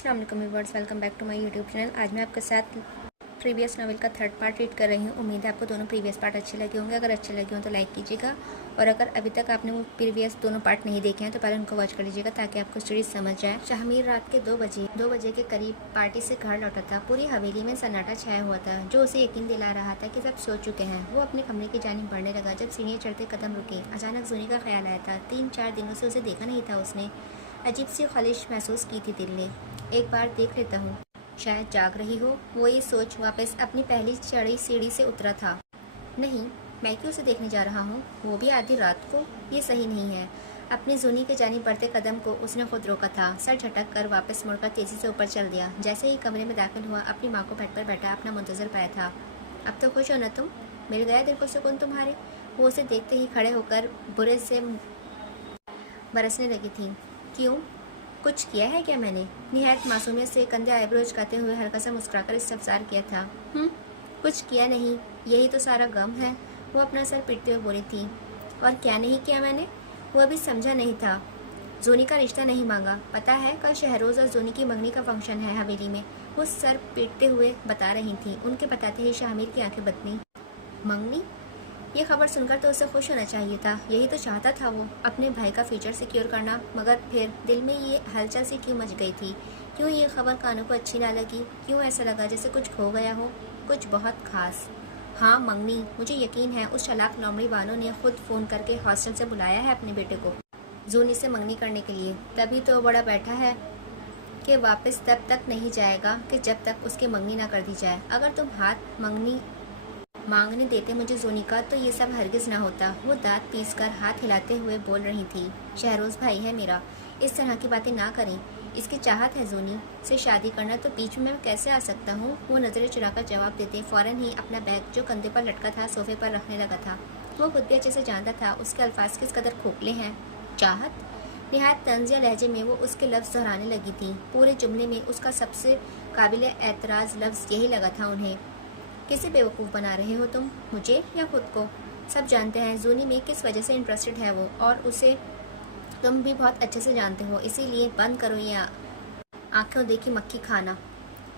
अस्सलाम वालेकुम viewers, welcome back to my YouTube channel. आज मैं आपके साथ प्रीवियस नॉवेल का थर्ड पार्ट रीड कर रही हूँ। उम्मीद है आपको दोनों प्रीवियस पार्ट अच्छे लगे होंगे। अगर अच्छे लगे हों तो लाइक कीजिएगा, और अगर अभी तक आपने वो प्रीवियस दोनों पार्ट नहीं देखे हैं तो पहले उनको वॉच कर लीजिएगा ताकि आपको स्टोरी समझ जाए। शाहमीर रात के 2 बजे के करीब पार्टी से घर लौटा था। पूरी हवेली में सन्नाटा छाया हुआ था, जो उसे यकीन दिला रहा था कि सब सो चुके हैं। वो अपने कमरे की जानिब बढ़ने लगा। जब सीढ़ियाँ चढ़ते कदम रुके, अचानक जूनी का ख्याल आया था। 3-4 दिनों से उसे देखा नहीं था। उसने अजीब सी ख्वाहिश महसूस की थी दिल ने। एक बार देख लेता हूँ, शायद जाग रही हो। वो ये सोच वापस अपनी पहली चढ़ी सीढ़ी से उतरा था। नहीं, मैं क्यों उसे देखने जा रहा हूँ, वो भी आधी रात को? ये सही नहीं है। अपनी जूनी के जानिब बढ़ते कदम को उसने खुद रोका था। सर झटक कर वापस मुड़कर तेजी से ऊपर चल दिया। जैसे ही कमरे में दाखिल हुआ, अपनी माँ को बेड पर बैठा अपना मुंतजर पाया था। अब तो खुश हो ना तुम? मिल गया दिल को सुकून तुम्हारे? वो उसे देखते ही खड़े होकर बुरे से बरसने लगी थी। क्यों, कुछ किया है क्या मैंने? निहायत मासूमियत से कंधे आईब्रो उचकाते हुए हल्का सा मुस्कुराकर इस्तफसार किया था। कुछ किया नहीं, यही तो सारा गम है। वो अपना सर पीटते हुए बोली थी। और क्या नहीं किया मैंने? वो अभी समझा नहीं था। जोनी का रिश्ता नहीं मांगा। पता है, कल शहरोज़ और जोनी की मंगनी का फंक्शन है हवेली में। वो सर पीटते हुए बता रही थी। उनके बताते ही शाहमीर की आंखें बदली। मंगनी? ये खबर सुनकर तो उसे खुश होना चाहिए था। यही तो चाहता था वो, अपने भाई का फ्यूचर सिक्योर करना। मगर फिर दिल में ये हलचल सी क्यों मच गई थी? क्यों ये खबर कानों को अच्छी ना लगी? क्यों ऐसा लगा जैसे कुछ खो गया हो, कुछ बहुत खास? हाँ मंगनी, मुझे यकीन है उस चालाक लोमड़ी वालों ने खुद फ़ोन करके हॉस्टल से बुलाया है अपने बेटे को जूनी से मंगनी करने के लिए। तभी तो बड़ा बैठा है कि वापस तब तक नहीं जाएगा कि जब तक उसकी मंगनी ना कर दी जाए। अगर तुम हाथ मांगने देते मुझे जोनी का, तो ये सब हरगिज ना होता। वो दांत पीसकर हाथ हिलाते हुए बोल रही थी। शहरोज भाई है मेरा, इस तरह की बातें ना करें। इसकी चाहत है जोनी से शादी करना, तो बीच में मैं कैसे आ सकता हूँ? वो नजरें चुराकर जवाब देते फौरन ही अपना बैग जो कंधे पर लटका था सोफे पर रखने लगा था। वो खुद भी अच्छे से जानता था उसके अल्फाज किस कदर खोखले हैं। चाहत? निहायत तंजिया लहजे में वो उसके लफ्ज़ दोहराने लगी थी। पूरे जुमले में उसका सबसे काबिल एतराज़ लफ्ज़ यही लगा था उन्हें। किसे बेवकूफ़ बना रहे हो तुम, मुझे या खुद को? सब जानते हैं जूनी में किस वजह से इंटरेस्टेड है वो, और उसे तुम भी बहुत अच्छे से जानते हो। इसीलिए बंद करो ये आंखों देखी मक्खी खाना।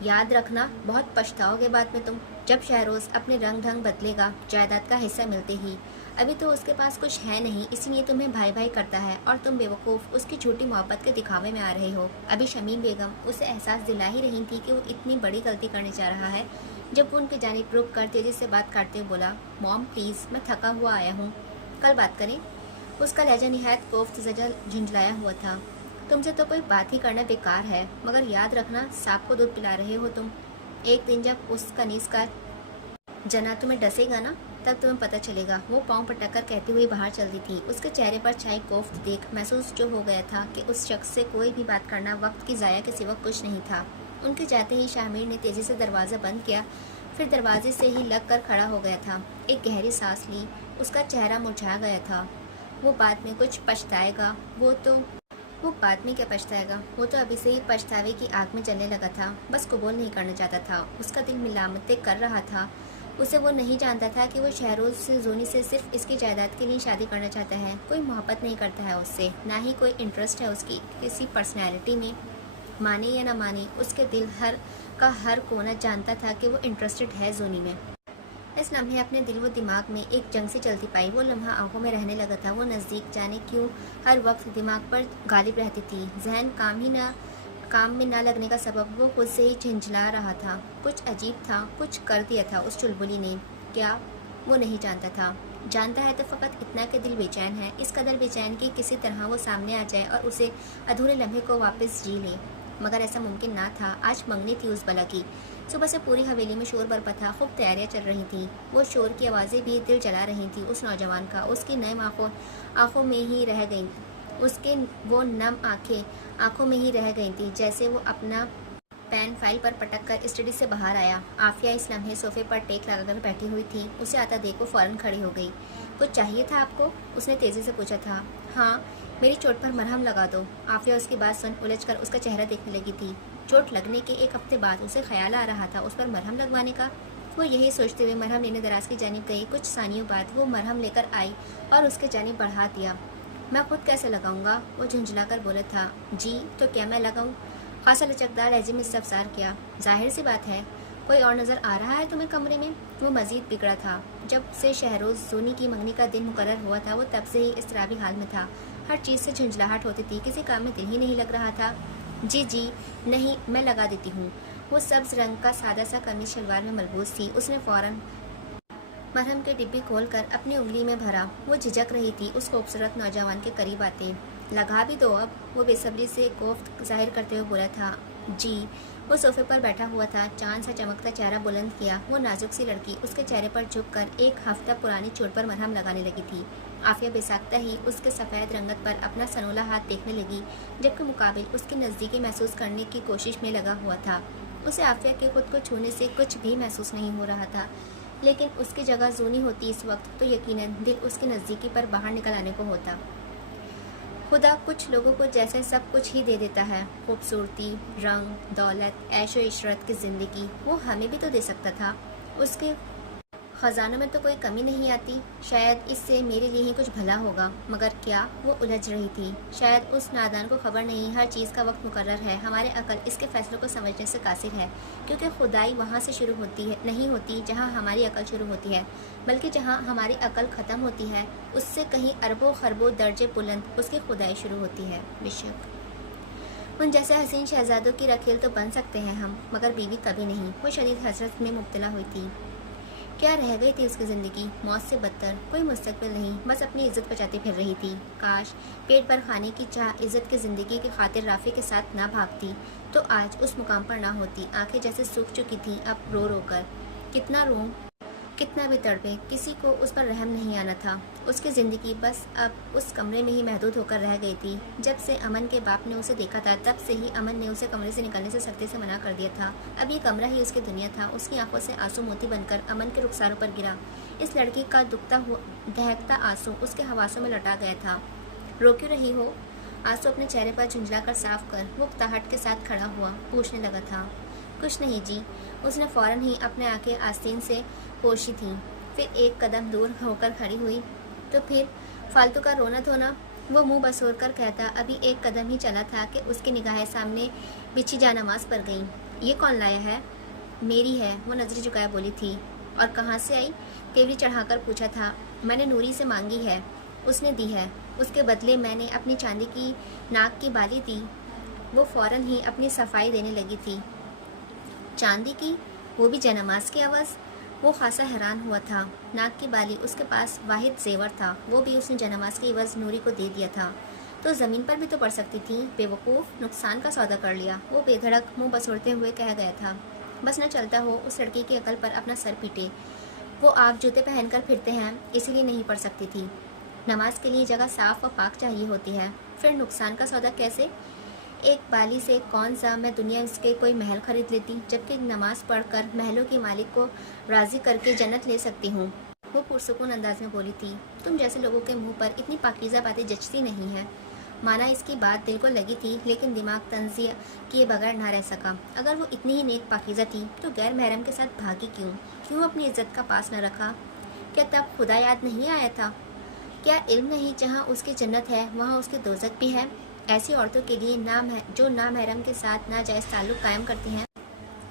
याद रखना, बहुत पछताओगे बाद में तुम, जब शहरोज अपने रंग ढंग बदलेगा जायदाद का हिस्सा मिलते ही। अभी तो उसके पास कुछ है नहीं, इसलिए तुम्हें भाई भाई करता है, और तुम बेवकूफ़ उसकी झूठी मोहब्बत के दिखावे में आ रहे हो। अभी शमीम बेगम उसे एहसास दिला ही रही थी कि वो इतनी बड़ी गलती करने जा रहा है, जब वो उनकी जानिब रुक कर तेजी से बात करते हुए बोला, मॉम प्लीज़, मैं थका हुआ आया हूँ, कल बात करें। उसका लहजा निहायत कोफ्त ज़दा झुंझलाया हुआ था। तुमसे तो कोई बात ही करना बेकार है, मगर याद रखना सांप को दूध पिला रहे हो तुम। एक दिन जब उस कनीज का जना तुम्हें डसेगा ना, तब तुम्हें पता चलेगा। वो पाँव पटक कर कहती हुई बाहर चलती थी। उसके चेहरे पर छाई कोफ्त देख महसूस जो हो गया था कि उस शख्स से कोई भी बात करना वक्त की ज़ाया के सिवा कुछ नहीं था। उनके जाते ही शाहमीर ने तेज़ी से दरवाज़ा बंद किया, फिर दरवाजे से ही लग कर खड़ा हो गया था। एक गहरी सांस ली। उसका चेहरा मुरझा गया था। वो बाद में कुछ पछताएगा। वो बाद में क्या पछताएगा? वो तो अभी से ही पछतावे की आग में जलने लगा था, बस कबूल नहीं करना चाहता था। उसका दिल मिलामतें कर रहा था। उसे वो नहीं जानता था कि वो शहरोज से जोनी से सिर्फ इसकी जायदाद के लिए शादी करना चाहता है। कोई मोहब्बत नहीं करता है उससे, ना ही कोई इंटरेस्ट है उसकी किसी पर्सनैलिटी में। माने या ना माने, उसके दिल हर कोना जानता था कि वो इंटरेस्टेड है जोनी में। इस लम्हे अपने दिल व दिमाग में एक जंग से चलती पाई। वो लम्हा आंखों में रहने लगा था। वो नज़दीक जाने क्यों हर वक्त दिमाग पर गालिब रहती थी। जहन काम में ना लगने का सबब वो खुद से ही झंझला रहा था। कुछ अजीब था, कुछ कर दिया था उस चुलबुली ने। क्या? वो नहीं जानता था। जानता है तो फ़कत इतना कि दिल बेचैन है, इस कदर बेचैन कि किसी तरह वो सामने आ जाए और उसे अधूरे लम्हे को वापस जी ले। मगर ऐसा मुमकिन ना था। आज मंगनी थी उस बला की। सुबह से पूरी हवेली में शोर बरपा था। खूब तैयारियां चल रही थीं। वो शोर की आवाज़ें भी दिल जला रही थी उस नौजवान का। उसकी नम आँखों में ही रह गई। उसके वो नम आँखों में ही रह गई थी। जैसे वो अपना पेन फाइल पर पटक कर स्टडी से बाहर आया। आफिया इस लम्हे सोफे पर टेक लगाकर बैठी हुई थी। उसे आता देखो फ़ौरन खड़ी हो गई। कुछ चाहिए था आपको? उसने तेज़ी से पूछा था। हाँ, मेरी चोट पर मरहम लगा दो। आफिया उसकी बात सुन उलझकर उसका चेहरा देखने लगी थी। चोट लगने के एक हफ्ते बाद उसे ख्याल आ रहा था उस पर मरहम लगवाने का। वो यही सोचते हुए मरहम लेने दराज की जानिब गई। कुछ सानियों बाद वो मरहम लेकर आई और उसके जानिब बढ़ा दिया। मैं खुद कैसे लगाऊंगा? वो झुंझलाकर बोला था। जी, तो क्या मैं लगाऊं? खासा लचकदार लहजे में इस्तफसार किया। जाहिर सी बात है, कोई और नज़र आ रहा है तुम्हें कमरे में? वो मजीद बिगड़ा था। जब से शहरोज़ सोनी की मंगनी का दिन मुकर्रर हुआ था, वो तब से ही इस्तराबी हाल में था। हर चीज़ से झुंझलाहट होती थी, किसी काम में दिल ही नहीं लग रहा था। जी जी नहीं, मैं लगा देती हूँ। वो सब्ज़ रंग का सादा सा कमीज शलवार में मलबूस थी। उसने फ़ौरन मरहम के डिब्बी खोलकर अपनी उंगली में भरा। वो झिझक रही थी उस खूबसूरत नौजवान के करीब आते। लगा भी दो अब, वो बेसब्री से कोफ्त जाहिर करते हुए बोला था। जी। वो सोफे पर बैठा हुआ था, चांद सा चमकता चेहरा बुलंद किया। वो नाजुक सी लड़की उसके चेहरे पर झुककर एक हफ्ता पुरानी चोट पर मरहम लगाने लगी थी। आफिया बेसाख्ता ही उसके सफ़ेद रंगत पर अपना सनोला हाथ देखने लगी, जबकि मुकाबिल उसकी नज़दीकी महसूस करने की कोशिश में लगा हुआ था। उसे आफिया के खुद को छूने से कुछ भी महसूस नहीं हो रहा था, लेकिन उसकी जगह जूनी होती इस वक्त तो यकीनन दिल उसके नज़दीकी पर बाहर निकल आने को होता। खुदा कुछ लोगों को जैसे सब कुछ ही दे देता है, खूबसूरती, रंग, दौलत, ऐशो इशरत की ज़िंदगी, वो हमें भी तो दे सकता था। उसके ख़जानों में तो कोई कमी नहीं आती। शायद इससे मेरे लिए ही कुछ भला होगा, मगर क्या? वो उलझ रही थी। शायद उस नादान को खबर नहीं, हर चीज़ का वक्त मुकर्रर है। हमारे अकल इसके फैसलों को समझने से कासिर है, क्योंकि खुदाई वहाँ से शुरू होती है नहीं होती जहाँ हमारी अकल शुरू होती है, बल्कि जहाँ हमारी अकल ख़त्म होती है उससे कहीं अरबों खरबों दर्जे बुलंद उसकी खुदाई शुरू होती है। बेशक उन जैसे हसीन शहजादों की रखेल तो बन सकते हैं हम, मगर बीवी कभी नहीं। वो शदीद हसरत में मुब्तला हुई थी। क्या रह गई थी उसकी ज़िंदगी? मौत से बदतर, कोई मुस्तकबिल नहीं, बस अपनी इज्जत बचाती फिर रही थी। काश पेट भर खाने की चाह इज्जत की ज़िंदगी की खातिर राफी के साथ ना भागती तो आज उस मुकाम पर ना होती। आंखें जैसे सूख चुकी थी अब रो रो कर। कितना रोऊं, कितना भी तड़पे, किसी को उस पर रहम नहीं आना था। उसकी ज़िंदगी बस अब उस कमरे में ही महदूद होकर रह गई थी। जब से अमन के बाप ने उसे देखा था, तब से ही अमन ने उसे कमरे से निकलने से सख्ती से मना कर दिया था। अब ये कमरा ही उसकी दुनिया था। उसकी आंखों से आंसू मोती बनकर अमन के रुखसारों पर गिरा। इस लड़की का दुखता हुआ दहकता आंसू उसके हवासों में लौटा गया था। रो क्यों रही हो? आंसू अपने चेहरे पर झुंझला कर साफ कर वो ताहट के साथ खड़ा हुआ पूछने लगा था। कुछ नहीं जी। उसने फ़ौरन ही अपने आंखें आस्तीन से पोशी थी, फिर एक कदम दूर होकर खड़ी हुई। तो फिर फालतू का रोना धोना? वो मुंह बसोर कर कहता अभी एक कदम ही चला था कि उसकी निगाहें सामने बिछी जानमाज़ पर गईं। ये कौन लाया है? मेरी है, वो नज़रें झुकाए बोली थी। और कहाँ से आई? तेवरी चढ़ाकर पूछा था। मैंने नूरी से मांगी है, उसने दी है। उसके बदले मैंने अपनी चांदी की नाक की बाली दी। वो फ़ौरन ही अपनी सफाई देने लगी थी। चांदी की? वो भी जनमाज की आवाज़? वो खासा हैरान हुआ था। नाक की बाली उसके पास वाहिद जेवर था, वो भी उसने जनमाज की इवज़ नूरी को दे दिया था। तो ज़मीन पर भी तो पड़ सकती थी। बेवकूफ़, नुकसान का सौदा कर लिया, वो बेधड़क मुंह बसोड़ते हुए कह गया था। बस न चलता हो उस लड़की की अकल पर अपना सर पीटे। वो आप जूते पहनकर फिरते हैं, इसीलिए नहीं पड़ सकती थी। नमाज के लिए जगह साफ़ व पाक चाहिए होती है, फिर नुकसान का सौदा कैसे? एक बाली से कौन सा मैं दुनिया इसके कोई महल खरीद लेती, जबकि नमाज पढ़कर महलों के मालिक को राज़ी करके जन्नत ले सकती हूँ। वो पुरसुकून अंदाज में बोली थी। तुम जैसे लोगों के मुंह पर इतनी पाकीज़ा बातें जचती नहीं हैं। माना इसकी बात दिल को लगी थी, लेकिन दिमाग तंज़िया किए बगैर ना रह सका। अगर वो इतनी ही नेक पाकीज़ा थी तो गैर महरम के साथ भागी क्यों अपनी इज्जत का पास न रखा? क्या तब खुदा याद नहीं आया था? क्या इल्म नहीं जहाँ उसकी जन्नत है वहाँ उसकी दोज़ख भी है? ऐसी औरतों के लिए नाम है जो नामहरम के साथ नाजायज़ ताल्लुक़ कायम करती हैं।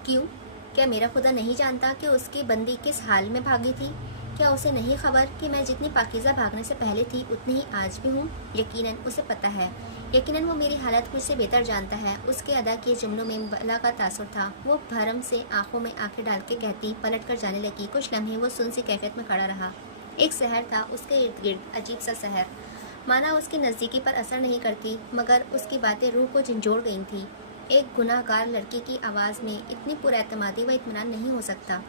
क्यों? क्या मेरा खुदा नहीं जानता कि उसकी बंदी किस हाल में भागी थी? क्या उसे नहीं खबर कि मैं जितनी पाकीज़ा भागने से पहले थी उतनी ही आज भी हूँ? यकीनन उसे पता है। यकीनन वो मेरी हालत मुझसे बेहतर जानता है। उसके अदा किए जुमलों में बला का तासुर था। वो भरम से आंखों में आंखें डाल के कहती, पलट कर जाने लगी। कुछ लम्हे वो सुन सी कैफियत में खड़ा रहा। एक शहर था, उसके इर्द गिर्द अजीब सा शहर। माना उसकी नज़दीकी पर असर नहीं करती, मगर उसकी बातें रूह को झंझोड़ गई थी। एक गुनाहगार लड़की की आवाज़ में इतनी पुरएतमादी व इत्मीनान नहीं हो सकता।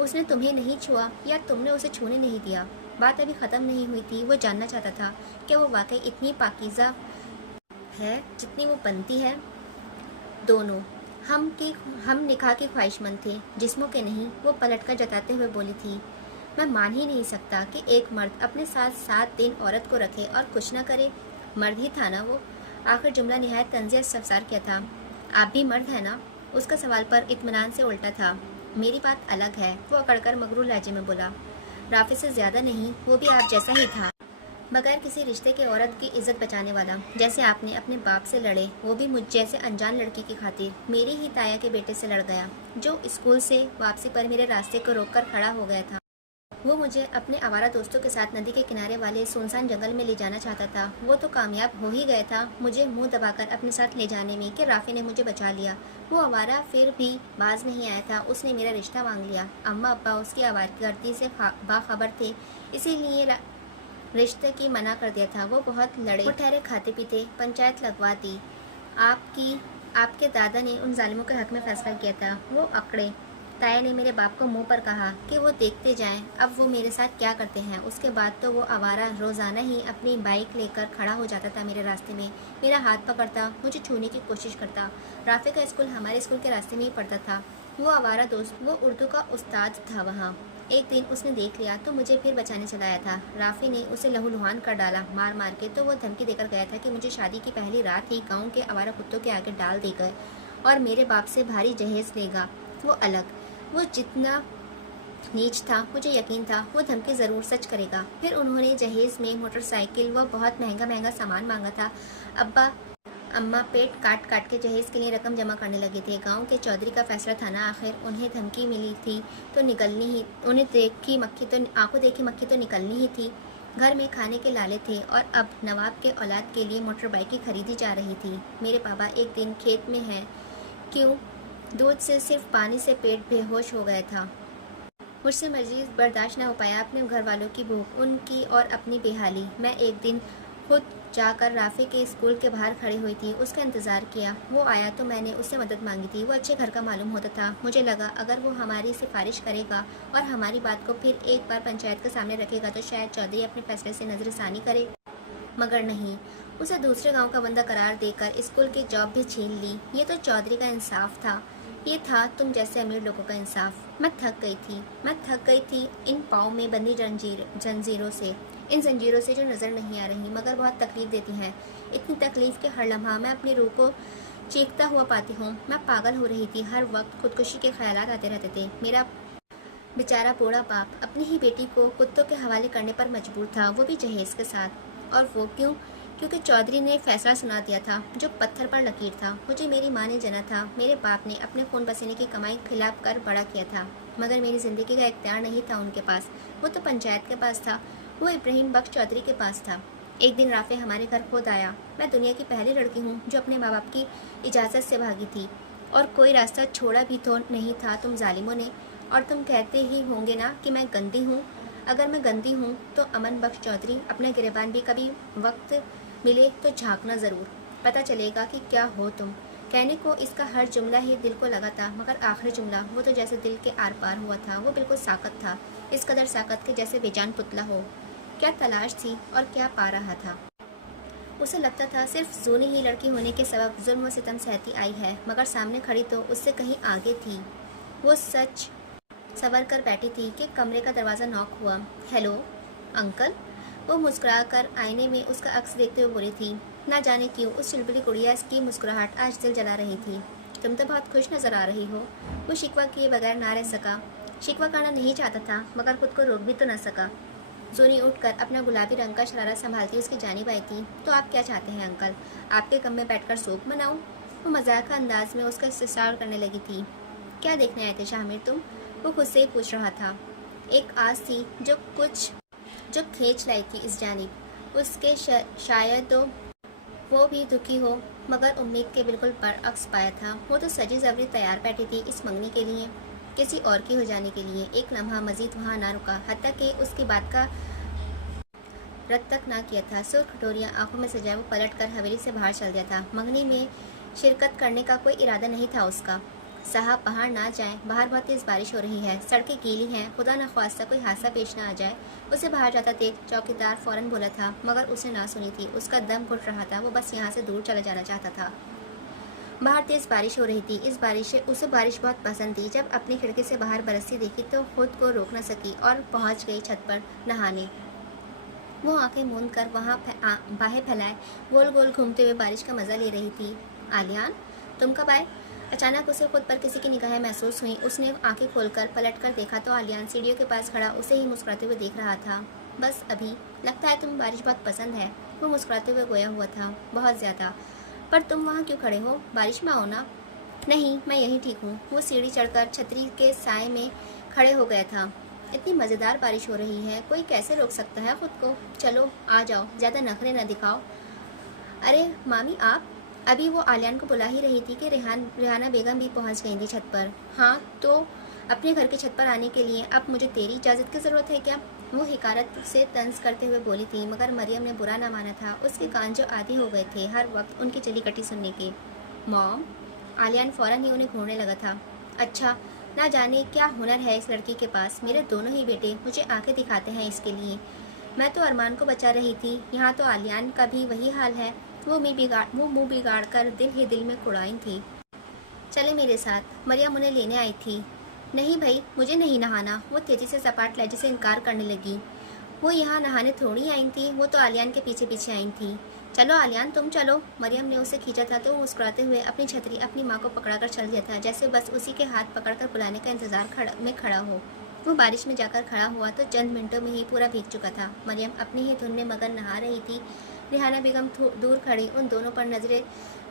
उसने तुम्हें नहीं छुआ या तुमने उसे छूने नहीं दिया। बात अभी ख़त्म नहीं हुई थी। वो जानना चाहता था कि वो वाकई इतनी पाकीज़ा है जितनी वो बनती है। दोनों हम निकाह के ख्वाहिशमंद थे, जिस्मों के नहीं। वो पलटकर जताते हुए बोली थी। मैं मान ही नहीं सकता कि एक मर्द अपने साथ 7 दिन औरत को रखे और कुछ ना करे। मर्द ही था ना वो? आखिर जुमला निहायत तंज़िया इस्तफसार किया था। आप भी मर्द है ना? उसका सवाल पर इत्मीनान से उल्टा था। मेरी बात अलग है, वो अकड़कर मगरूर लहजे में बोला। राफी से ज़्यादा नहीं, वो भी आप जैसा ही था। बगैर किसी रिश्ते के औरत की इज्जत बचाने वाला, जैसे आपने अपने बाप से लड़े, वो भी मुझ जैसे अनजान लड़की की खातिर, मेरी ही ताया के बेटे से लड़ गया, जो स्कूल से वापसी पर मेरे रास्ते को रोककर खड़ा हो गया था। वो मुझे अपने आवारा दोस्तों के साथ नदी के किनारे वाले सुनसान जंगल में ले जाना चाहता था। वो तो कामयाब हो ही गया था मुझे मुंह दबाकर अपने साथ ले जाने में कि राफी ने मुझे बचा लिया। वो आवारा फिर भी बाज नहीं आया था, उसने मेरा रिश्ता मांग लिया। अम्मा अब्बा उसकी आवारगर्दी से बाखबर थे, इसीलिए रिश्ते की मना कर दिया था। वो बहुत लड़े, वो ठहरे खाते पीते, पंचायत लगवा दी। आपके दादा ने उन जालिमों के हक में फैसला किया था। वो अकड़े। ताया ने मेरे बाप को मुंह पर कहा कि वो देखते जाएं अब वो मेरे साथ क्या करते हैं। उसके बाद तो वो आवारा रोज़ाना ही अपनी बाइक लेकर खड़ा हो जाता था मेरे रास्ते में, मेरा हाथ पकड़ता, मुझे छूने की कोशिश करता। राफे का स्कूल हमारे स्कूल के रास्ते में ही पड़ता था। वो आवारा दोस्त, वो उर्दू का उस्ताद था वहाँ। एक दिन उसने देख लिया तो मुझे फिर बचाने चलाया था। राफी ने उसे लहूलुहान कर डाला मार मार के। तो वो धमकी देकर गया था कि मुझे शादी की पहली रात ही गाँव के आवारा कुत्तों के आगे डाल देगा और मेरे बाप से भारी जहेज लेगा। वो अलग, वो जितना नीच था मुझे यकीन था वो धमकी ज़रूर सच करेगा। फिर उन्होंने जहेज में मोटरसाइकिल व बहुत महंगा महंगा सामान मांगा था। अब्बा अम्मा पेट काट काट के जहेज के लिए रकम जमा करने लगे थे। गांव के चौधरी का फैसला था ना आखिर। उन्हें धमकी मिली थी तो निकलनी ही, उन्हें देखी मक्खी तो आंखों देखी मक्खी तो निकलनी ही थी। घर में खाने के लाले थे और अब नवाब के औलाद के लिए मोटर बाइक की खरीदी जा रही थी। मेरे पापा एक दिन खेत में हैं, क्यों दूध से सिर्फ पानी से पेट बेहोश हो गया था। मुझसे मजीद बर्दाश्त न हो पाया अपने घर वालों की भूख, उनकी और अपनी बेहाली। मैं एक दिन खुद जाकर राफी के स्कूल के बाहर खड़ी हुई थी, उसका इंतज़ार किया। वो आया तो मैंने उससे मदद मांगी थी। वो अच्छे घर का मालूम होता था। मुझे लगा अगर वो हमारी सिफारिश करेगा और हमारी बात को फिर एक बार पंचायत के सामने रखेगा तो शायद चौधरी अपने फैसले से नज़रसानी करे, मगर नहीं। उसे दूसरे गांव का बंदा करार देकर स्कूल की जॉब भी छीन ली। ये तो चौधरी का इंसाफ था, ये था तुम जैसे अमीर लोगों का इंसाफ। मैं थक गई थी इन पाँव में बंदी जंजीरों से, इन जंजीरों से जो नज़र नहीं आ रही मगर बहुत तकलीफ देती हैं। इतनी तकलीफ के हर लम्हा मैं अपनी रूह को चीखता हुआ पाती हूँ। मैं पागल हो रही थी, हर वक्त खुदकुशी के ख्यालात आते रहते थे। मेरा बेचारा बूढ़ा बाप अपनी ही बेटी को कुत्तों के हवाले करने पर मजबूर था, वो भी जहेज के साथ। और वो क्यों? क्योंकि चौधरी ने फैसला सुना दिया था जो पत्थर पर लकीर था। मुझे मेरी माँ ने जना था, मेरे बाप ने अपने खून पसीने की कमाई खिलाफ कर बड़ा किया था, मगर मेरी ज़िंदगी का इख्तियार नहीं था उनके पास। वो तो पंचायत के पास था, वो इब्राहिम बख्श चौधरी के पास था। एक दिन राफे हमारे घर खुद आया। मैं दुनिया की पहली लड़की हूँ जो अपने माँ बाप की इजाज़त से भागी थी, और कोई रास्ता छोड़ा भी तो नहीं था तुम जालिमों ने। और तुम कहते ही होंगे ना कि मैं गंदी हूँ। अगर मैं गंदी हूँ तो अमन बख्श चौधरी अपने गिरबान भी कभी वक्त मिले तो झांकना ज़रूर, पता चलेगा कि क्या हो तुम। कहने को इसका हर जुमला ही दिल को लगा था, मगर आखिरी जुमला वो तो जैसे दिल के आर पार हुआ था। वो बिल्कुल साकत था, इस कदर साकत के जैसे बेजान पुतला हो। क्या तलाश थी और क्या पा रहा था। उसे लगता था सिर्फ जूनी ही लड़की होने के सबब जुल्म व सितम सहती आई है, मगर सामने खड़ी तो उससे कहीं आगे थी। वो सच सवर कर बैठी थी कि कमरे का दरवाज़ा नॉक हुआ। Hello uncle. वो मुस्कुराकर आईने में उसका अक्स देखते हुए बोली थी। ना जाने क्यों उस चुलबुली गुड़िया की मुस्कुराहट आज दिल जला रही थी। तुम तो बहुत खुश नजर आ रही हो। वो शिकवा किए बगैर ना रह सका। शिकवा करना नहीं चाहता था मगर खुद को रोक भी तो न सका। जोनी उठकर अपना गुलाबी रंग का शरारा संभालती उसकी जानिब आई थी। तो आप क्या चाहते हैं अंकल, आपके कम में बैठकर सूप बनाऊं? वो मजाक अंदाज में उसका इस्तेसार करने लगी थी। क्या देखने आए थे शामिर तुम? वो खुद से ही पूछ रहा था। एक आस थी जो खींच लाई थी इस जानिब। उसके शायद तो वो भी दुखी हो, मगर उम्मीद के बिल्कुल बरअक्स पाया था। वो तो सजी जबरी तैयार बैठी थी इस मंगनी के लिए, किसी और की हो जाने के लिए। एक लम्हा मजीद वहाँ ना रुका, हत्ता कि उसकी बात का रद्द तक ना किया था। सुर्ख कटोरियाँ आंखों में सजाए वो पलट कर हवेली से बाहर चल दिया था। मंगनी में शिरकत करने का कोई इरादा नहीं था उसका। साहब बाहर ना जाएं, बाहर बहुत तेज़ बारिश हो रही है, सड़कें गीली हैं, खुदा न ख्वास्ता कोई हादसा पेश ना आ जाए। उसे बाहर जाता देख चौकीदार फ़ौरन बोला था, मगर उसने ना सुनी थी। उसका दम घुट रहा था, वो बस यहाँ से दूर चला जाना चाहता था। बाहर तेज़ बारिश हो रही थी। इस बारिश से उसे बारिश बहुत पसंद थी। जब अपनी खिड़की से बाहर बरसती देखी तो खुद को रोक न सकी और पहुँच गई छत पर नहाने। वो आंखें मूंद कर वहाँ बाहें फैलाए गोल गोल घूमते हुए बारिश का मज़ा ले रही थी। आलियान तुम कब आए? अचानक उसे खुद पर किसी की निगाहें महसूस हुई। उसने आंखें खोलकर पलट कर देखा तो आलियान सीढ़ियों के पास खड़ा उसे ही मुस्कुराते हुए देख रहा था। बस अभी। लगता है तुम्हें बारिश बहुत पसंद है। वो मुस्कुराते हुए गोया हुआ था, बहुत ज़्यादा। पर तुम वहाँ क्यों खड़े हो? बारिश में आओ ना। नहीं, मैं यहीं ठीक हूँ। वो सीढ़ी चढ़कर छतरी के साए में खड़े हो गया था। इतनी मज़ेदार बारिश हो रही है, कोई कैसे रोक सकता है खुद को? चलो आ जाओ, ज़्यादा नखरे न दिखाओ। अरे मामी आप? अभी वो आलियान को बुला ही रही थी कि रेहाना बेगम भी पहुंच गई थी छत पर। हाँ तो अपने घर की छत पर आने के लिए अब मुझे तेरी इजाज़त की ज़रूरत है क्या? वो हिकारत से तंज करते हुए बोली थी, मगर मरियम ने बुरा ना माना था। उसके कान जो आदी हो गए थे हर वक्त उनकी चली कटी सुनने के। मॉम? आलियान फौरन ही उन्हें घूरने लगा था। अच्छा, ना जाने क्या हुनर है इस लड़की के पास। मेरे दोनों ही बेटे मुझे आंखें दिखाते हैं इसके लिए। मैं तो अरमान को बचा रही थी, यहाँ तो आलियान का भी वही हाल है। वो मुंह बिगाड़ कर दिल ही दिल में कुड़ाई थी। चले मेरे साथ, मरियम उन्हें लेने आई थी। नहीं भाई, मुझे नहीं नहाना। वो तेजी से सपाट लहजे से इनकार करने लगी। वो यहाँ नहाने थोड़ी आई थी, वो तो आलियान के पीछे पीछे आई थी। चलो आलियान तुम चलो। मरियम ने उसे खींचा था तो वो मुस्कुराते हुए अपनी छतरी अपनी माँ को पकड़ाकर चल दिया था, जैसे बस उसी के हाथ पकड़कर बुलाने का इंतजार में खड़ा हो। वो बारिश में जाकर खड़ा हुआ तो चंद मिनटों में ही पूरा भीग चुका था। मरियम अपनी ही धुन में मगन नहा रही थी। रेहाना बेगम दूर खड़ी उन दोनों पर नजरें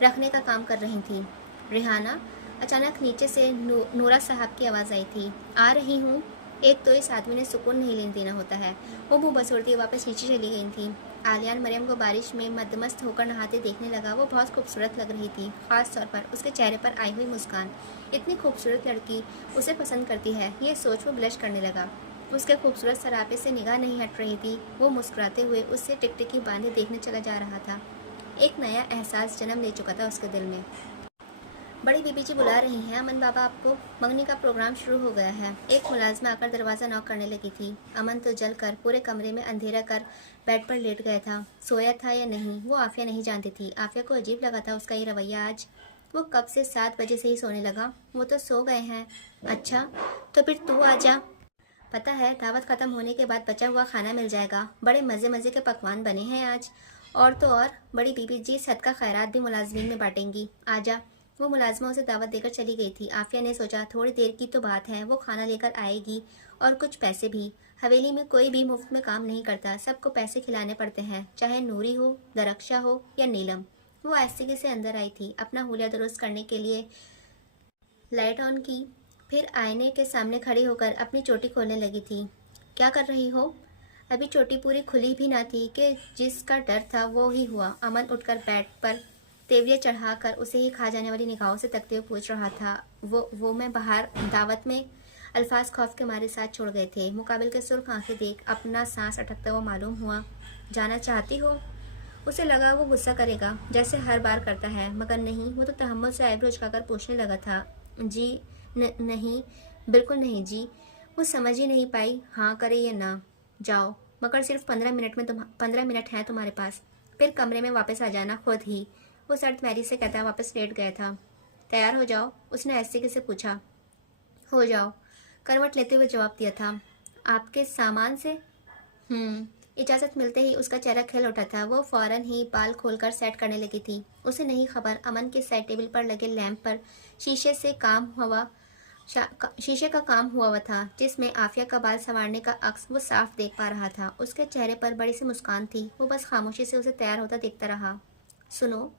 रखने का काम कर रही थी। रेहाना? अचानक नीचे से नूरा साहब की आवाज़ आई थी। आ रही हूँ। एक तो इस आदमी ने सुकून नहीं लेने देना होता है। वो मुंह बसोड़ती वापस नीचे चली गई थी। आलियान मरियम को बारिश में मदमस्त होकर नहाते देखने लगा। वो बहुत खूबसूरत लग रही थी, खास तौर पर उसके चेहरे पर आई हुई मुस्कान। इतनी खूबसूरत लड़की उसे पसंद करती है, ये सोच वो ब्लश करने लगा। उसके खूबसूरत सरापे से निगाह नहीं हट रही थी। वो मुस्कुराते हुए उससे टिकटिकी बांधे देखने चला जा रहा था। एक नया एहसास जन्म ले चुका था उसके दिल में। बड़ी बीबी जी बुला रही हैं अमन बाबा आपको। मंगनी का प्रोग्राम शुरू हो गया है। एक मुलाजमा आकर दरवाज़ा नॉक करने लगी थी। अमन तो जलकर पूरे कमरे में अंधेरा कर बेड पर लेट गया था। सोया था या नहीं वो आफिया नहीं जानती थी। आफिया को अजीब लगा था उसका ये रवैया आज। वो कब से 7 बजे से ही सोने लगा। वो तो सो गए हैं। अच्छा तो फिर तू आ जा। पता है दावत ख़त्म होने के बाद बचा हुआ खाना मिल जाएगा। बड़े मज़े मज़े के पकवान बने हैं आज। और तो और बड़ी बीबी जी सदका खैरात भी मुलाजमीन में बांटेंगी। आजा। वो मुलाजमा उसे दावत देकर चली गई थी। आफिया ने सोचा थोड़ी देर की तो बात है, वो खाना लेकर आएगी और कुछ पैसे भी। हवेली में कोई भी मुफ्त में काम नहीं करता, सबको पैसे खिलाने पड़ते हैं, चाहे नूरी हो, दरक्षा हो या नीलम। वो आस्तिकी से अंदर आई थी, अपना हुलिया दुरुस्त करने के लिए लाइट ऑन की, फिर आईने के सामने खड़ी होकर अपनी चोटी खोलने लगी थी। क्या कर रही हो? अभी चोटी पूरी खुली भी ना थी कि जिसका डर था वो ही हुआ। अमन उठकर बेड पर तेवरिया चढ़ाकर उसे ही खा जाने वाली निगाहों से तकते हुए पूछ रहा था। वो मैं बाहर दावत में। अल्फाज खौफ के मारे साथ छोड़ गए थे। मुकाबिल के सुर्ख आंखें देख अपना सांस अटकता हुआ मालूम हुआ। जाना चाहती हो? उसे लगा वो गुस्सा करेगा जैसे हर बार करता है, मगर नहीं। वो तो तहम्मुल से आईब्रो झुकाकर पूछने लगा था। जी नहीं, बिल्कुल नहीं जी। वो समझ ही नहीं पाई हाँ करे या ना। जाओ, मगर सिर्फ 15 मिनट हैं तुम्हारे पास, फिर कमरे में वापस आ जाना खुद ही। वो सर्द मैरी से कहता वापस लेट गया था। तैयार हो जाओ, उसने ऐसे किसे पूछा। हो जाओ, करवट लेते हुए जवाब दिया था। आपके सामान से? इजाज़त मिलते ही उसका चेहरा खिल उठा था। वो फौरन ही बाल खोलकर सेट करने लगी थी। उसे नहीं खबर अमन के साइड टेबल पर लगे लैंप पर शीशे का काम हुआ था, जिसमें आफिया का बाल संवारने का अक्स वो साफ देख पा रहा था। उसके चेहरे पर बड़ी सी मुस्कान थी। वो बस खामोशी से उसे तैयार होता देखता रहा। सुनो।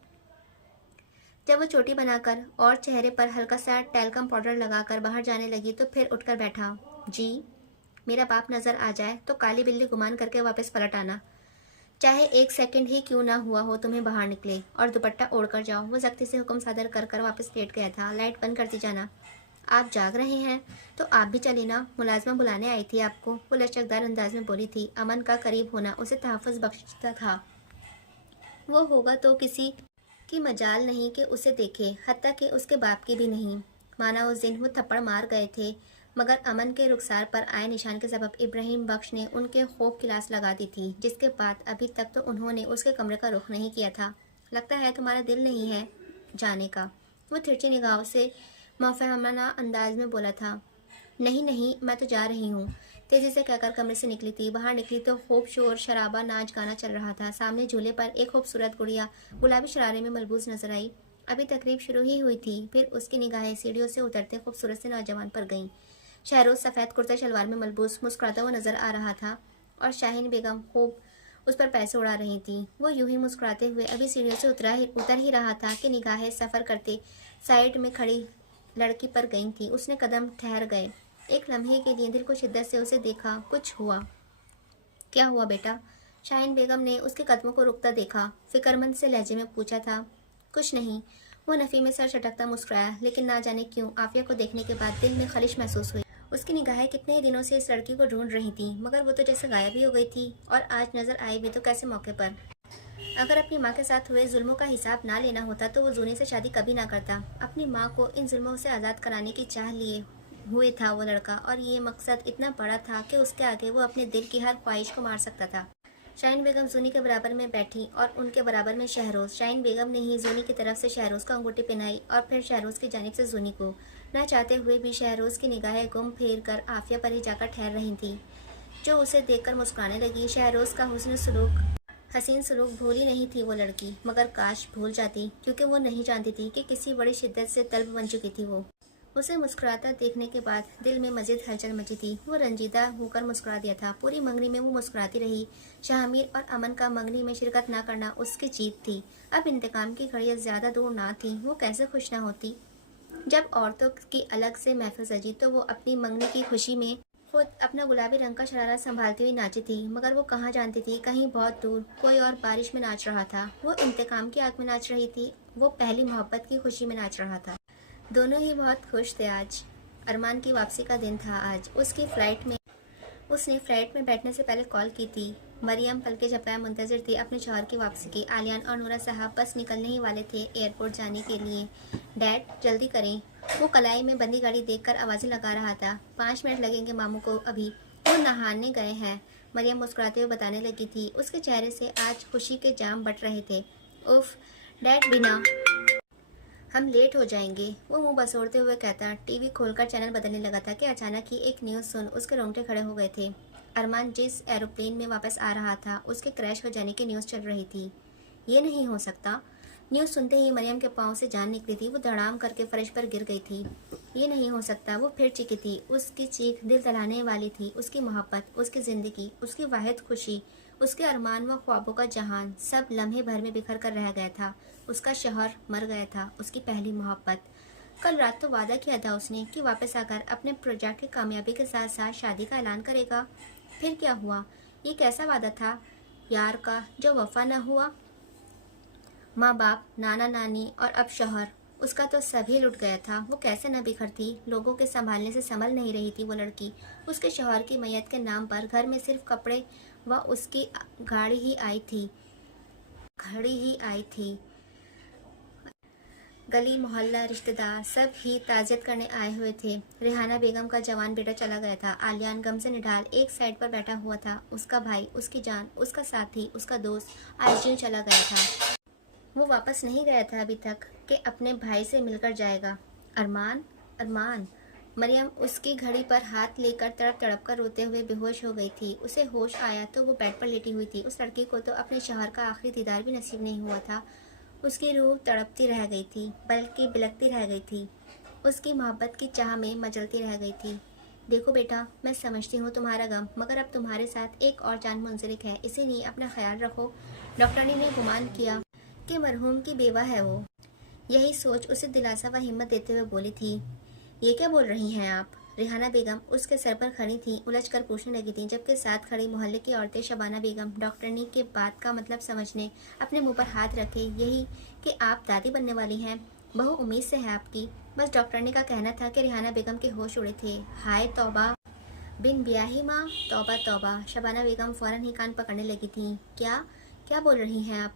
जब वो चोटी बनाकर और चेहरे पर हल्का सा टैल्कम पाउडर लगाकर बाहर जाने लगी तो फिर उठकर बैठा। जी। मेरा बाप नजर आ जाए तो काली बिल्ली गुमान करके वापस पलट आना, चाहे 1 सेकंड ही क्यों ना हुआ हो तुम्हें बाहर निकले, और दुपट्टा ओढ़कर जाओ। वो सख्ती से हुक्म सादर कर कर वापस लेट गया था। लाइट बंद करती जाना। आप जाग रहे हैं तो आप भी चली ना, मुलाजमा बुलाने आई थी आपको। वो लचकदार अंदाज में बोली थी। अमन का करीब होना उसे तहफ़्फ़ुज़ बख्शता था। वो होगा तो किसी की मजाल नहीं कि उसे देखे, हत्ता कि उसके बाप की भी नहीं। माना उस दिन वो थप्पड़ मार गए थे, मगर अमन के रुखसार पर आए निशान के सबब इब्राहिम बख्श ने उनके खौफ की लाश लगा दी थी, जिसके बाद अभी तक तो उन्होंने उसके कमरे का रुख नहीं किया था। लगता है तुम्हारा दिल नहीं है जाने का। वो तिरछी निगाहों से मौफहमाना अंदाज में बोला था। नहीं नहीं, मैं तो जा रही हूँ, तेजी से कहकर कमरे से निकली थी। बाहर निकली तो खूब शोर शराबा नाच गाना चल रहा था। सामने झूले पर एक खूबसूरत गुड़िया गुलाबी शरारे में मलबूस नजर आई। अभी तकरीब शुरू ही हुई थी, फिर उसकी निगाहें सीढ़ियों से उतरते खूबसूरत से नौजवान पर गईं। शहरोज सफ़ेद कुर्ता शलवार में मलबूस मुस्कुराता हुआ नजर आ रहा था। और शाहीन बेगम खूब उस पर पैसे उड़ा रही थी। वो यूं ही मुस्कुराते हुए अभी सीढ़ियों से उतर ही रहा था कि निगाहें सफ़र करते साइड में खड़ी लड़की पर गई थी। उसने कदम ठहर गए। एक लम्हे के लिए दिल को शिद्दत से उसे देखा। कुछ हुआ? क्या हुआ बेटा? शाहीन बेगम ने उसके कदमों को रुकता देखा। फिक्रमंद से लहजे में पूछा था। कुछ नहीं। वो नफ़ी में सर चटकता मुस्कुराया, लेकिन ना जाने क्यों आफिया को देखने के बाद दिल में खलिश महसूस हुई। उसकी निगाहें कितने ही दिनों से इस लड़की को ढूंढ रही थी, मगर वो तो जैसे गायब ही हो गई थी, और आज नजर आई भी तो कैसे मौके पर। अगर अपनी माँ के साथ हुए जुल्मों का हिसाब ना लेना होता तो वो जूनी से शादी कभी ना करता। अपनी माँ को इन जुल्मों से आज़ाद कराने की चाह लिए हुए था वो लड़का, और ये मकसद इतना बड़ा था कि उसके आगे वो अपने दिल की हर ख्वाहिश को मार सकता था। शाहीन बेगम जूनी के बराबर में बैठी और उनके बराबर में शहरोज। शाहीन बेगम ने ही जूनी की तरफ से शहरोज को अंगूठी पहनाई और फिर शहरोज की जानिब से जूनी को। न चाहते हुए भी शहरोज की निगाहें गुम फेर कर आफिया पर ही जाकर ठहर रही थी, जो उसे देखकर मुस्कुराने लगी। शहरोज का हसीन सलूक भूली नहीं थी वो लड़की, मगर काश भूल जाती, क्योंकि वो नहीं जानती थी कि किसी बड़ी शिद्दत से तलब बन चुकी थी वो। उसे मुस्कुराता देखने के बाद दिल में मजीद हलचल मची थी। वो रंजीदा होकर मुस्कुरा दिया था। पूरी मंगनी में वो मुस्कुराती रही। शाहमीर और अमन का मंगनी में शिरकत न करना उसकी जीत थी। अब इंतकाम की घड़ियां ज्यादा दूर ना थी। वो कैसे खुश ना होती। जब औरतों की अलग से महफिल सजी तो वो अपनी मंगनी की खुशी में खुद अपना गुलाबी रंग का शरारा संभालती हुई नाची थी, मगर वो कहाँ जानती थी कहीं बहुत दूर कोई और बारिश में नाच रहा था। वो इंतकाम की आग में नाच रही थी, वो पहली मोहब्बत की खुशी में नाच रहा था। दोनों ही बहुत खुश थे। आज अरमान की वापसी का दिन था। आज उसने फ्लाइट में बैठने से पहले कॉल की थी। मरियम पलके झपकाए मुंतजिर थी अपने शौहर की वापसी की। आलियान और नूरा साहब बस निकलने ही वाले थे एयरपोर्ट जाने के लिए। डैड जल्दी करें। वो कलाई में बंदी गाड़ी देखकर आवाज़ें लगा रहा था। 5 मिनट लगेंगे मामू को, अभी वो नहाने गए हैं। मरियम मुस्कुराते हुए बताने लगी थी। उसके चेहरे से आज खुशी के जाम बट रहे थे। उफ डैड, बिना हम लेट हो जाएंगे, वो मुंह बसोड़ते हुए कहता। टीवी खोलकर चैनल बदलने लगा था कि अचानक ही एक न्यूज़ सुन उसके रोंगटे खड़े हो गए थे। अरमान जिस एरोप्लेन में वापस आ रहा था उसके क्रैश हो जाने की न्यूज़ चल रही थी। ये नहीं हो सकता। न्यूज़ सुनते ही मरियम के पाँव से जान निकली थी। वो धड़ाम करके फर्श पर गिर गई थी। ये नहीं हो सकता। वो फिर चीखी थी। उसकी चीख दिल दहलाने वाली थी। उसकी मोहब्बत, उसकी ज़िंदगी, उसकी वाहिद खुशी, उसके अरमान व ख्वाबों का जहान सब लम्हे भर में बिखर कर रह गया था। उसका शौहर मर गया था। उसकी पहली मोहब्बत। कल रात तो वादा किया था उसने कि वापस आकर अपने प्रोजेक्ट की कामयाबी के साथ साथ शादी का ऐलान करेगा। फिर क्या हुआ? ये कैसा वादा था यार का जो वफा न हुआ? माँ बाप, नाना नानी और अब शौहर, उसका तो सभी लुट गया था। वो कैसे न बिखरती। लोगों के संभालने से संभल नहीं रही थी वो लड़की। उसके शौहर की मैयत के नाम पर घर में सिर्फ कपड़े व उसकी घड़ी ही आई थी। गली मोहल्ला रिश्तेदार सब ही ताजियत करने आए हुए थे। रेहाना बेगम का जवान बेटा चला गया था। आलियान गम से निढाल एक साइड पर बैठा हुआ था। उसका भाई, उसकी जान, उसका साथी, उसका दोस्त आज यूं चला गया था। वो वापस नहीं गया था अभी तक कि अपने भाई से मिलकर जाएगा। अरमान, अरमान। मरियम उसकी घड़ी पर हाथ लेकर तड़प तड़प कर रोते हुए बेहोश हो गई थी। उसे होश आया तो वो बेड पर लेटी हुई थी। उस लड़की को तो अपने शौहर का आखिरी दीदार भी नसीब नहीं हुआ था। उसकी रूह तड़पती रह गई थी, बल्कि बिलकती रह गई थी। उसकी मोहब्बत की चाह में मचलती रह गई थी। देखो बेटा, मैं समझती हूँ तुम्हारा गम, मगर अब तुम्हारे साथ एक और जान मुंसलिक है, इसीलिए अपना ख्याल रखो। डॉक्टरनी ने गुमान किया कि मरहूम की बेवा है वो। यही सोच उसे दिलासा व हिम्मत देते हुए बोली थी। ये क्या बोल रही हैं आप? रेहाना बेगम उसके सर पर खड़ी थी, उलझ कर पूछने लगी थी, जबकि साथ खड़ी मोहल्ले की औरतें शबाना बेगम डॉक्टरनी के बात का मतलब समझने अपने मुंह पर हाथ रखे। यही कि आप दादी बनने वाली हैं, बहु उम्मीद से है आपकी। बस डॉक्टरनी का कहना था कि रेहाना बेगम के होश उड़े थे। हाय तौबा, बिन ब्याही माँ, तौबा तौबा। शबाना बेगम फौरन ही कान पकड़ने लगी थी। क्या क्या बोल रही हैं आप?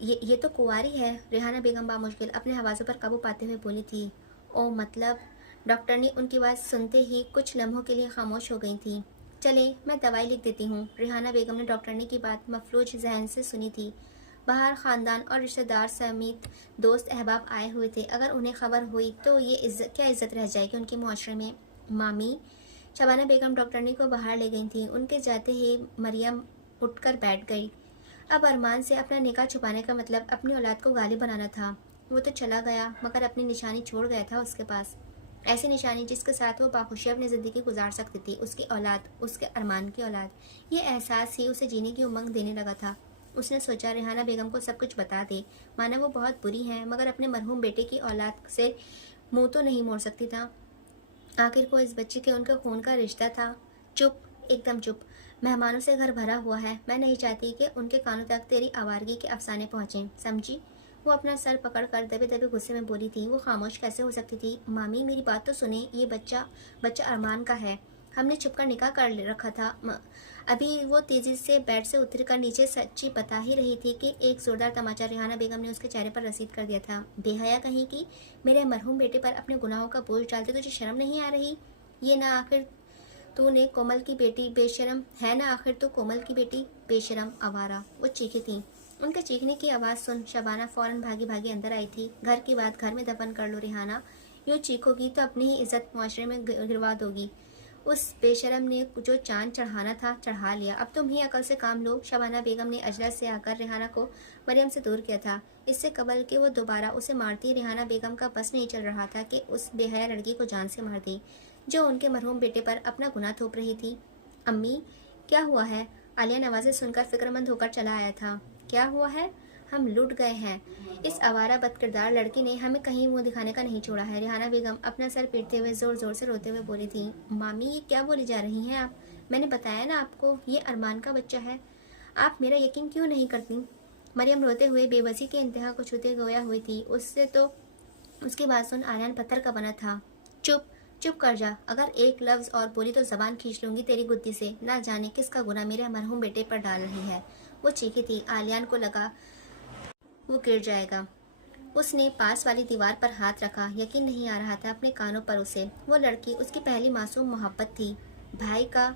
ये तो कुंवारी है। रेहाना बेगम बामुश्किल अपने हवासों पर काबू पाते हुए बोली थी। ओ मतलब। डॉक्टर ने उनकी बात सुनते ही कुछ लम्हों के लिए खामोश हो गई थी। चले, मैं दवाई लिख देती हूँ। रेहाना बेगम ने डॉक्टरनी की बात मफलूज जहन से सुनी थी। बाहर खानदान और रिश्तेदार समेत दोस्त अहबाब आए हुए थे। अगर उन्हें खबर हुई तो ये क्या इज्जत रह जाएगी उनके मुआशरे में। मामी, शबाना बेगम डॉक्टरनी को बाहर ले गई थी। उनके जाते ही मरियम उठकर बैठ गई। अब अरमान से अपना निकाह छुपाने का मतलब अपनी औलाद को गाली बनाना था। वो तो चला गया, मगर अपनी निशानी छोड़ गया था उसके पास। ऐसी निशानी जिसके साथ वो बाखुशी अपनी ज़िंदगी गुजार सकती थी, उसकी औलाद, उसके अरमान की औलाद। ये एहसास ही उसे जीने की उमंग देने लगा था। उसने सोचा रेहाना बेगम को सब कुछ बता दे, माना वो बहुत बुरी है मगर अपने मरहूम बेटे की औलाद से मुंह तो नहीं मोड़ सकती था। आखिर को इस बच्चे के उनके खून का रिश्ता था। चुप, एकदम चुप। मेहमानों से घर भरा हुआ है, मैं नहीं चाहती कि उनके कानों तक तेरी आवारगी के अफसाने पहुंचे, समझी? वो अपना सर पकड़कर दबे दबे गुस्से में बोली थी। वो खामोश कैसे हो सकती थी? मामी मेरी बात तो सुने, ये बच्चा बच्चा अरमान का है। हमने छुपकर निकाह कर रखा था। अभी वो तेजी से बेड से उतरकर नीचे सच्ची बता ही रही थी कि एक जोरदार तमाचा रेहाना बेगम ने उसके चेहरे पर रसीद कर दिया था। बेहया कहीं की, मेरे मरहूम बेटे पर अपने गुनाहों का बोझ डालते तुझे शर्म नहीं आ रही? ये ना आखिर तूने कोमल की बेटी बेशरम है ना, आखिर तो कोमल की बेटी बेशरम आवारा। वो चीखी थी। उनके चीखने की आवाज़ सुन शबाना फौरन भागी भागी अंदर आई थी। घर की बात घर में दफन कर लो रेहाना, यूँ चीखोगी तो अपनी ही इज्जत मुआशरे में गिरवा दोगी। उस बेशरम ने जो चांद चढ़ाना था चढ़ा लिया, अब तुम ही अकल से काम लो। शबाना बेगम ने अजलस से आकर रेहाना को मरियम से दूर किया था। इससे कबल कि वो दोबारा उसे मारती, रेहाना बेगम का बस नहीं चल रहा था कि उस बेहया लड़की को जान से मार दी जो उनके मरहूम बेटे पर अपना गुनाह थोप रही थी। अम्मी, क्या हुआ है? आलिया नवाज़ें सुनकर फिक्रमंद होकर चला आया था। क्या हुआ है? हम लुट गए हैं। इस आवारा बदकिरदार लड़की ने हमें कहीं मुंह दिखाने का नहीं छोड़ा है। रेहाना बेगम अपना सर पीटते हुए जोर जोर से रोते हुए बोली थी। मामी, ये क्या बोली जा रही हैं आप? मैंने बताया ना आपको, ये अरमान का बच्चा है। आप मेरा यकीन क्यों नहीं करती? मरियम रोते हुए बेबसी के इंतहा को छूते गोया हुई थी। उससे तो उसकी बात सुन आलियान पत्थर का बना था। चुप, चुप कर जा। अगर एक लफ्ज और बोली तो जबान खींच लूंगी तेरी गुद्दी से। ना जाने किसका गुनाह मेरे मरहूम बेटे पर डाल रही है। वो चीखी थी। आलियान को लगा वो गिर जाएगा। उसने पास वाली दीवार पर हाथ रखा। यकीन नहीं आ रहा था अपने कानों पर उसे। वो लड़की उसकी पहली मासूम मोहब्बत थी। भाई का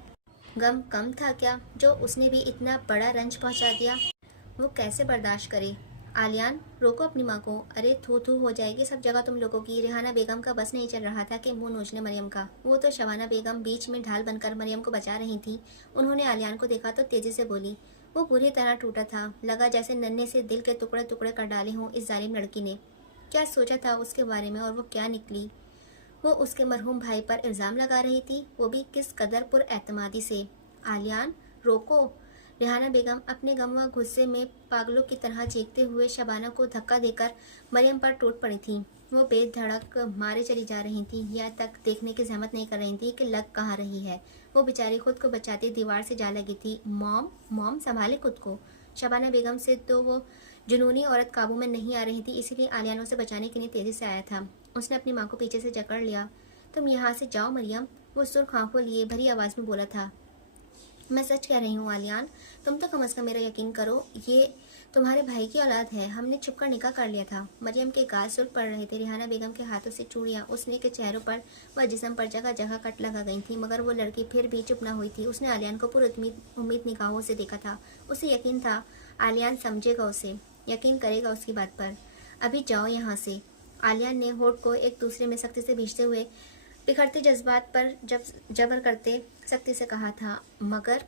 गम कम था क्या जो उसने भी इतना बड़ा रंज पहुंचा दिया? वो कैसे बर्दाश्त करे? आलियान, रोको अपनी माँ को। अरे थू थू हो जाएगी सब जगह तुम लोगों की। रेहाना बेगम का बस नहीं चल रहा था कि मुंह नोचने मरियम का। वो तो शबाना बेगम बीच में ढाल बनकर मरियम को बचा रही थी। उन्होंने आलियान को देखा तो तेजी से बोली। वो बुरी तरह टूटा था। लगा जैसे नन्हे से दिल के टुकड़े टुकड़े कर डाले हों इस जालिम लड़की ने। क्या सोचा था उसके बारे में और वो क्या निकली? वो उसके मरहूम भाई पर इल्ज़ाम लगा रही थी, वो भी किस कदर पुरएतमादी से। आलियान, रोको। रेहाना बेगम अपने गम व गुस्से में पागलों की तरह चीखते हुए शबाना को धक्का देकर मरियम पर टूट पड़ी थी। वो बेधड़क मारे चली जा रही थी, या तक देखने की जहमत नहीं कर रही थी कि लग कहाँ रही है। वो बेचारी खुद को बचाती दीवार से जा लगी थी। मॉम, मॉम संभाले खुद को। शबाना बेगम से तो वो जुनूनी औरत काबू में नहीं आ रही थी, इसीलिए आलियान उसे बचाने के लिए तेजी से आया था। उसने अपनी माँ को पीछे से जकड़ लिया। तुम यहाँ से जाओ मरियम, वो सुर्ख आंखों लिए भरी आवाज़ में बोला था। मैं सच कह रही हूँ आलियान, तुम तो कम अज़ कम मेरा यकीन करो, ये तुम्हारे भाई की औलाद है। हमने छुपकर निकाह कर लिया था। मरियम के गाल सुर्ख पड़ रहे थे। रेहाना बेगम के हाथों से चूड़ियाँ उसने के चेहरों पर व जिस्म पर जगह जगह कट लगा गई थी, मगर वो लड़की फिर भी चुप न हुई थी। उसने आलियान को पूरी उम्मीद निगाहों से देखा था। उसे यकीन था आलियान समझेगा उसे, यकीन करेगा उसकी बात पर। अभी जाओ यहाँ से। आलियान ने होठ को एक दूसरे में सख्ती से भींचते हुए बिखरते जज्बात पर जबर करते सख्ती से कहा था। मगर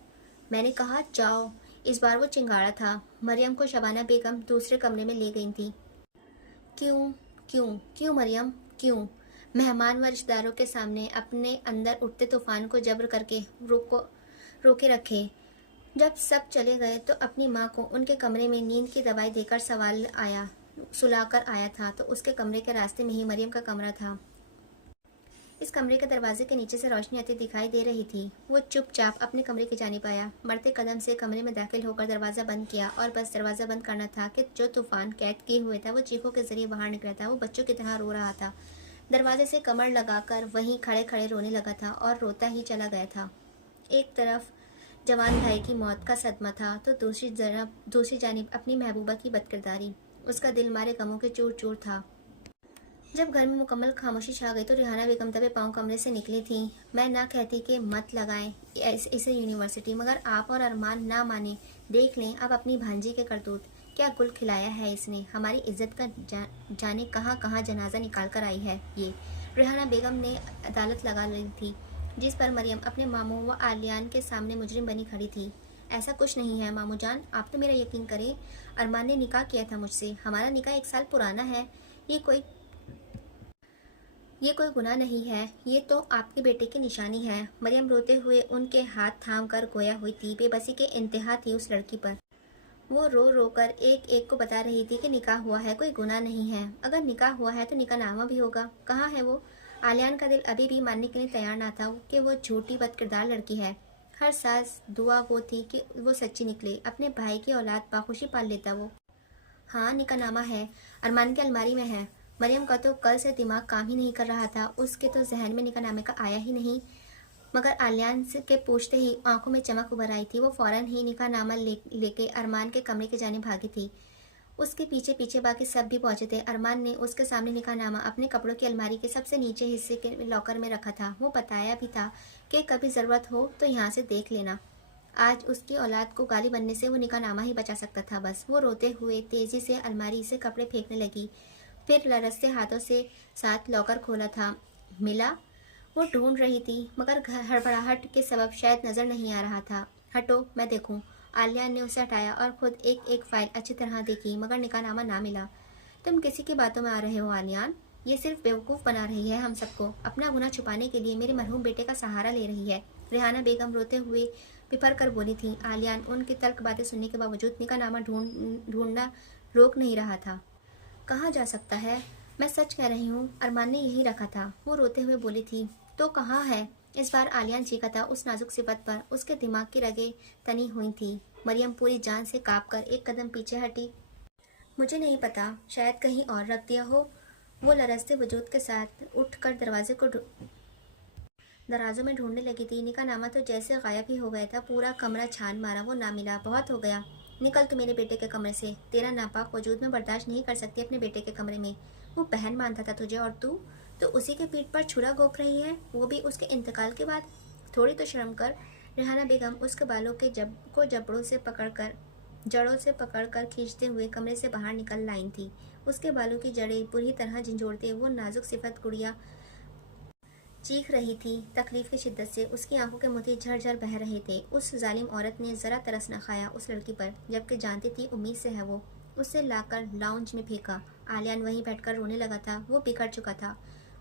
मैंने कहा जाओ। इस बार वो चिंगाड़ा था। मरियम को शबाना बेगम दूसरे कमरे में ले गई थी। क्यों क्यों क्यों मरियम, क्यों? मेहमान व रिश्तेदारों के सामने अपने अंदर उठते तूफान को जबर करके रोके रखे। जब सब चले गए तो अपनी माँ को उनके कमरे में नींद की दवाई देकर सुलाकर आया था तो उसके कमरे के रास्ते में ही मरियम का कमरा था। इस कमरे के दरवाजे के नीचे से रोशनी आती दिखाई दे रही थी। वो चुपचाप अपने कमरे की जानिब आया। बढ़ते कदम से कमरे में दाखिल होकर दरवाज़ा बंद किया और बस दरवाज़ा बंद करना था कि जो तूफान कैद किए हुए था वो चीखों के जरिए बाहर निकला था। वो बच्चों की तरह रो रहा था। दरवाजे से कमर लगाकर वहीं खड़े खड़े रोने लगा था और रोता ही चला गया था। एक तरफ जवान भाई की मौत का सदमा था तो दूसरी जानिब अपनी महबूबा की बदकिरदारी। उसका दिल मारे गमों के चूर चूर था। जब घर में मुकम्मल खामोशी छा गई तो रेहाना बेगम दबे पाँव कमरे से निकली थी। मैं ना कहती कि मत लगाएं इसे यूनिवर्सिटी, मगर आप और अरमान ना माने। देख लें अब अपनी भांजी के करतूत। क्या गुल खिलाया है इसने। हमारी इज्जत का जाने कहाँ कहाँ जनाजा निकाल कर आई है ये। रेहाना बेगम ने अदालत लगा ली थी जिस पर मरियम अपने मामू व आलियान के सामने मुजरिम बनी खड़ी थी। ऐसा कुछ नहीं है मामू जान, आप तो मेरा यकीन करें। अरमान ने निकाह किया था मुझसे। हमारा निकाह 1 साल पुराना है। ये कोई ये कोई गुनाह नहीं है, ये तो आपके बेटे की निशानी है। मरियम रोते हुए उनके हाथ थाम कर गोया हुई थी। बेबसी के इंतहा थी उस लड़की पर। वो रो रो कर एक एक को बता रही थी कि निकाह हुआ है, कोई गुनाह नहीं है। अगर निकाह हुआ है तो निकाह नामा भी होगा। कहाँ है वो? आलियान का दिल अभी भी मानने के लिए तैयार ना था कि वो झूठी बदकिरदार लड़की है। हर सांस दुआ वो थी कि वो सच्ची निकले, अपने भाई की औलाद बाखुशी पाल लेता वो। हाँ, निकाहनामा है, अरमान की अलमारी में है। मरियम का तो कल से दिमाग काम ही नहीं कर रहा था। उसके तो जहन में निकाहनामे का आया ही नहीं। मगर आलियान के पूछते ही आंखों में चमक उभर आई थी। वो फौरन ही निकाहनामा लेके अरमान के कमरे की जाने भागी थी। उसके पीछे पीछे बाकी सब भी पहुंचे थे। अरमान ने उसके सामने निकाहनामा अपने कपड़ों की अलमारी के सबसे नीचे हिस्से के लॉकर में रखा था। वो बताया भी था कि कभी ज़रूरत हो तो यहाँ से देख लेना। आज उसकी औलाद को गाली बनने से वो निकाहनामा ही बचा सकता था। बस वो रोते हुए तेजी से अलमारी से कपड़े फेंकने लगी। फिर लरसते हाथों से साथ लॉकर खोला था। मिला? वो ढूंढ रही थी मगर हड़बड़ाहट के सबब शायद नजर नहीं आ रहा था। हटो, मैं देखूं। आलिया ने उसे हटाया और खुद एक एक फाइल अच्छी तरह देखी मगर निकाहनामा ना मिला। तुम किसी की बातों में आ रहे हो आलियान? ये सिर्फ बेवकूफ़ बना रही है हम सबको। अपना गुनाह छुपाने के लिए मेरे मरहूम बेटे का सहारा ले रही है। रेहाना बेगम रोते हुए बिफर कर बोली थी। आलियान उनकी तर्क बातें सुनने के बावजूद निकाहनामा ढूंढना रोक नहीं रहा था। कहाँ जा सकता है? मैं सच कह रही हूँ, अरमान ने यही रखा था। वो रोते हुए बोली थी। तो कहाँ है? इस बार आलियान चीखा था उस नाजुक सिफत पर। उसके दिमाग की रगें तनी हुई थी। मरियम पूरी जान से काँप कर एक कदम पीछे हटी। मुझे नहीं पता, शायद कहीं और रख दिया हो। वो लरजते वजूद के साथ उठकर दराजों में ढूंढने लगी थी। निकाहनामा तो जैसे गायब ही हो गया था। पूरा कमरा छान मारा, वो ना मिला। बहुत हो गया, निकल तू मेरे बेटे के कमरे से। तेरा नापाक वजूद मैं बर्दाश्त नहीं कर सकती अपने बेटे के कमरे में। वो बहन मानता था तुझे और तू तो उसी के पीठ पर छुरा घोंप रही है, वो भी उसके इंतकाल के बाद। थोड़ी तो शर्म कर। रेहाना बेगम उसके बालों के जड़ों से पकड़कर खींचते हुए कमरे से बाहर निकल लाई थी। उसके बालों की जड़ें बुरी तरह झंझोड़ते वो नाजुक सिफत गुड़िया चीख रही थी तकलीफ की शिद्दत से। उसकी आंखों के मोती झरझर बह रहे थे। उस जालिम औरत ने जरा तरस न खाया उस लड़की पर, जबकि जानती थी उम्मीद से है वो। उसे लाकर लाउंज में फेंका। आलियान वहीं बैठकर रोने लगा था। वो बिखर चुका था।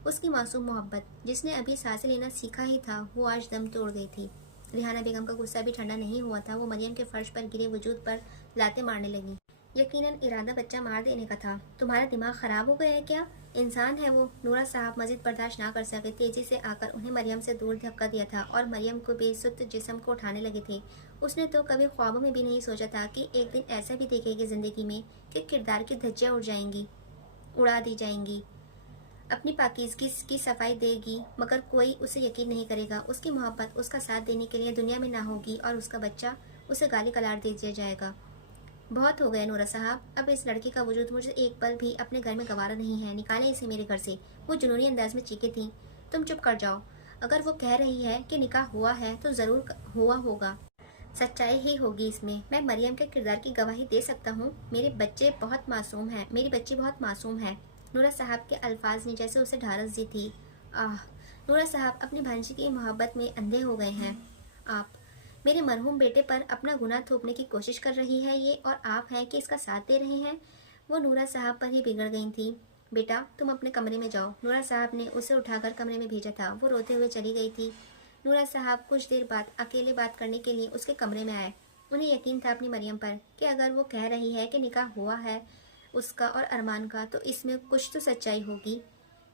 उसकी मासूम मोहब्बत, जिसने अभी सांसें लेना सीखा ही था, वो आज दम तोड़ गई थी। रिहाना बेगम का गुस्सा भी ठंडा नहीं हुआ था। वो मरियम के फर्श पर गिरे वजूद पर लाते मारने लगी। यकीनन इरादा बच्चा मार देने का था। तुम्हारा दिमाग खराब हो गया है क्या? इंसान है वो। नूरा साहब मजीद बर्दाश्त ना कर सके। तेजी से आकर उन्हें मरियम से दूर धक्का दिया था और मरियम को बेसुध जिस्म को उठाने लगे थे। उसने तो कभी ख्वाबों में भी नहीं सोचा था कि एक दिन ऐसा भी देखेगी जिंदगी में कि किरदार की धज्जियां उड़ा दी जाएंगी। अपनी पाकीज़गी की सफाई देगी मगर कोई उसे यकीन नहीं करेगा। उसकी मोहब्बत उसका साथ देने के लिए दुनिया में ना होगी और उसका बच्चा उसे गाली कलार दे दिया जाएगा। बहुत हो गया नूरा साहब, अब इस लड़की का वजूद मुझे एक पल भी अपने घर में गवारा नहीं है। निकाले इसे मेरे घर से। वो जुनूनी अंदाज में चीखे थी। तुम चुप कर जाओ। अगर वो कह रही है कि निकाह हुआ है तो ज़रूर हुआ होगा। सच्चाई ही होगी इसमें। मैं मरियम के किरदार की गवाही दे सकता हूँ। मेरी बच्ची बहुत मासूम है। नूरा साहब के अल्फाज ने जैसे उसे ढारस दी थी। आह, नूरा साहब अपनी भांजी की मोहब्बत में अंधे हो गए हैं। आप मेरे मरहूम बेटे पर अपना गुनाह थोपने की कोशिश कर रही है ये, और आप हैं कि इसका साथ दे रहे हैं। वो नूरा साहब पर ही बिगड़ गई थी। बेटा, तुम अपने कमरे में जाओ। नूरा साहब ने उसे उठाकर कमरे में भेजा था। वो रोते हुए चली गई थी। नूरा साहब कुछ देर बाद अकेले बात करने के लिए उसके कमरे में आए। उन्हें यकीन था अपनी मरियम पर कि अगर वो कह रही है कि निकाह हुआ है उसका और अरमान का, तो इसमें कुछ तो सच्चाई होगी।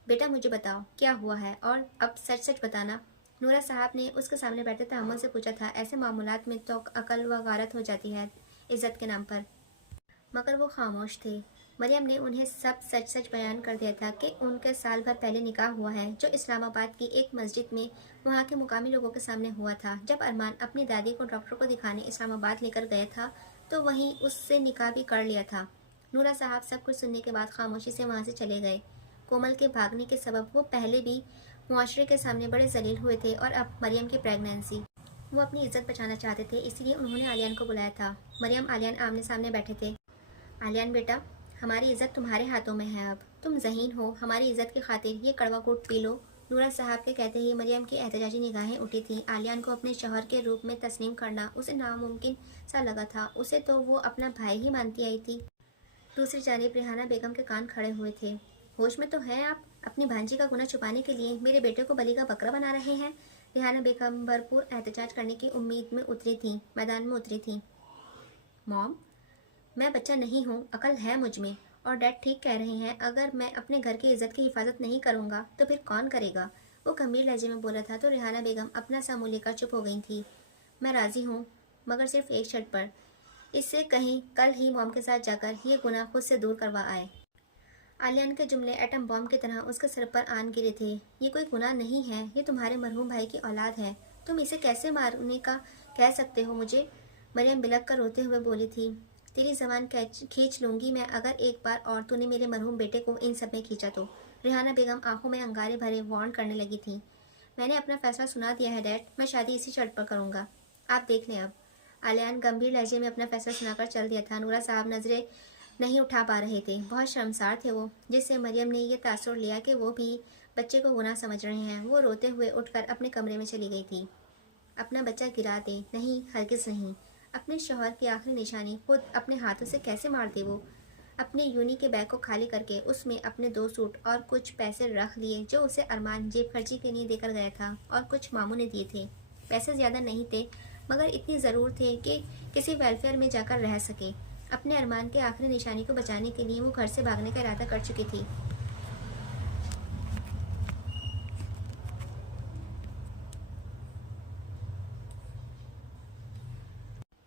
बेटा, मुझे बताओ क्या हुआ है, और अब सच सच बताना। नूरा साहब ने उसके सामने बैठे तहम्मुल से पूछा था। ऐसे मामूलात में तो अकल व गारत हो जाती है इज्जत के नाम पर। मगर वो खामोश थे। मरियम ने उन्हें सब सच सच बयान कर दिया था कि उनके साल भर पहले निकाह हुआ है, जो इस्लामाबाद की एक मस्जिद में वहाँ के मुकामी लोगों के सामने हुआ था। जब अरमान अपनी दादी को डॉक्टर को दिखाने इस्लामाबाद लेकर गया था तो वहीं उससे निकाह भी कर लिया था। नूरा साहब सब कुछ सुनने के बाद खामोशी से वहाँ से चले गए। कोमल के भागने के सबब वो पहले भी मुआशरे के सामने बड़े जलील हुए थे, और अब मरियम की प्रेगनेंसी। वो अपनी इज्जत बचाना चाहते थे, इसीलिए उन्होंने आलियान को बुलाया था। मरियम आलियान आमने सामने बैठे थे। आलियान बेटा, हमारी इज्जत तुम्हारे हाथों में है। अब तुम ज़हीन हो। हमारी इज्जत की खातिर ये कड़वा घूंट पी लो। नूरा साहब के कहते ही मरियम की एहतजाजी निगाहें उठी थी। आलियान को अपने शौहर के रूप में तस्लीम करना उसे नामुमकिन सा लगा था। उसे तो वो अपना भाई ही मानती आई थी। दूसरी जानिब रेहाना बेगम के कान खड़े हुए थे। होश में तो हैं आप? अपनी भांजी का गुनाह छुपाने के लिए मेरे बेटे को बलि का बकरा बना रहे हैं। रिहाना बेगम भरपूर एहतजाज करने की उम्मीद में उतरी थी, मैदान में उतरी थी। मॉम, मैं बच्चा नहीं हूँ, अकल है मुझ में, और डैड ठीक कह रहे हैं, अगर मैं अपने घर की इज्जत की हिफाजत नहीं करूँगा तो फिर कौन करेगा। वो गंभीर लहजे में बोला था तो रिहाना बेगम अपना सा मुँह लेकर चुप हो गई थी। मैं राज़ी हूँ, मगर सिर्फ एक शर्त पर। इससे कहीं कल ही मॉम के साथ जाकर ये गुनाह खुद से दूर करवा आए। आलियान के जुमले एटम बॉम्ब की तरह उसके सिर पर आन गिरे थे। ये कोई गुनाह नहीं है, ये तुम्हारे मरहूम भाई की औलाद है, तुम इसे कैसे मारने का कह सकते हो मुझे। मरियम बिलक कर रोते हुए बोली थी, तेरी जबान खींच लूंगी मैं अगर एक बार और तूने मेरे मरहूम बेटे को इन सब में खींचा तो। रिहाना बेगम आंखों में अंगारे भरे वार्न करने लगी थी। मैंने अपना फैसला सुना दिया है डैड, मैं शादी इसी शर्त पर करूँगा, आप देख लें अब। आलियान गंभीर लहजे में अपना फैसला सुनाकर चल दिया था। नूरा साहब नजरें नहीं उठा पा रहे थे, बहुत शर्मसार थे वो, जिससे मरियम ने यह तासुर लिया कि वो भी बच्चे को गुनाह समझ रहे हैं। वो रोते हुए उठकर अपने कमरे में चली गई थी। अपना बच्चा गिरा दे, नहीं हरगिज नहीं। अपने शौहर की आखिरी निशानी खुद अपने हाथों से कैसे मार दे वो। अपने यूनी के बैग को खाली करके उसमें अपने 2 सूट और कुछ पैसे रख लिए जो उसे अरमान जेब खर्ची के लिए देकर गया था, और कुछ मामू ने दिए थे। पैसे ज़्यादा नहीं थे, मगर इतनी ज़रूर थे कि किसी वेलफेयर में जाकर रह सके। अपने अरमान के आखिरी निशानी को बचाने के लिए वो घर से भागने का इरादा कर चुकी थी।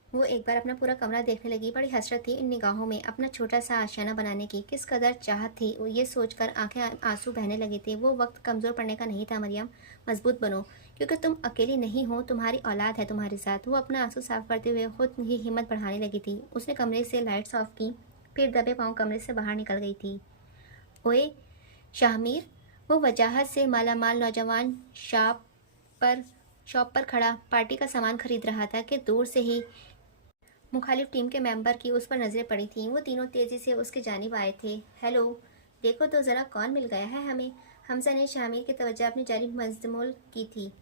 वो एक बार अपना पूरा कमरा देखने लगी। बड़ी हसरत थी इन निगाहों में अपना छोटा सा आशियाना बनाने की। किस कदर चाहत थी ये सोचकर आंखें आंसू बहने लगे थे। वो वक्त कमज़ोर पड़ने का नहीं था मरियम, मजबूत बनो, क्योंकि तुम अकेली नहीं हो, तुम्हारी औलाद है तुम्हारे साथ। वो अपना आंसू साफ करते हुए खुद ही हिम्मत बढ़ाने लगी थी। उसने कमरे से लाइट्स ऑफ की, फिर दबे पाँव कमरे से बाहर निकल गई थी। ओए शाहमीर, वो वजाहत से मालामाल नौजवान शॉप पर खड़ा पार्टी का सामान खरीद रहा था कि दूर से ही मुखालिफ टीम के मेंबर की उस पर नजरें पड़ी थीं। वो तीनों तेजी से उसके जानिब आए थे। हेलो, देखो तो ज़रा कौन मिल गया है हमें। हमजा ने शामिर की तवज्जो अपनी जानिब मजमूल की थी।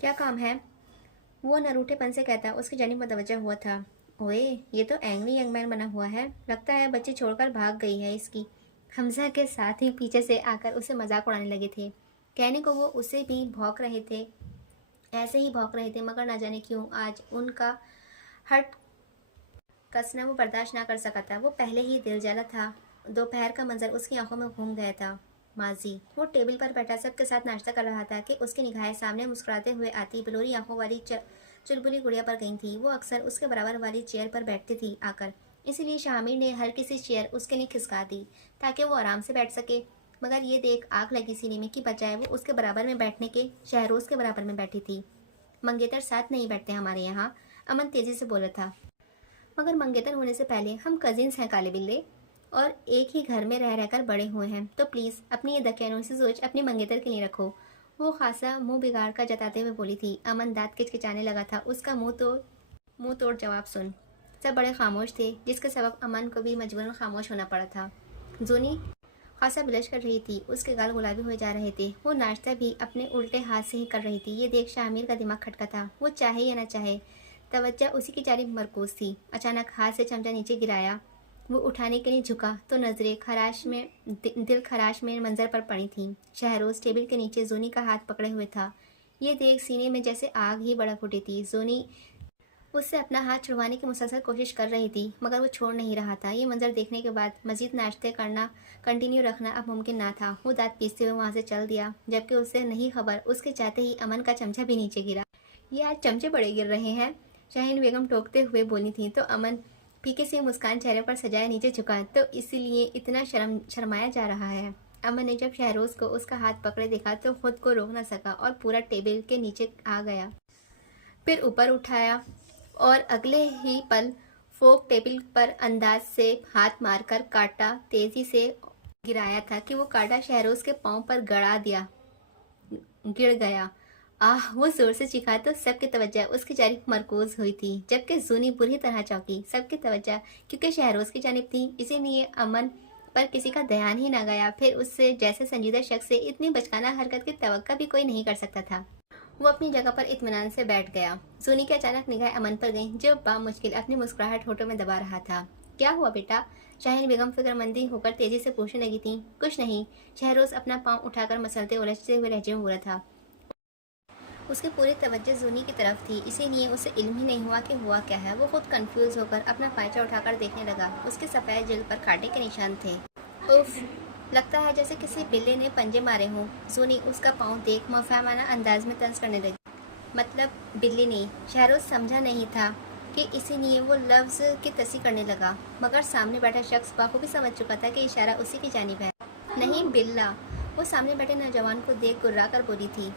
क्या काम है, वो नरूठेपन से कहता उसकी जानिब मुतवज्जह हुआ था। ओए, ये तो एंग्री यंग मैन बना हुआ है, लगता है बच्ची छोड़कर भाग गई है इसकी। हमजा के साथ ही पीछे से आकर उसे मजाक उड़ाने लगे थे। कहने को वो उसे भी भौंक रहे थे, ऐसे ही भौंक रहे थे, मगर ना जाने क्यों आज उनका हट कसना वो बर्दाश्त ना कर सका था। वो पहले ही दिलजला था। दोपहर का मंजर उसकी आंखों में घूम गया था। माजी, वो टेबल पर बैठा सबके साथ नाश्ता कर रहा था कि उसकी निगाहें सामने मुस्कुराते हुए आती बिलोरी आंखों वाली चुलबुली गुड़िया पर गई थी। वो अक्सर उसके बराबर वाली चेयर पर बैठती थी आकर, इसीलिए शामिर ने हर किसी चेयर उसके लिए खिसका दी ताकि वो आराम से बैठ सके। मगर ये देख आग लगी सीने में कि बजाय वो उसके बराबर में बैठने के शहरोज के बराबर में बैठी थी। मंगेतर साथ नहीं बैठते हमारे यहाँ, अमन तेजी से बोला था। मगर मंगेतर होने से पहले हम कजिन्स हैं काले बिल्ले, और एक ही घर में रह रहकर बड़े हुए हैं, तो प्लीज़ अपनी ये दकियानूसी सोच अपनी मंगेतर के लिए रखो। वो खासा मुंह बिगाड़ कर जताते हुए बोली थी। अमन दांत किचकिचाने लगा था। उसका मुंह तोड़ जवाब सुन। सब बड़े खामोश थे, जिसके सबब अमन को भी मजबूरन खामोश होना पड़ा था। जोनी खासा बिलश कर रही थी, उसके गाल गुलाबी हो जा रहे थे। वो नाश्ता भी अपने उल्टे हाथ से ही कर रही थी। ये देख शामिर का दिमाग खटका था। वो चाहे या ना चाहे तवज्जो उसी की जानिब मरकूज थी। अचानक हाथ से चमचा नीचे गिराया। वो उठाने के लिए झुका तो नजरें दिल खराश में मंजर पर पड़ी थी। शहरोज टेबल के नीचे जोनी का हाथ पकड़े हुए था। ये देख सीने में जैसे आग ही बड़ा फूटी थी। जोनी उससे अपना हाथ छुड़वाने की मुसलसल कोशिश कर रही थी, मगर वो छोड़ नहीं रहा था। ये मंजर देखने के बाद मजीद नाश्ते करना कंटिन्यू रखना अब मुमकिन ना था। वो दांत पीसते हुए वहाँ से चल दिया, जबकि उससे नहीं खबर उसके चाहते ही अमन का चमचा भी नीचे गिरा। ये आज चमचे बड़े गिर रहे हैं, शाहीन बेगम टोकते हुए बोली थी, तो अमन फीके से मुस्कान चेहरे पर सजाए नीचे झुका, तो इसीलिए इतना शर्माया जा रहा है। अमन ने जब शहरोज को उसका हाथ पकड़े देखा तो खुद को रोक न सका और पूरा टेबल के नीचे आ गया। फिर ऊपर उठाया और अगले ही पल फोक टेबल पर अंदाज से हाथ मारकर काटा तेजी से गिराया था कि वो काटा शहरोज के पांव पर गिर गया। आह, वो जोर से चीखा तो सबकी तवज्जो उसकी जानिब मरकूज हुई थी, जबकि जूनी बुरी तरह चौंकी। सबकी तवज्जो क्योंकि शहरोज की जानिब थी, इसीलिए अमन पर किसी का ध्यान ही ना गया। फिर उससे जैसे संजीदा शख्स से इतनी बचकाना हरकत की तवक्का भी कोई नहीं कर सकता था। वो अपनी जगह पर इत्मीनान से बैठ गया। जूनी की अचानक निगाह अमन पर गई, जो बामुश्किल अपनी मुस्कुराहट होठों में दबा रहा था। क्या हुआ बेटा? शाहीन बेगम फिक्रमंदी होकर तेजी से पूछने लगी थी। कुछ नहीं, शहरोज अपना पाँव उठाकर मसलते उलझते हुए लहजे में बोला था। उसकी पूरी तवज्जो जूनी की तरफ थी, इसीलिए उसे इल्म ही नहीं हुआ कि हुआ क्या है। वो खुद कंफ्यूज होकर अपना पायचा उठाकर देखने लगा। उसके सफ़ेद जिल्द पर कांटे के निशान थे। उफ, लगता है जैसे किसी बिल्ली ने पंजे मारे हों। जूनी उसका पाँव देख मफहमाना अंदाज में तंज करने लगी। मतलब बिल्ली नहीं। शहरोज समझा नहीं था कि इसीलिए वो लफ्ज़ की तसी करने लगा, मगर सामने बैठा शख्स बाखूबी समझ चुका था कि इशारा उसी की जानिब है। नहीं बिल्ला, वो सामने बैठे नौजवान को देख गुर्रा कर बोली थी,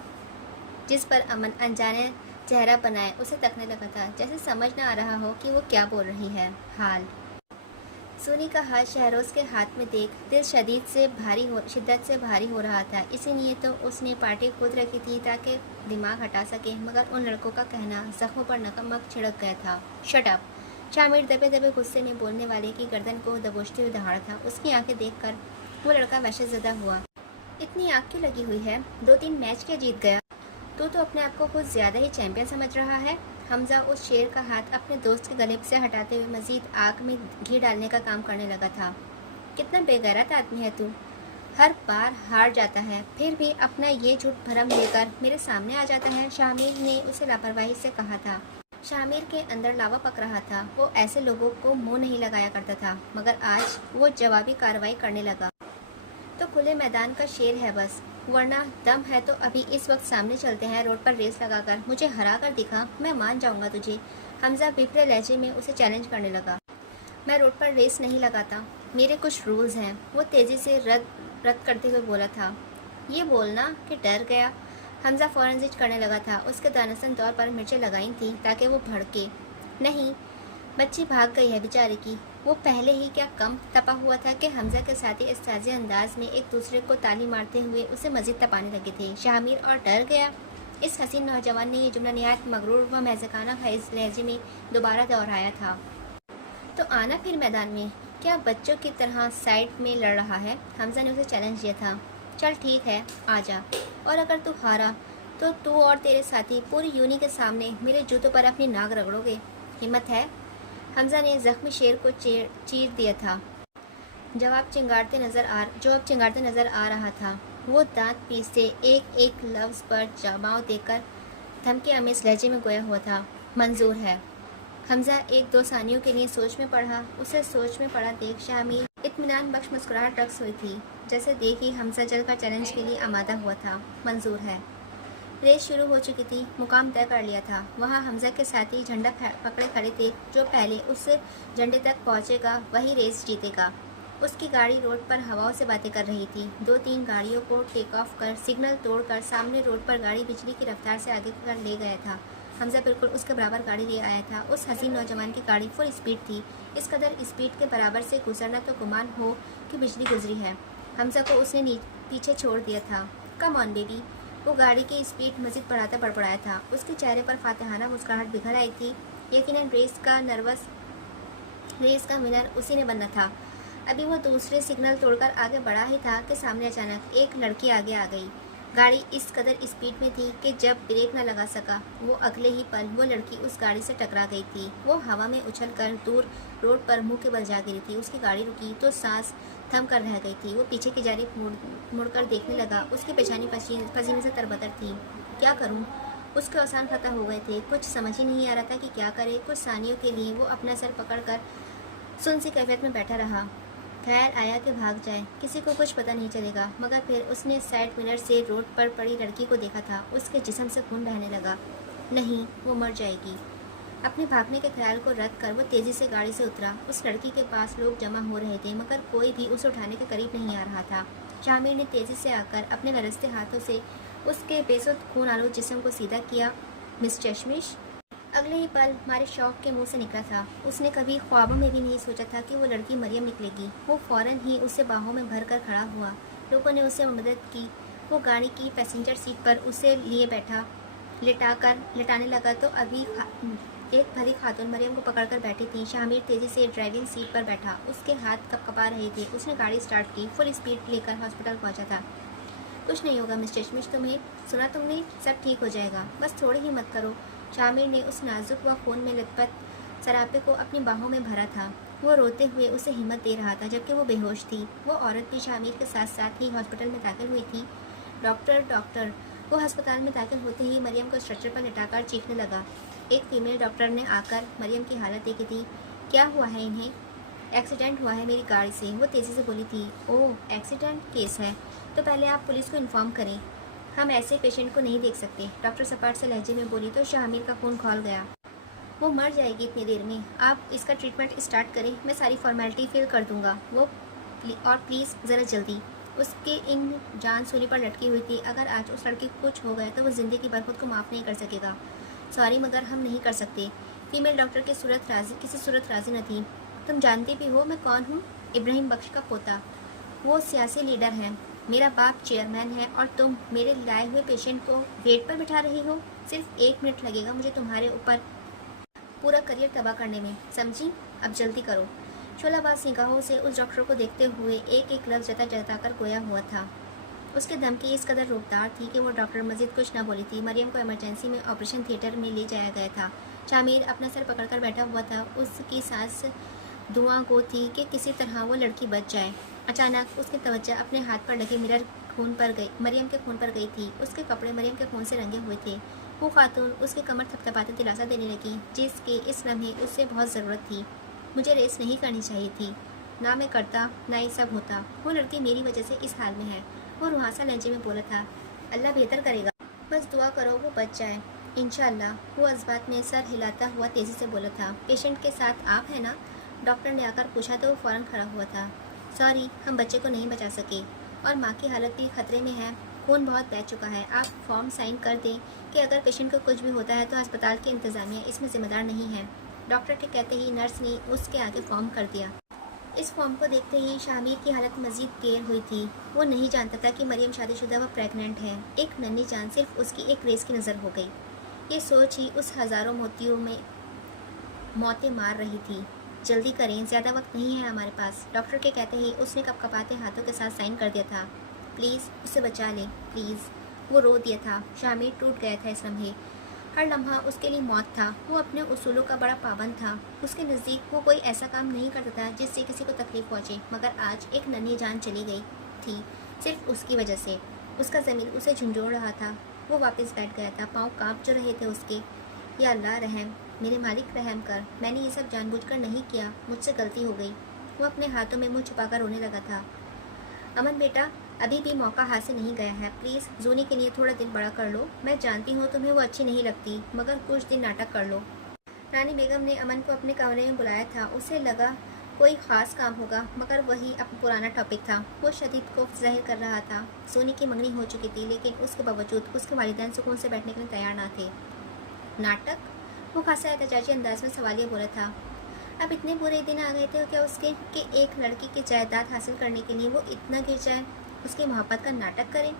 जिस पर अमन अनजाने चेहरा बनाए उसे तकने लगा था, जैसे समझ न आ रहा हो कि वो क्या बोल रही है। हाल सोनी का हाथ शहरोज के हाथ में देख दिल शिद्दत से भारी हो रहा था। इसीलिए तो उसने पार्टी खुद रखी थी ताकि दिमाग हटा सके, मगर उन लड़कों का कहना जख्मों पर नमक छिड़क गया था। Shut up! शामिर दबे दबे गुस्से में बोलने वाले की गर्दन को दबोचते हुए दहाड़ा था। उसकी आंखें देखकर वो लड़का वहशतज़दा हुआ। इतनी आग क्यों लगी हुई है? 2-3 मैच क्या जीत गया? तू तो अपने आप को कुछ ज़्यादा ही चैंपियन समझ रहा है। हमजा उस शेर का हाथ अपने दोस्त के गले से हटाते हुए मजीद आग में घी डालने का काम करने लगा था। कितना बेगैरत आदमी है तू, हर बार हार जाता है, फिर भी अपना ये झूठ भरम लेकर मेरे सामने आ जाता है। शामिर ने उसे लापरवाही से कहा था। शामिर के अंदर लावा पक रहा था। वो ऐसे लोगों को मुंह नहीं लगाया करता था, मगर आज वो जवाबी कार्रवाई करने लगा। तो खुले मैदान का शेर है बस, वरना दम है तो अभी इस वक्त सामने चलते हैं, रोड पर रेस लगाकर मुझे हरा कर दिखा, मैं मान जाऊंगा तुझे। हमजा बिफरे लहजे में उसे चैलेंज करने लगा। मैं रोड पर रेस नहीं लगाता, मेरे कुछ रूल्स हैं, वो तेज़ी से रद्द करते हुए बोला था। ये बोलना कि डर गया। हमजा फ़ौरन जिद करने लगा था। उसके दानस्तन तौर पर मिर्चें लगाई थी ताकि वो भड़के नहीं। बच्ची भाग गई है बेचारे की। वो पहले ही क्या कम तपा हुआ था कि हमजा के साथी इस ताज़े अंदाज में एक दूसरे को ताली मारते हुए उसे मज़ीद तपाने लगे थे। शामिर और डर गया। इस हसीन नौजवान ने यह जुमला निहायत मगरूर व महज़काना लहजे में दोबारा दोहराया था। तो आना फिर मैदान में, क्या बच्चों की तरह साइड में लड़ रहा है? हमजा ने उसे चैलेंज दिया था। चल ठीक है, आ जा, और अगर तू हारा तो तू और तेरे साथी पूरी यूनी के सामने मेरे जूतों पर अपनी नाक रगड़ोगे। हिम्मत है? हमजा ने जख्मी शेर को चीर दिया था। जो अब चिंगारते नज़र आ रहा था। वो दांत पीसते एक एक लफ्ज़ पर जमाव देकर धमकी आमेज़ लहजे में गोया हुआ था। मंजूर है। हमजा 1-2 सानियों के लिए सोच में पड़ा। उसे सोच में पड़ा देख शामिर इत्मीनान बख्श मुस्कुराहट रक्स हुई थी, जैसे देख ही हमजा जलकर चैलेंज के लिए आमादा हुआ था। मंजूर है। रेस शुरू हो चुकी थी। मुकाम तय कर लिया था। वहाँ हमजा के साथी झंडा पकड़े खड़े थे। जो पहले उस झंडे तक पहुँचेगा वही रेस जीतेगा। उसकी गाड़ी रोड पर हवाओं से बातें कर रही थी। 2-3 गाड़ियों को टेक ऑफ कर सिग्नल तोड़कर सामने रोड पर गाड़ी बिजली की रफ्तार से आगे कर ले गया था। हमजा बिल्कुल उसके बराबर गाड़ी ले आया था। उस हसीन नौजवान की गाड़ी फुल स्पीड थी। इस कदर स्पीड के बराबर से गुजरना तो गुमान हो कि बिजली गुजरी है। हमजा को उसने पीछे छोड़ दिया था। Come on baby. वो गाड़ी की स्पीड मज़ीद बढ़ाता बड़बड़ाया था। उसके चेहरे पर फातिहाना मुस्कुराहट बिखर आई थी। यकीनन रेस का विनर उसी ने बनना था। अभी वो दूसरे सिग्नल तोड़कर आगे बढ़ा ही था कि सामने अचानक एक लड़की आगे आ गई। गाड़ी इस कदर स्पीड में थी कि जब ब्रेक न लगा सका वो अगले ही पल वो लड़की उस गाड़ी से टकरा गई थी। वो हवा में उछलकर दूर रोड पर मुंह के बल जा गिरी थी। उसकी गाड़ी रुकी तो सांस थम कर रह गई थी। वो पीछे की जानिब मुड़कर देखने लगा। उसकी पेशानी पसीने से तरबतर थी। क्या करूं? उसके औसान खत्म हो गए थे। कुछ समझ ही नहीं आ रहा था कि क्या करे। कुछ सानियों के लिए वो अपना सर पकड़कर सुन सी कैफियत में बैठा रहा। ख्याल आया कि भाग जाए, किसी को कुछ पता नहीं चलेगा, मगर फिर उसने साइड मिरर से रोड पर पड़ी लड़की को देखा था। उसके जिस्म से खून बहने लगा। नहीं, वो मर जाएगी। अपने भागने के ख्याल को रद्द कर वो तेज़ी से गाड़ी से उतरा। उस लड़की के पास लोग जमा हो रहे थे, मगर कोई भी उसे उठाने के करीब नहीं आ रहा था। शामिर ने तेज़ी से आकर अपने लरजते हाथों से उसके बेसुध खून आलूद जिस्म को सीधा किया। मिस चश्मिश। अगले ही पल हमारे शौक के मुंह से निकला था। उसने कभी ख्वाबों में भी नहीं सोचा था कि वो लड़की मरियम निकलेगी। वो फ़ौरन ही उसे बाहों में भर कर खड़ा हुआ। लोगों ने उसे मदद की। वो गाड़ी की पैसेंजर सीट पर उसे लिए बैठा लेटाने लगा तो अभी एक भली खातून मरियम को पकड़कर बैठी थी। शामिर तेज़ी से ड्राइविंग सीट पर बैठा। उसके हाथ कपकपा रहे थे। उसने गाड़ी स्टार्ट की। फुल स्पीड लेकर हॉस्पिटल पहुंचा था। कुछ नहीं होगा मिस चश्मिश, तुम्हें सुना तुमने, सब ठीक हो जाएगा, बस थोड़ी हिम्मत करो। शामिर ने उस नाजुक व खून में लथपथ सरापे को अपनी बाहों में भरा था। वो रोते हुए उसे हिम्मत दे रहा था जबकि वो बेहोश थी। वो औरत भी शामिर के साथ साथ ही हॉस्पिटल में दाखिल हुई थी। Doctor doctor. वो अस्पताल में दाखिल होते ही मरियम को स्ट्रेचर पर लिटाकर चीखने लगा। एक फीमेल डॉक्टर ने आकर मरियम की हालत देखी थी। क्या हुआ है इन्हें? एक्सीडेंट हुआ है मेरी गाड़ी से, वो तेज़ी से बोली थी। ओह, एक्सीडेंट केस है तो पहले आप पुलिस को इन्फॉर्म करें, हम ऐसे पेशेंट को नहीं देख सकते, डॉक्टर सपाट से लहजे में बोली तो शामिर का खून खौल गया। वो मर जाएगी इतनी देर में, आप इसका ट्रीटमेंट स्टार्ट करें, मैं सारी फॉर्मेलिटी फिल कर दूंगा। वो और प्लीज़ ज़रा जल्दी। उसके इन जान सूली पर लटकी हुई थी। अगर आज उस लड़के को कुछ हो गया तो वो ज़िंदगी भर खुद को माफ़ नहीं कर सकेगा। सॉरी मगर हम नहीं कर सकते। फीमेल डॉक्टर की सूरत राजी न थी। तुम जानती भी हो मैं कौन हूँ? इब्राहिम बख्श का पोता। वो सियासी लीडर हैं, मेरा बाप चेयरमैन है और तुम मेरे लाए हुए पेशेंट को वेट पर बिठा रही हो। सिर्फ 1 मिनट लगेगा मुझे तुम्हारे ऊपर पूरा करियर तबाह करने में, समझी? अब जल्दी करो। शोलाबाज निगाहों से उस डॉक्टर को देखते हुए एक एक लफ्ज़ जता कर गोया हुआ था। उसकी धमकी इस कदर रोकदार थी कि वो डॉक्टर मजीद कुछ न बोली थी। मरियम को इमरजेंसी में ऑपरेशन थिएटर में ले जाया गया था। शामिर अपना सर पकड़कर बैठा हुआ था। उसकी सांस दुआ गो थी कि किसी तरह वो लड़की बच जाए। अचानक उसकी तवज्जो अपने हाथ पर लगे मिरर खून पर गई, मरियम के खून पर गई थी। उसके कपड़े मरियम के खून से रंगे हुए थे। वो खातून उसकी कमर थपथपाते दिलासा देने लगी जिसकी इस लम्हे उससे बहुत ज़रूरत थी। मुझे रेस नहीं करनी चाहिए थी, ना मैं करता ना ये सब होता। वो लड़की मेरी वजह से इस हाल में है। वो रुहासा लहजे में बोला था। अल्लाह बेहतर करेगा, बस दुआ करो वो बच जाए इंशाअल्लाह। वो अज़बात में सर हिलाता हुआ तेज़ी से बोला था। पेशेंट के साथ आप हैं ना? डॉक्टर ने आकर पूछा तो वो फ़ौरन खड़ा हुआ था। सॉरी, हम बच्चे को नहीं बचा सके और माँ की हालत भी खतरे में है, खून बहुत बह चुका है। आप फॉर्म साइन कर दें कि अगर पेशेंट को कुछ भी होता है तो अस्पताल की इंतज़ामिया इसमें ज़िम्मेदार नहीं है। डॉक्टर के कहते ही नर्स ने उसके आगे फॉर्म कर दिया। इस फॉर्म को देखते ही शामिर की हालत मजीद गेर हुई थी। वो नहीं जानता था कि मरियम शादीशुदा व प्रेग्नेंट है। एक नन्ही जान सिर्फ उसकी एक रेस की नज़र हो गई। ये सोच ही उस हज़ारों मोतियों में मौतें मार रही थी। जल्दी करें, ज़्यादा वक्त नहीं है हमारे पास। डॉक्टर के कहते ही उसने कपकपाते हाथों के साथ साइन कर दिया था। प्लीज़ उसे बचा लें, प्लीज़। वो रो दिया था। शामिर टूट गया था इस लम्हे। हर लम्हा उसके लिए मौत था। वो अपने उसूलों का बड़ा पाबंद था। उसके नज़दीक वो कोई ऐसा काम नहीं करता था जिससे किसी को तकलीफ पहुँचे। मगर आज एक नन्ही जान चली गई थी सिर्फ उसकी वजह से। उसका ज़मीर उसे झंझोड़ रहा था। वो वापस बैठ गया था। पाँव काँप जो रहे थे उसके। या अल्लाह रहम, मेरे मालिक रहम कर, मैंने ये सब जानबूझकर नहीं किया, मुझसे गलती हो गई। वो अपने हाथों में मुँह छुपाकर रोने लगा था। अमन बेटा, अभी भी मौका हाथ से नहीं गया है, प्लीज़ जूनी के लिए थोड़ा दिल बड़ा कर लो। मैं जानती हूँ तुम्हें वो अच्छी नहीं लगती, मगर कुछ दिन नाटक कर लो। रानी बेगम ने अमन को अपने कमरे में बुलाया था। उसे लगा कोई ख़ास काम होगा, मगर वही अब पुराना टॉपिक था। वो शदीद खौफ जाहिर कर रहा था। सोनी की मंगनी हो चुकी थी, लेकिन उसके बावजूद उसके वालिदैन सुकून से बैठने के लिए तैयार ना थे। नाटक? वो खासा एहतजाजी अंदाज में सवालिया बोला था। अब इतने बुरे दिन आ गए थे क्या उसके कि एक लड़की की जायदाद हासिल करने के लिए वो इतना गिर जाए, उसकी मोहब्बत का नाटक करे?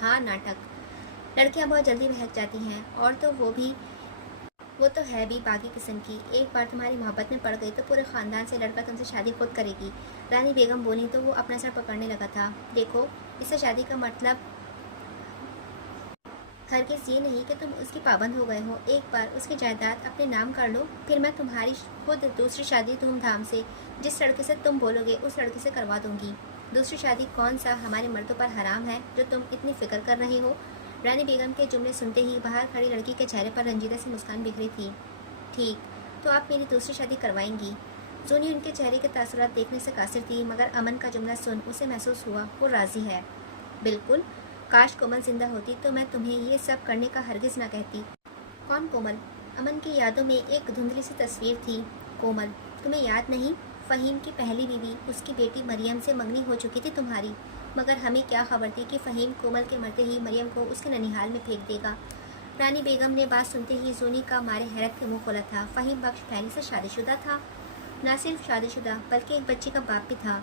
हाँ, नाटक। लड़कियां बहुत जल्दी बहक जाती हैं, और तो वो तो है भी बागी किस्म की। एक बार तुम्हारी मोहब्बत में पड़ गई तो पूरे ख़ानदान से लड़का तुमसे शादी खुद करेगी। रानी बेगम बोली तो वो अपना सर पकड़ने लगा था। देखो, इससे शादी का मतलब हरगिज़ ये नहीं कि तुम उसकी पाबंद हो गए हो। एक बार उसकी जायदाद अपने नाम कर लो, फिर मैं तुम्हारी खुद दूसरी शादी धूमधाम से जिस लड़के से तुम बोलोगे उस लड़के से करवा दूंगी। दूसरी शादी कौन सा हमारे मर्दों पर हराम है जो तुम इतनी फिक्र कर रहे हो? रानी बेगम के जुमले सुनते ही बाहर खड़ी लड़की के चेहरे पर रंजीदा सी मुस्कान बिखरी थी। ठीक, तो आप मेरी दूसरी शादी करवाएंगी? जूनी उनके चेहरे के तासुरात देखने से कासिर थी, मगर अमन का जुमला सुन उसे महसूस हुआ वो राज़ी है। बिल्कुल, काश कोमल जिंदा होती तो मैं तुम्हें ये सब करने का हरगिज़ ना कहती। कौन कोमल? अमन की यादों में एक धुंधली सी तस्वीर थी। कोमल? तुम्हें याद नहीं? फ़हीम की पहली बीवी, उसकी बेटी मरियम से मंगनी हो चुकी थी तुम्हारी। मगर हमें क्या खबर थी कि फ़हीम कोमल के मरते ही मरियम को उसके ननिहाल में फेंक देगा। रानी बेगम ने बात सुनते ही जूनी का मारे हैरत के मुँह खोला था। फ़हीम बख्श पहले से शादीशुदा था। न सिर्फ शादीशुदा बल्कि एक बच्ची का बाप भी था।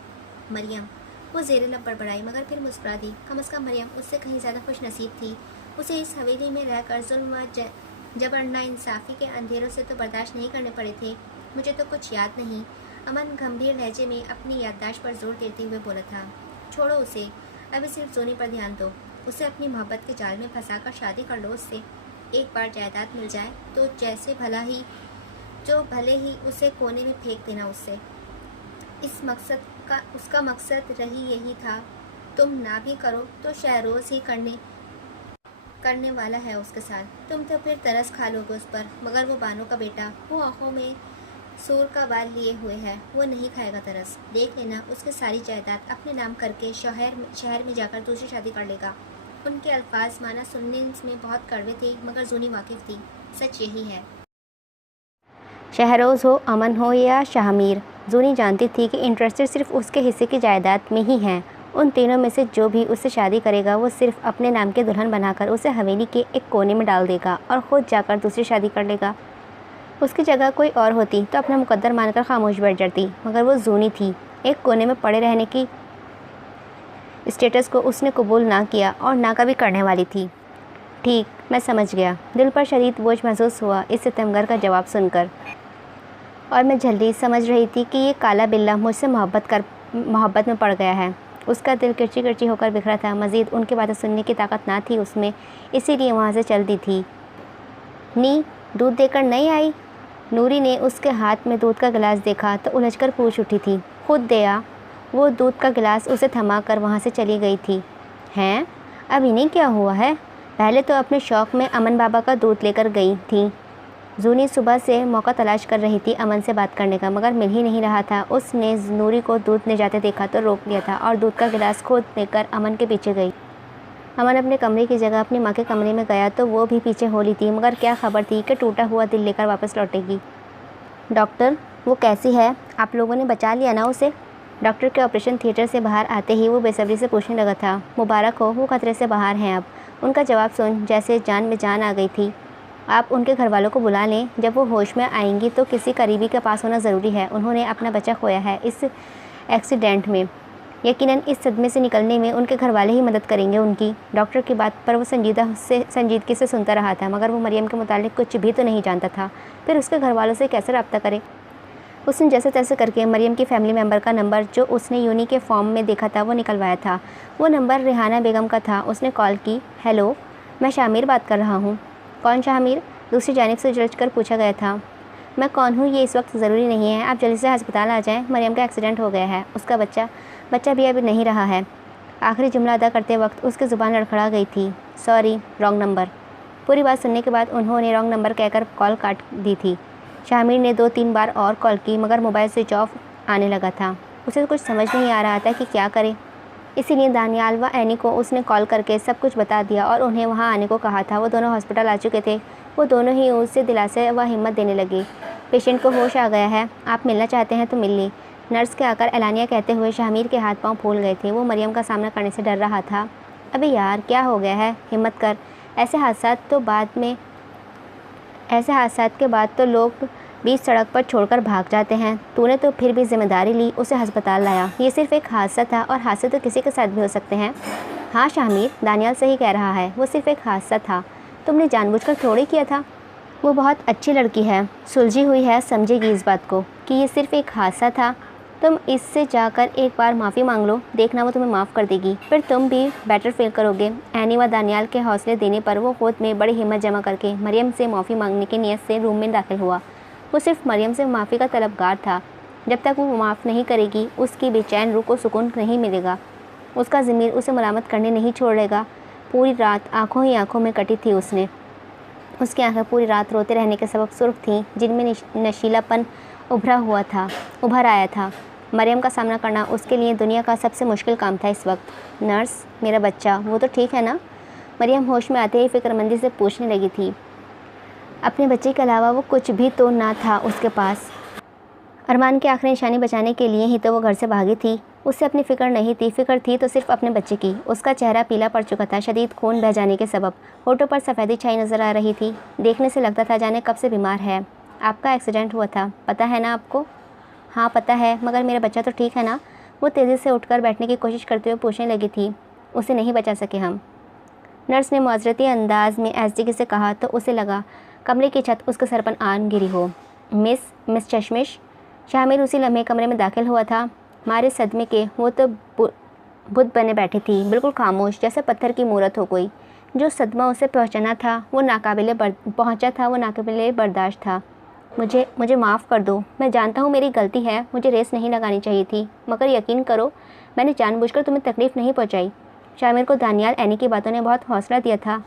मरियम? वो ज़ेरे लब बड़बड़ाई मगर फिर मुस्कुरा दी। कम अज़ कम मरियम उससे कहीं ज़्यादा खुश नसीब थी। उसे इस हवेली में रहकर जुल्म व जबर नाइंसाफ़ी के अंधेरों से तो बर्दाश्त नहीं करने पड़े थे। मुझे तो कुछ याद नहीं, अमन गंभीर लहजे में अपनी याददाश्त पर जोर देते हुए बोला था। छोड़ो उसे, अभी सिर्फ जोनी पर ध्यान दो। उसे अपनी मोहब्बत के जाल में फंसाकर शादी कर लो उससे। एक बार जायदाद मिल जाए तो भले ही उसे कोने में फेंक देना उससे। उसका मकसद रही यही था। तुम ना भी करो तो शहरोज़ ही करने वाला है उसके साथ। तुम तो फिर तरस खा लोगे उस पर, मगर वो बानो का बेटा, वो आंखों में सूर का बाल लिए हुए है, वो नहीं खाएगा तरस। देख लेना, उसकी सारी जायदाद अपने नाम करके शहर में जाकर दूसरी शादी कर लेगा। उनके अल्फाज माना सुनने में बहुत कड़वे थे, मगर जूनी वाकिफ थी। सच यही है। शहरोज़ हो, अमन हो या शाहमीर, जूनी जानती थी कि इंटरेस्टेड सिर्फ उसके हिस्से की जायदाद में ही हैं। उन तीनों में से जो भी उससे शादी करेगा वो सिर्फ अपने नाम के दुल्हन बनाकर उसे हवेली के एक कोने में डाल देगा और ख़ुद जाकर दूसरी शादी कर लेगा। उसकी जगह कोई और होती तो अपना मुकद्दर मानकर खामोश बैठ जाती, मगर वो जूनी थी। एक कोने में पड़े रहने की स्टेटस को उसने कबूल ना किया और ना कभी करने वाली थी। ठीक, मैं समझ गया। दिल पर शदीद बोझ महसूस हुआ इस सितमगर का जवाब सुनकर, और मैं जल्दी समझ रही थी कि ये काला बिल्ला मुझसे मोहब्बत में पड़ गया है। उसका दिल किरची किरची होकर बिखरा था। मज़ीद उनकी बातें सुनने की ताकत ना थी उसमें, इसीलिए वहाँ से चल दी थी। नी, दूध देकर नहीं आई? नूरी ने उसके हाथ में दूध का गिलास देखा तो उलझकर पूछ उठी थी। खुद दे आ। वो दूध का गिलास उसे थमा कर वहाँ से चली गई थी। हैं, अब इन्हें क्या हुआ है? पहले तो अपने शौक़ में अमन बाबा का दूध लेकर गई थी। जूनी सुबह से मौका तलाश कर रही थी अमन से बात करने का, मगर मिल ही नहीं रहा था। उसने नूरी को दूध ले जाते देखा तो रोक लिया था और दूध का गिलास खुद लेकर अमन के पीछे गई। अमन अपने कमरे की जगह अपनी माँ के कमरे में गया तो वो भी पीछे हो ली थी, मगर क्या खबर थी कि टूटा हुआ दिल लेकर वापस लौटेगी। डॉक्टर, वो कैसी है? आप लोगों ने बचा लिया ना उसे? डॉक्टर के ऑपरेशन थिएटर से बाहर आते ही वो बेसब्री से पूछने लगा था। मुबारक हो, वो खतरे से बाहर हैं अब। उनका जवाब सुन जैसे जान में जान आ गई थी। आप उनके घर वालों को बुला लें, जब वो होश में आएंगी तो किसी करीबी के पास होना ज़रूरी है। उन्होंने अपना बच्चा खोया है इस एक्सीडेंट में। यकीनन इस सदमे से निकलने में उनके घर वाले ही मदद करेंगे उनकी। डॉक्टर की बात पर वो संजीदगी से सुनता रहा था, मगर वो मरियम के मुतालिक कुछ भी तो नहीं जानता था। फिर उसके घर वालों से कैसे रब्ता करे? उसने जैसे तैसे करके मरियम की फैमिली मेम्बर का नंबर जो उसने यूनी के फॉर्म में देखा था वो निकलवाया था। वो नंबर रेहाना बेगम का था। उसने कॉल की। हेलो, मैं शामिर बात कर रहा हूँ। कौन शामिर? दूसरी जानिब से जज कर पूछा गया था। मैं कौन हूँ ये इस वक्त ज़रूरी नहीं है, आप जल्दी से अस्पताल आ जाएं। मरियम का एक्सीडेंट हो गया है। उसका बच्चा भी अभी नहीं रहा है। आखिरी जुमला अदा करते वक्त उसकी ज़ुबान लड़खड़ा गई थी। Sorry, wrong number. पूरी बात सुनने के बाद उन्होंने रॉन्ग नंबर कहकर कॉल काट दी थी। शामिर ने 2-3 बार और कॉल की, मगर मोबाइल स्विच ऑफ आने लगा था। उसे कुछ समझ नहीं आ रहा था कि क्या करे। इसीलिए दानियाल व एनी को उसने कॉल करके सब कुछ बता दिया और उन्हें वहाँ आने को कहा था। वो दोनों हॉस्पिटल आ चुके थे। वो दोनों ही उससे दिलासे व हिम्मत देने लगे। पेशेंट को होश आ गया है, आप मिलना चाहते हैं तो मिल ली। नर्स के आकर एलानिया कहते हुए शामिर के हाथ पांव फूल गए थे। वो मरियम का सामना करने से डर रहा था। अबे यार, क्या हो गया है? हिम्मत कर। ऐसे हादसा के बाद तो लोग बीच सड़क पर छोड़कर भाग जाते हैं। तूने तो फिर भी जिम्मेदारी ली, उसे अस्पताल लाया। ये सिर्फ एक हादसा था और हादसे तो किसी के साथ भी हो सकते हैं। हाँ शामिर, दानियाल सही कह रहा है, वो सिर्फ एक हादसा था। तुमने जानबूझकर थोड़ी किया था। वो बहुत अच्छी लड़की है, सुलझी हुई है, समझेगी इस बात को कि ये सिर्फ एक हादसा था। तुम इससे जाकर एक बार माफ़ी मांग लो, देखना वो तुम्हें माफ़ कर देगी। फिर तुम भी बेटर फील करोगे। एनी व दानियाल के हौसले देने पर वो खुद में बड़ी हिम्मत जमा करके मरियम से माफ़ी मांगने की नीयत से रूम में दाखिल हुआ। वो सिर्फ मरियम से माफ़ी का तलबगार था। जब तक वो माफ़ नहीं करेगी उसकी बेचैन रूह को सुकून नहीं मिलेगा। उसका ज़मीर उसे मलामत करने नहीं छोड़ेगा। पूरी रात आंखों ही आंखों में कटी थी उसकी आंखें पूरी रात रोते रहने के सबब सुर्ख थीं, जिनमें नशीलापन उभर आया था। मरियम का सामना करना उसके लिए दुनिया का सबसे मुश्किल काम था इस वक्त। नर्स, मेरा बच्चा वो तो ठीक है ना? मरियम होश में आते ही फ़िक्रमंदी से पूछने लगी थी। अपने बच्चे के अलावा वो कुछ भी तो ना था उसके पास। अरमान की आखिरी निशानी बचाने के लिए ही तो वो घर से भागी थी। उससे अपनी फ़िक्र नहीं थी, फ़िक्र थी तो सिर्फ अपने बच्चे की। उसका चेहरा पीला पड़ चुका था, शदीद खून बह जाने के सबब। होठों पर सफ़ेदी छाई नज़र आ रही थी। देखने से लगता था जाने कब से बीमार है। आपका एक्सीडेंट हुआ था, पता है ना आपको? हाँ पता है, मगर मेरा बच्चा तो ठीक है ना? वो तेज़ी से उठकर बैठने की कोशिश करते हुए पूछने लगी थी। उसे नहीं बचा सके हम। नर्स ने मुआज़रती अंदाज में एसडीके से कहा तो उसे लगा कमरे की छत उसके सर पर आन गिरी हो। मिस चश्मिश। शामिर उसी लम्हे कमरे में दाखिल हुआ था। मारे सदमे के वो तो बुत बने बैठी थी, बिल्कुल खामोश, जैसे पत्थर की मूरत हो कोई। जो सदमा उसे पहुंचा था वो नाकाबिले बर्दाश्त था। मुझे मुझे माफ़ कर दो। मैं जानता हूँ मेरी गलती है, मुझे रेस नहीं लगानी चाहिए थी, मगर यकीन करो मैंने जानबूझकर तुम्हें तकलीफ़ नहीं पहुँचाई। शामिर को दानियाल एनी की बातों ने बहुत हौसला दिया था।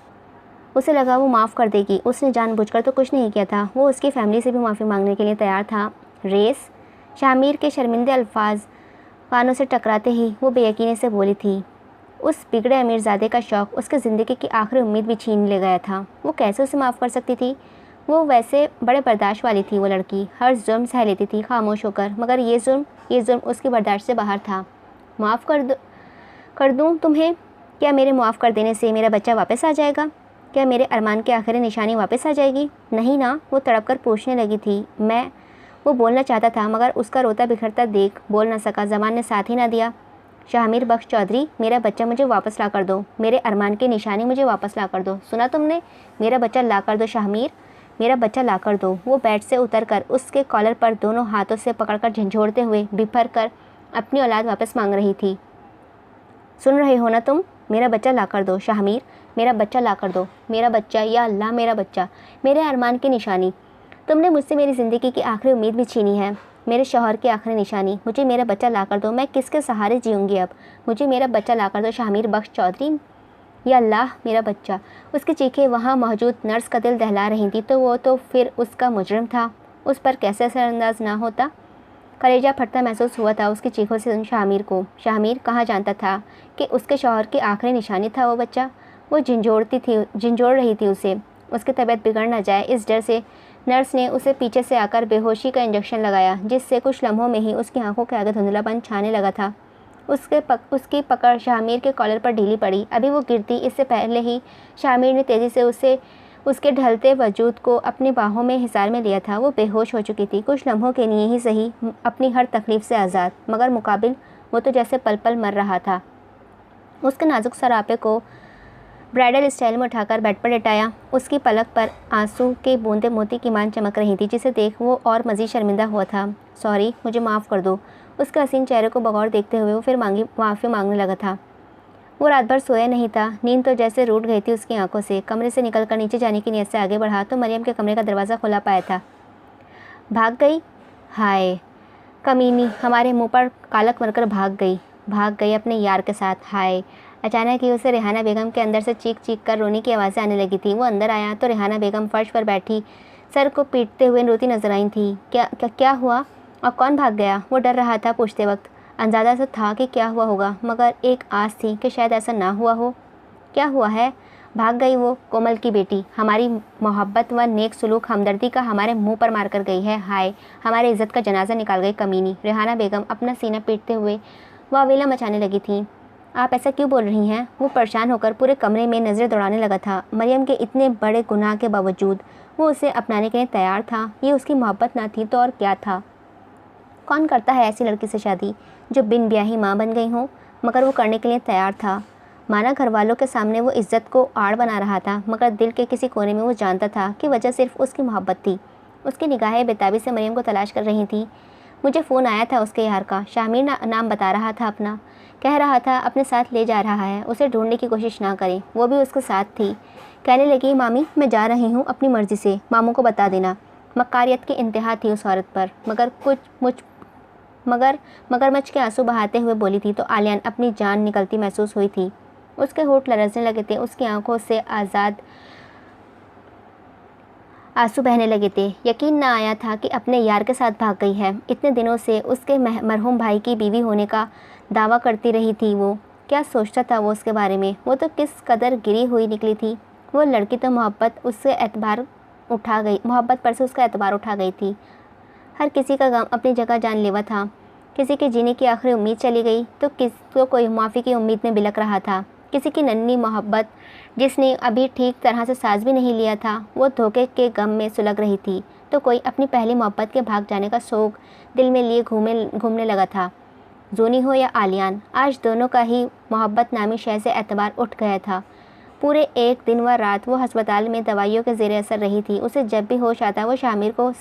उसे लगा वो माफ़ कर देगी। उसने जानबूझकर तो कुछ नहीं किया था। वो उसकी फैमिली से भी माफ़ी मांगने के लिए तैयार था। रेस? शामिर के शर्मिंदे अल्फाज कानों से टकराते ही वो बेयकीनी से बोली थी। उस बिगड़े अमीरजादे का शौक़ उसके ज़िंदगी की आखिरी उम्मीद भी छीन ले गया था। वो कैसे उसे माफ़ कर सकती थी? वो वैसे बड़े बर्दाश्त वाली थी। वो लड़की हर जुर्म सह लेती थी खामोश होकर, मगर ये जुर्म उसकी बर्दाश्त से बाहर था। माफ़ कर दूँ तुम्हें? क्या मेरे माफ़ कर देने से मेरा बच्चा वापस आ जाएगा? क्या मेरे अरमान की आखिरी निशानी वापस आ जाएगी? नहीं ना, वो तड़प कर पूछने लगी थी। वो बोलना चाहता था, मगर उसका रोता बिखरता देख बोल न सका। ज़बान ने साथ ही ना दिया। शामिर बख्श चौधरी, मेरा बच्चा मुझे वापस ला कर दो। मेरे अरमान की निशानी मुझे वापस ला कर दो। सुना तुमने? मेरा बच्चा ला कर दो शामिर, मेरा बच्चा ला कर दो। वो बेड से उतरकर उसके कॉलर पर दोनों हाथों से पकड़कर झंझोड़ते हुए बिफर कर अपनी औलाद वापस मांग रही थी। सुन रहे हो ना तुम? मेरा बच्चा ला कर दो शामिर, मेरा बच्चा ला कर दो। मेरा बच्चा, या अल्लाह मेरा बच्चा, मेरे अरमान की निशानी। तुमने मुझसे मेरी ज़िंदगी की आखिरी उम्मीद भी छीनी है, मेरे शौहर की आखिरी निशानी। मुझे मेरा बच्चा ला कर दो। मैं किसके सहारे जीऊँगी अब? मुझे मेरा बच्चा ला कर दो शामिर बख्श चौधरी, या अल्लाह मेरा बच्चा। उसकी चीखें वहाँ मौजूद नर्स का दिल दहला रही थी। तो वो तो फिर उसका मुजरिम था, उस पर कैसे असरअंदाज ना होता। कलेजा फटता महसूस हुआ था उसकी चीखों से शामिर को। शामिर कहाँ जानता था कि उसके शौहर की आखिरी निशानी था वो बच्चा। वो झिंझोड़ रही थी उसे, उसकी तबीयत बिगड़ न जाए इस डर से। नर्स ने उसे पीछे से आकर बेहोशी का इंजेक्शन लगाया, जिससे कुछ लम्हों में ही उसकी आंखों के आगे धुंधलापन छाने लगा था। उसकी पकड़ शामिर के कॉलर पर ढीली पड़ी। अभी वो गिरती इससे पहले ही शामिर ने तेज़ी से उसके ढलते वजूद को अपनी बाहों में हिसार में लिया था। वो बेहोश हो चुकी थी, कुछ लम्हों के लिए ही सही, अपनी हर तकलीफ़ से आज़ाद, मगर मुकाबिल वो तो जैसे पल पल मर रहा था। उसके नाजुक सरापे को ब्राइडल स्टाइल में उठाकर बेड पर लेटाया। उसकी पलक पर आंसू के बूंदे मोती की मान चमक रही थी, जिसे देख वो और मज़ीद शर्मिंदा हुआ था। सॉरी, मुझे माफ़ कर दो। उसके हसीन चेहरे को बगौर देखते हुए वो फिर माफ़ी मांगने लगा था। वो रात भर सोया नहीं था। नींद तो जैसे रूठ गई थी उसकी आंखों से। कमरे से निकलकर नीचे जाने की नीयत से आगे बढ़ा तो मरियम के कमरे का दरवाज़ा खुला पाया था। भाग गई? हाय कमीनी, हमारे मुंह पर कालक मरकर भाग गई अपने यार के साथ। हाय। अचानक ही उसे रेहाना बेगम के अंदर से चीख चीख कर रोने की आवाज़ें आने लगी थी। वो अंदर आया तो रेहाना बेगम फर्श पर बैठी सर को पीटते हुए रोती नजर आई थी। क्या हुआ और कौन भाग गया? वो डर रहा था पूछते वक्त। अंदाज़ा सा था कि क्या हुआ होगा, मगर एक आस थी कि शायद ऐसा ना हुआ हो। क्या हुआ है? भाग गई वो कोमल की बेटी, हमारी मोहब्बत व नेक सलूक हमदर्दी का हमारे मुंह पर मार कर गई है। हाय, हमारी इज़्ज़त का जनाजा निकाल गई कमीनी। रेहाना बेगम अपना सीना पीटते हुए वावेला मचाने लगी थी। आप ऐसा क्यों बोल रही हैं? वो परेशान होकर पूरे कमरे में नज़रें दौड़ाने लगा था। मरियम के इतने बड़े गुनाह के बावजूद वो उसे अपनाने के लिए तैयार था। ये उसकी मोहब्बत ना थी तो और क्या था? कौन करता है ऐसी लड़की से शादी जो बिन ब्याही माँ बन गई हो? मगर वो करने के लिए तैयार था। माना घर वालों के सामने वो इज़्ज़त को आड़ बना रहा था, मगर दिल के किसी कोने में वो जानता था कि वजह सिर्फ उसकी मोहब्बत थी। उसकी निगाहें बेताबी से मरियम को तलाश कर रही थी। मुझे फ़ोन आया था उसके यार का। शामिर नाम बता रहा था अपना। कह रहा था अपने साथ ले जा रहा है, उसे ढूंढने की कोशिश ना करें। वो भी उसके साथ थी। कहने लगी, मामी मैं जा रही हूँ अपनी मर्ज़ी से, मामू को बता देना। मक्कारियत की इंतहा थी उस औरत पर। मगरमच्छ के आंसू बहाते हुए बोली थी तो आलियान अपनी जान निकलती महसूस हुई थी। उसके होठ लरसने लगे थे, उसकी आंखों से आज़ाद आंसू बहने लगे थे। यकीन ना आया था कि अपने यार के साथ भाग गई है। इतने दिनों से उसके मरहूम भाई की बीवी होने का दावा करती रही थी वो। क्या सोचता था वो उसके बारे में? वो तो किस कदर गिरी हुई निकली थी। वो लड़की तो मोहब्बत पर से उसका एतबार उठा गई थी। हर किसी का गम अपनी जगह जानलेवा था। किसी के जीने की आखिरी उम्मीद चली गई तो किसको कोई माफ़ी की उम्मीद में बिलक रहा था। किसी की नन्ही मोहब्बत जिसने अभी ठीक तरह से सांस भी नहीं लिया था, वो धोखे के गम में सुलग रही थी। तो कोई अपनी पहली मोहब्बत के भाग जाने का शौक़ दिल में लिए घूमने लगा था। जोनी हो या आलियान, आज दोनों का ही मोहब्बत नामी शय से एतबार उठ गया था। पूरे एक दिन व रात वो अस्पताल में दवाइयों के ज़ेर असर रही थी। उसे जब भी होश आता वो शामिर को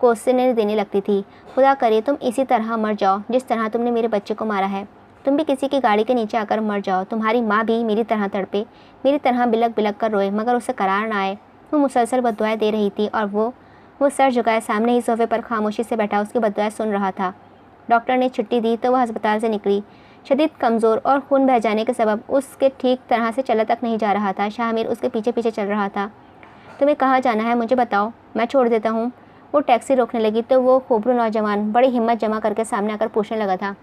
कोसने देने लगती थी। खुदा करे तुम इसी तरह मर जाओ जिस तरह तुमने मेरे बच्चे को मारा है। तुम भी किसी की गाड़ी के नीचे आकर मर जाओ। तुम्हारी माँ भी मेरी तरह तड़पे, मेरी तरह बिलक बिलक कर रोए, मगर उसे करार ना आए। वो मुसलसल बद्दुआएं दे रही थी और वो वो सर झुकाए सामने ही सोफे पर खामोशी से बैठा उसकी बददुआएं सुन रहा था। डॉक्टर ने छुट्टी दी तो वह अस्पताल से निकली। शदीद कमज़ोर और खून बह जाने के सबब उसके ठीक तरह से चला तक नहीं जा रहा था। शाहमीर उसके पीछे पीछे चल रहा था। तुम्हें कहाँ जाना है मुझे बताओ, मैं छोड़ देता हूँ। वो टैक्सी रोकने लगी तो वो खोबरू नौजवान बड़ी हिम्मत जमा करके सामने आकर पूछने लगा था।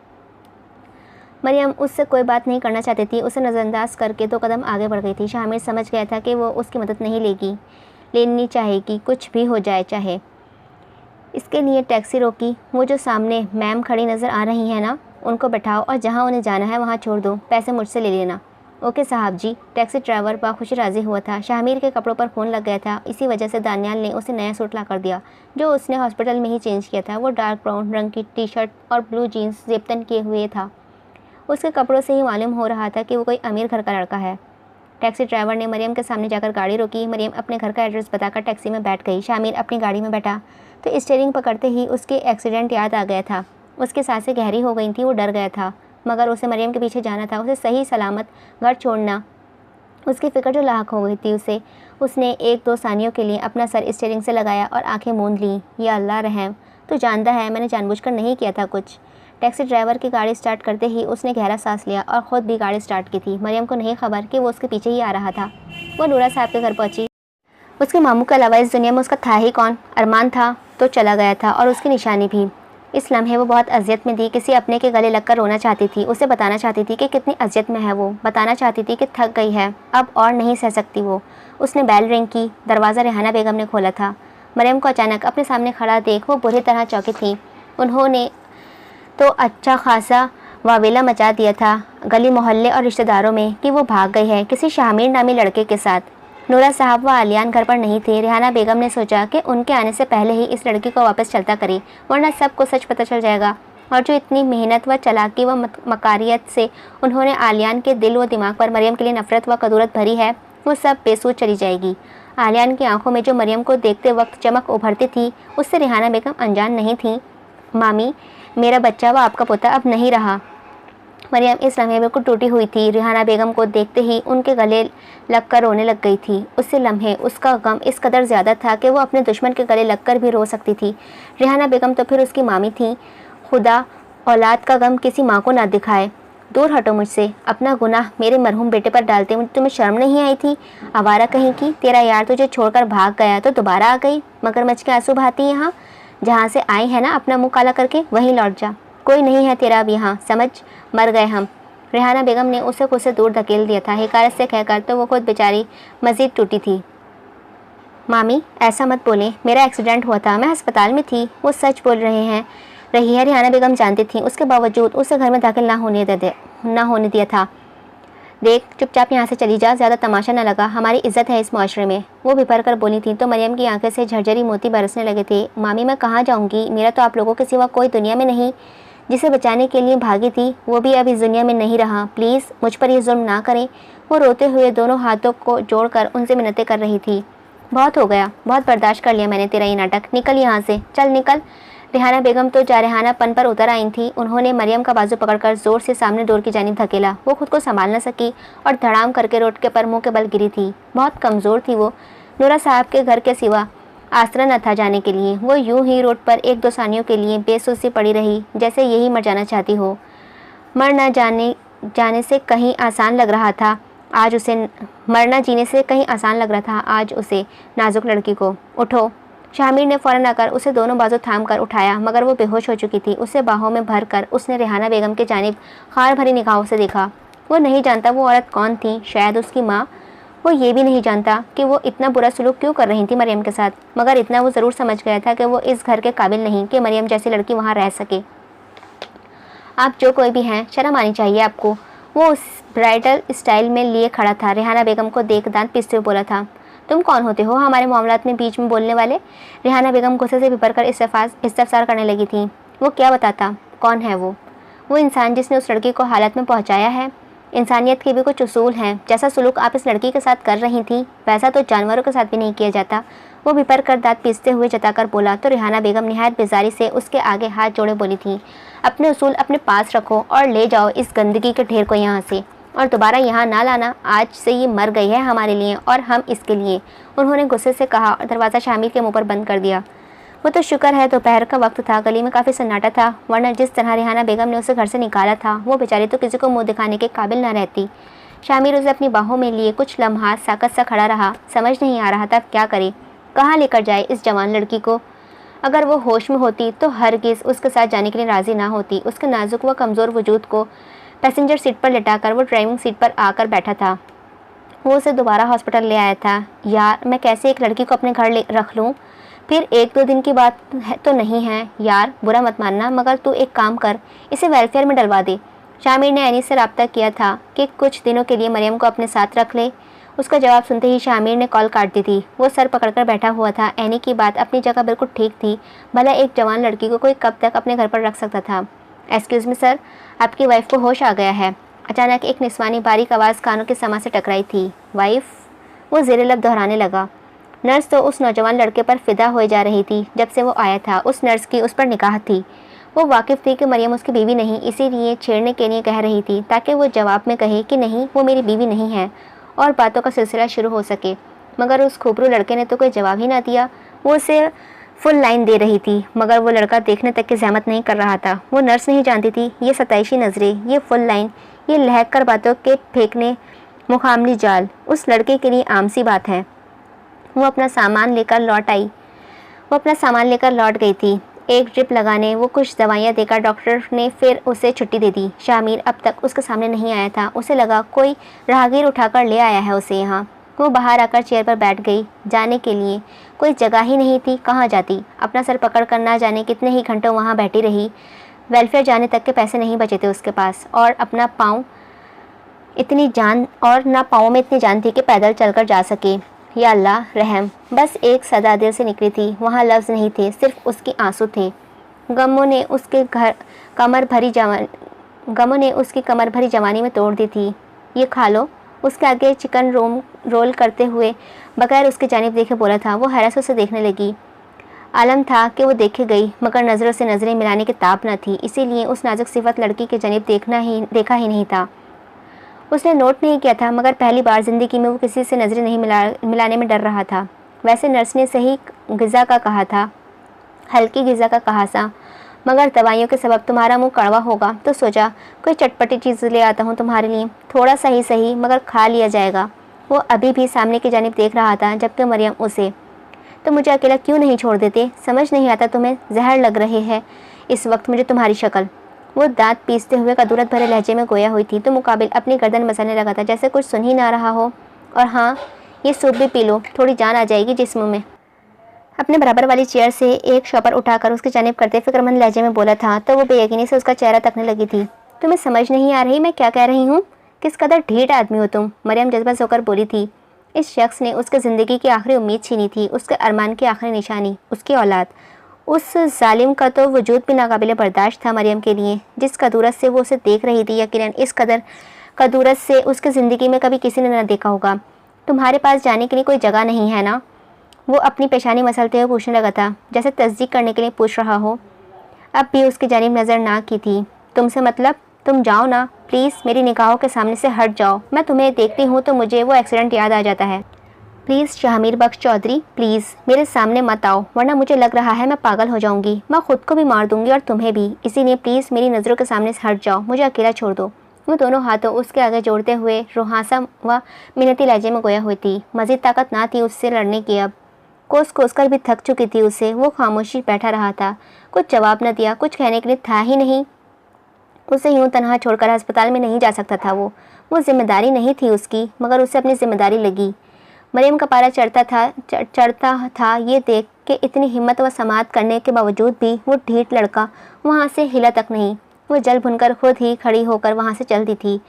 मरियम उससे कोई बात नहीं करना चाहती थी। उसे नज़रअंदाज करके 2 कदम आगे बढ़ गई थी। शाहमीर समझ गया था कि वो उसकी मदद नहीं लेनी चाहेगी, कुछ भी हो जाए चाहे। इसके लिए टैक्सी रोकी। वो जो सामने मैम खड़ी नज़र आ रही है ना, उनको बैठाओ और जहाँ उन्हें जाना है वहाँ छोड़ दो। पैसे मुझसे ले लेना। ओके साहब जी। टैक्सी ड्राइवर बाखुशी राज़ी हुआ था। शाहमीर के कपड़ों पर खून लग गया था। इसी वजह से दानियाल ने उसे नया सूट ला कर दिया जो उसने हॉस्पिटल में ही चेंज किया था। वो डार्क ब्राउन रंग की टी-शर्ट और ब्लू जीन्स जेबतन किए हुए था। उसके कपड़ों से ही मालूम हो रहा था कि वो कोई अमीर घर का लड़का है। टैक्सी ड्राइवर ने मरियम के सामने जाकर गाड़ी रोकी। मरियम अपने घर का एड्रेस बताकर टैक्सी में बैठ गई। शाहमीर अपनी गाड़ी में बैठा तो स्टीयरिंग पकड़ते ही उसके एक्सीडेंट याद आ गया था। उसकी सांसें गहरी हो गई थी। वो डर गया था, मगर उसे मरियम के पीछे जाना था, उसे सही सलामत घर छोड़ना। उसकी फ़िक्र जो लाख हो गई थी उसने 1-2 सानियों के लिए अपना सर स्टीयरिंग से लगाया और आंखें मूंद लीं। या अल्लाह रहम, तो जानता है मैंने जानबूझकर नहीं किया था कुछ। टैक्सी ड्राइवर की गाड़ी स्टार्ट करते ही उसने गहरा सांस लिया और ख़ुद भी गाड़ी स्टार्ट की थी। मरियम को नहीं खबर कि वो उसके पीछे ही आ रहा था। वो नूरा साहब के घर पहुंची। उसके मामू के अलावा इस दुनिया में उसका था ही कौन। अरमान था तो चला गया था और उसकी निशानी भी। इस लम्हे वो बहुत अजियत में थी। किसी अपने के गले लगकर रोना चाहती थी। उसे बताना चाहती थी कि कितनी अजियत में है वो। बताना चाहती थी कि थक गई है, अब और नहीं सह सकती वो। उसने बेल रिंग की। दरवाज़ा रेहाना बेगम ने खोला था। मरियम को अचानक अपने सामने खड़ा देख वो बुरी तरह चौंकी थी। उन्होंने तो अच्छा खासा वावेला मचा दिया था गली मोहल्ले और रिश्तेदारों में कि वो भाग गई है किसी शाहमीर नामी लड़के के साथ। नूरा साहब व आलियान घर पर नहीं थे। रेहाना बेगम ने सोचा कि उनके आने से पहले ही इस लड़की को वापस चलता करे, वरना सबको सच पता चल जाएगा। और जो इतनी मेहनत व चालाकी व मकारियत से उन्होंने आलियान के दिल व दिमाग पर मरियम के लिए नफ़रत व कदूरत भरी है, वो सब बेसूद चली जाएगी। आलियान की आंखों में जो मरियम को देखते वक्त चमक उभरती थी, उससे रेहाना बेगम अनजान नहीं थी। मामी, मेरा बच्चा व आपका पोता अब नहीं रहा। मरियम इस लम्हे बिल्कुल टूटी हुई थी। रेहाना बेगम को देखते ही उनके गले लगकर रोने लग गई थी। उस लम्हे उसका गम इस कदर ज़्यादा था कि वो अपने दुश्मन के गले लगकर भी रो सकती थी। रेहाना बेगम तो फिर उसकी मामी थी। खुदा औलाद का गम किसी माँ को ना दिखाए। दूर हटो मुझसे, अपना गुनाह मेरे मरहूम बेटे पर डालते हुए तुम्हें शर्म नहीं आई थी? आवारा कहीं की, तेरा यार तुझे छोड़कर भाग गया तो दोबारा आ गई। मगरमच्छ के आंसू बहाती यहाँ, जहाँ से आई है ना अपना मुँह काला करके वहीं लौट जा। कोई नहीं है तेरा अब यहाँ, समझ, मर गए हम। रेहाना बेगम ने उसे खुद से दूर धकेल दिया था। हिकारत से कहकर तो वो खुद बेचारी मज़ीद टूटी थी। मामी ऐसा मत बोले, मेरा एक्सीडेंट हुआ था, मैं अस्पताल में थी। वो सच बोल रही है रेहाना बेगम जानती थी। उसके बावजूद उसे घर में दाखिल ना होने दिया था। देख, चुपचाप यहाँ से चली जा, ज़्यादा तमाशा न लगा, हमारी इज्जत है इस माशरे में। वो बिभर कर बोली थी तो मरियम की आंखें से झरझरी मोती बरसने लगे थे। मामी मैं कहाँ जाऊँगी, मेरा तो आप लोगों के सिवा कोई दुनिया में नहीं। जिसे बचाने के लिए भागी थी वो भी अब इस दुनिया में नहीं रहा। प्लीज़ मुझ पर ये जुल्म ना करें। वो रोते हुए दोनों हाथों को जोड़कर उनसे मिन्नतें कर रही थी। बहुत हो गया, बहुत बर्दाश्त कर लिया मैंने तेरा ये नाटक, निकल यहाँ से, चल निकल। रेहाना बेगम तो जारहानापन पर उतर आई थी। उन्होंने मरियम का बाजू पकड़कर जोर से सामने डोर की जानिब धकेला। वो खुद को संभाल न सकी और धड़ाम करके रोड के पर मुँह के बल गिरी थी। बहुत कमज़ोर थी वो। नूरा साहब के घर के सिवा आसरा न था जाने के लिए। वो यूं ही रोड पर 1-2 सानियों के लिए बेसुध सी पड़ी रही, जैसे यही मर जाना चाहती हो। मर न जाने से कहीं आसान लग रहा था आज उसे, मरना जीने से कहीं आसान लग रहा था आज उसे, नाजुक लड़की को। उठो। शाहमीर ने फ़ौरन आकर उसे दोनों बाजू थाम कर उठाया, मगर वो बेहोश हो चुकी थी। उसे बाहों में भर कर उसने रेहाना बेगम के जानिब खार भरी निगाहों से देखा। वो नहीं जानता वो औरत कौन थी, शायद उसकी माँ। वो ये भी नहीं जानता कि वो इतना बुरा सलूक क्यों कर रही थी मरियम के साथ, मगर इतना वो ज़रूर समझ गया था कि वो इस घर के काबिल नहीं कि मरियम जैसी लड़की वहाँ रह सके। आप जो कोई भी हैं, शर्म आनी चाहिए आपको। वो उस ब्राइडल स्टाइल में लिए खड़ा था। रेहाना बेगम को देख दांत पीसते हुए बोला था, तुम कौन होते हो हमारे मामलात में बीच में बोलने वाले? रेहाना बेगम गुस्से से बिभर कर इस्तफसार करने लगी थी। वो क्या बताता, कौन है वो इंसान जिसने उस लड़की को हालत में पहुँचाया है। इंसानियत के भी कुछ उसूल हैं। जैसा सलूक आप इस लड़की के साथ कर रही थी वैसा तो जानवरों के साथ भी नहीं किया जाता। वो बिपर कर दांत पीसते हुए जताकर बोला तो रेहाना बेगम निहायत बेजारी से उसके आगे हाथ जोड़े बोली थी, अपने उसूल अपने पास रखो और ले जाओ इस गंदगी के ढेर को यहाँ से, और दोबारा यहाँ ना लाना। आज से ये मर गई है हमारे लिए और हम इसके लिए। उन्होंने गुस्से से कहा और दरवाज़ा शामिर के मुँह पर बंद कर दिया। वो तो शुक्र है दोपहर का वक्त था, गली में काफ़ी सन्नाटा था, वरना जिस तरह रेहाना बेगम ने उसे घर से निकाला था वो बेचारी तो किसी को मुंह दिखाने के काबिल न रहती। शामिर उसे अपनी बाहों में लिए कुछ लम्हात साकत सा खड़ा रहा। समझ नहीं आ रहा था क्या करे, कहाँ लेकर जाए इस जवान लड़की को। अगर वो होश में होती तो हरगिज़ उसके साथ जाने के लिए राज़ी ना होती। उसके नाजुक व कमज़ोर वजूद को पैसेंजर सीट पर लिटाकर वो ड्राइविंग सीट पर आकर बैठा था। वो उसे दोबारा हॉस्पिटल ले आया था। यार, मैं कैसे एक लड़की को अपने घर रख लूँ? फिर 1-2 दिन की बात है तो नहीं है यार, बुरा मत मानना, मगर तू एक काम कर, इसे वेलफेयर में डलवा दे। शामिर ने एनी से रब्ता किया था कि कुछ दिनों के लिए मरियम को अपने साथ रख ले। उसका जवाब सुनते ही शामिर ने कॉल काट दी थी। वो सर पकड़कर बैठा हुआ था। एनी की बात अपनी जगह बिल्कुल ठीक थी। भला एक जवान लड़की को कोई कब तक अपने घर पर रख सकता था। एक्सक्यूज़ मी सर, आपकी वाइफ को होश आ गया है। अचानक एक निस्वानी बारीक आवाज़ कानों के समा से टकराई थी। वाइफ? वो ज़ेरे लब दोहराने लगा। नर्स तो उस नौजवान लड़के पर फिदा हो जा रही थी जब से वो आया था। उस नर्स की उस पर निगाह थी। वो वाकिफ़ थी कि मरियम उसकी बीवी नहीं, इसीलिए छेड़ने के लिए कह रही थी ताकि वो जवाब में कहे कि नहीं, वो मेरी बीवी नहीं है, और बातों का सिलसिला शुरू हो सके। मगर उस खूबरू लड़के ने तो कोई जवाब ही ना दिया। वो उसे फुल लाइन दे रही थी, मगर वो लड़का देखने तक की ज़हमत नहीं कर रहा था। वो नर्स नहीं जानती थी ये सताइशी नज़रें, ये फुल लाइन, ये लहक कर बातों के फेंकने मुखामली जाल उस लड़के के लिए आम सी बात है। वो अपना सामान लेकर लौट गई थी। एक ड्रिप लगाने, वो कुछ दवाइयाँ देकर डॉक्टर ने फिर उसे छुट्टी दे दी। शामिर अब तक उसके सामने नहीं आया था। उसे लगा कोई राहगीर उठाकर ले आया है उसे यहाँ। वो बाहर आकर चेयर पर बैठ गई। जाने के लिए कोई जगह ही नहीं थी, कहाँ जाती। अपना सर पकड़ कर ना जाने कितने ही घंटों वहाँ बैठी रही। वेलफेयर जाने तक के पैसे नहीं बचे थे उसके पास, और अपना पाँव इतनी जान और ना पाँव में इतनी जान थी कि पैदल चलकर जा सके। या अल्लाह रहम, बस एक सदा दिल से निकली थी। वहाँ लफ्ज़ नहीं थे, सिर्फ उसके आंसू थे। गमों ने उसकी कमर भरी जवानी में तोड़ दी थी। ये खा लो, उसके आगे चिकन रोल करते हुए बगैर उसकी जानिब देखे बोला था। वो हैरत से उसे देखने लगी। आलम था कि वो देखे गई, मगर नज़रों से नज़रें मिलाने की ताब न थी, इसीलिए उस नाजुक सिफत लड़की के जानिब देखा ही नहीं था। उसने नोट नहीं किया था, मगर पहली बार ज़िंदगी में वो किसी से नज़रें नहीं मिलाने में डर रहा था। वैसे नर्स ने सही ग़िज़ा का कहा था, हल्की ग़िज़ा का कहा सा, मगर दवाइयों के सबब तुम्हारा मुंह कड़वा होगा तो सोचा कोई चटपटी चीज़ ले आता हूँ तुम्हारे लिए, थोड़ा सा ही सही, मगर खा लिया जाएगा। वो अभी भी सामने की जानिब देख रहा था, जबकि मरियम उसे, तो मुझे अकेला क्यों नहीं छोड़ देते? समझ नहीं आता तुम्हें जहर लग रहे हैं इस वक्त मुझे तुम्हारी शक्ल। वो दांत पीसते हुए कदूरत भरे लहजे में गोया हुई थी तो मुकाबिल अपनी गर्दन मसलने लगा था, जैसे कुछ सुन ही ना रहा हो। और हाँ, ये सूप भी पी लो, थोड़ी जान आ जाएगी जिस्म में। अपने बराबर वाली चेयर से एक शॉपर उठाकर उसकी जानिब करते फिक्रमंद लहजे में बोला था, तो वो बेयकीनी से उसका चेहरा तकने लगी थी। तुम्हें समझ नहीं आ रही मैं क्या कह रही हूँ? किस कदर ढीठ आदमी हो तुम, मरियम जज्बा से होकर बोली थी। इस शख्स ने उसके ज़िंदगी की आखिरी उम्मीद छीनी थी, उसके अरमान की आखिरी निशानी, उसकी औलाद। उस जालिम का तो वजूद भी नाकाबिले बर्दाश्त था मरियम के लिए। जिस कदूरत से वो उसे देख रही थी, यकीनन इस कदर कदूरत से उसके ज़िंदगी में कभी किसी ने न देखा होगा। तुम्हारे पास जाने के लिए कोई जगह नहीं है ना? वो अपनी पेशानी मसलते हुए पूछने लगा था, जैसे तस्दीक करने के लिए पूछ रहा हो। अब भी उसकी जानिब नज़र ना की थी। तुमसे मतलब? तुम जाओ ना प्लीज़, मेरी निगाहों के सामने से हट जाओ। मैं तुम्हें देखती हूँ तो मुझे वो एक्सीडेंट याद आ जाता है। प्लीज़ शामिर बख्श चौधरी, प्लीज़ मेरे सामने मत आओ, वरना मुझे लग रहा है मैं पागल हो जाऊँगी। मैं ख़ुद को भी मार दूँगी और तुम्हें भी, इसीलिए प्लीज़ मेरी नज़रों के सामने से हट जाओ, मुझे अकेला छोड़ दो। वो दोनों हाथों उसके आगे जोड़ते हुए रुहासा व मिन्नती लहजे में गोया हुई थी। मज़ीद ताकत ना थी उससे लड़ने की। अब कोस कर भी थक चुकी थी उसे। वो खामोशी बैठा रहा था, कुछ जवाब न दिया, कुछ कहने के लिए था ही नहीं। उसे यूं तनहा छोड़कर अस्पताल में नहीं जा सकता था। वो जिम्मेदारी नहीं थी उसकी, मगर उसे अपनी जिम्मेदारी लगी। मरियम का पारा चढ़ता था ये देख के इतनी हिम्मत व समाअत करने के बावजूद भी वो ढीठ लड़का वहाँ से हिला तक नहीं। वो जल भुनकर खुद ही खड़ी होकर वहाँ से चलती थी।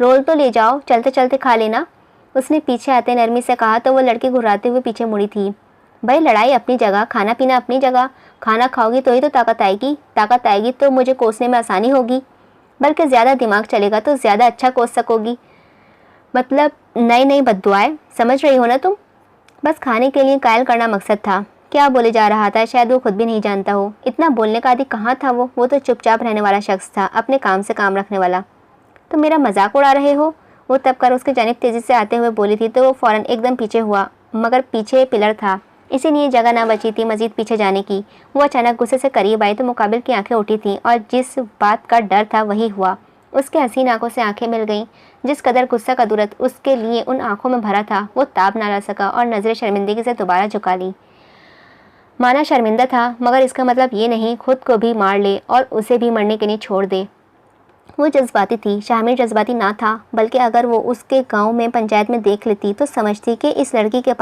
रोल तो ले जाओ, चलते चलते खा लेना, उसने पीछे आते नरमी से कहा तो वो लड़की घुराते हुए पीछे मुड़ी थी। भाई लड़ाई अपनी जगह, खाना पीना अपनी जगह। खाना खाओगी तो ही तो ताकत आएगी तो मुझे कोसने में आसानी होगी, बल्कि ज़्यादा दिमाग चलेगा तो ज़्यादा अच्छा कोस सकोगी। मतलब नई बद्दुआएं, समझ रही हो ना तुम? बस खाने के लिए कायल करना मकसद था। क्या बोले जा रहा था शायद वो खुद भी नहीं जानता हो। इतना बोलने का आदि कहाँ था वो तो चुपचाप रहने वाला शख्स था, अपने काम से काम रखने वाला। तो मेरा मजाक उड़ा रहे हो? वो तब कर उसकी जानिब तेज़ी से आते हुए बोली थी तो वो फ़ौरन एकदम पीछे हुआ, मगर पीछे पिलर था, इसीलिए जगह ना बची थी मजीद पीछे जाने की। वो अचानक गुस्से से करीब आई तो मुकाबिल की आंखें उठी थीं और जिस बात का डर था वही हुआ। उसके हसीन आंखों से आंखें मिल गईं। जिस कदर गुस्सा का दुरत उसके लिए उन आंखों में भरा था वो ताब ना ला सका और नजरें शर्मिंदगी से दोबारा झुका ली। माना शर्मिंदा था, मगर इसका मतलब ये नहीं खुद को भी मार ले और उसे भी मरने के लिए छोड़ दे। वो जज्बाती थी, शामिर जज्बाती ना था, बल्कि अगर वो उसके गांव में पंचायत में देख लेती तो समझती कि इस लड़के के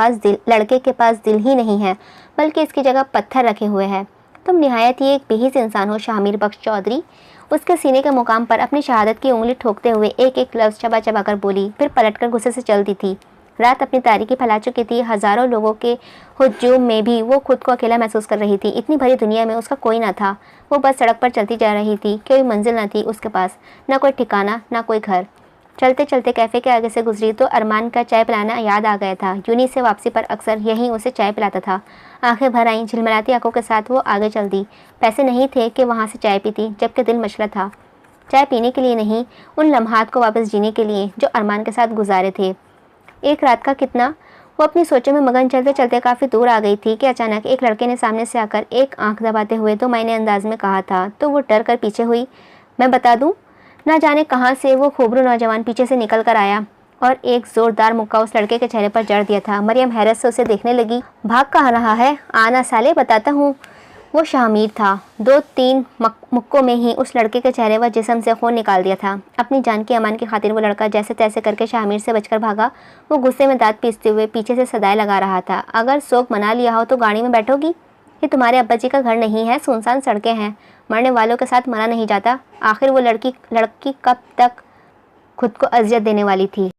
पास दिल ही नहीं है, बल्कि इसकी जगह पत्थर रखे हुए है। तुम निहायत ही एक बेहिस इंसान हो शामिर बख्श चौधरी। उसके सीने के मुकाम पर अपनी शहादत की उंगली ठोकते हुए एक एक लफ्ज़ चबा चबा कर बोली, फिर पलटकर गुस्से से चलती थी। रात अपनी तारीकी फैला चुकी थी। हज़ारों लोगों के हुजूम में भी वो खुद को अकेला महसूस कर रही थी। इतनी भरी दुनिया में उसका कोई ना था। वो बस सड़क पर चलती जा रही थी, कोई मंजिल ना थी उसके पास, ना कोई ठिकाना, ना कोई घर। चलते चलते कैफ़े के आगे से गुजरी तो अरमान का चाय पिलाना याद आ गया था। यूनी से वापसी पर अक्सर यहीं उसे चाय पिलाता था। आंखें भर आईं, झिलमिलाती आंखों के साथ वो आगे चल दी। पैसे नहीं थे कि वहाँ से चाय पीती, जबकि दिल मचला था। चाय पीने के लिए नहीं, उन लम्हात को वापस जीने के लिए जो अरमान के साथ गुजारे थे। एक रात का कितना, वो अपनी सोचों में मगन चलते चलते काफ़ी दूर आ गई थी कि अचानक एक लड़के ने सामने से आकर एक आंख दबाते हुए तो मैंने अंदाज में कहा था तो वो डर कर पीछे हुई। मैं बता दूं, ना जाने कहाँ से वो खूबरू नौजवान पीछे से निकल कर आया और एक ज़ोरदार मुक्का उस लड़के के चेहरे पर जड़ दिया था। मरियम हैरत से उसे देखने लगी। भाग कहाँ रहा है, आना साले, बताता हूँ। वो शामिर था। 2-3 मुक्कों में ही उस लड़के के चेहरे व जिस्म से खून निकाल दिया था। अपनी जान की अमान की खातिर वो लड़का जैसे तैसे करके शामिर से बचकर भागा। वो गुस्से में दांत पीसते हुए पीछे से सदाएं लगा रहा था, अगर शौक मना लिया हो तो गाड़ी में बैठोगी? ये तुम्हारे अब्बा जी का घर नहीं है, सुनसान सड़कें हैं, मरने वालों के साथ मरा नहीं जाता। आखिर वो लड़की कब तक खुद को अजियत देने वाली थी?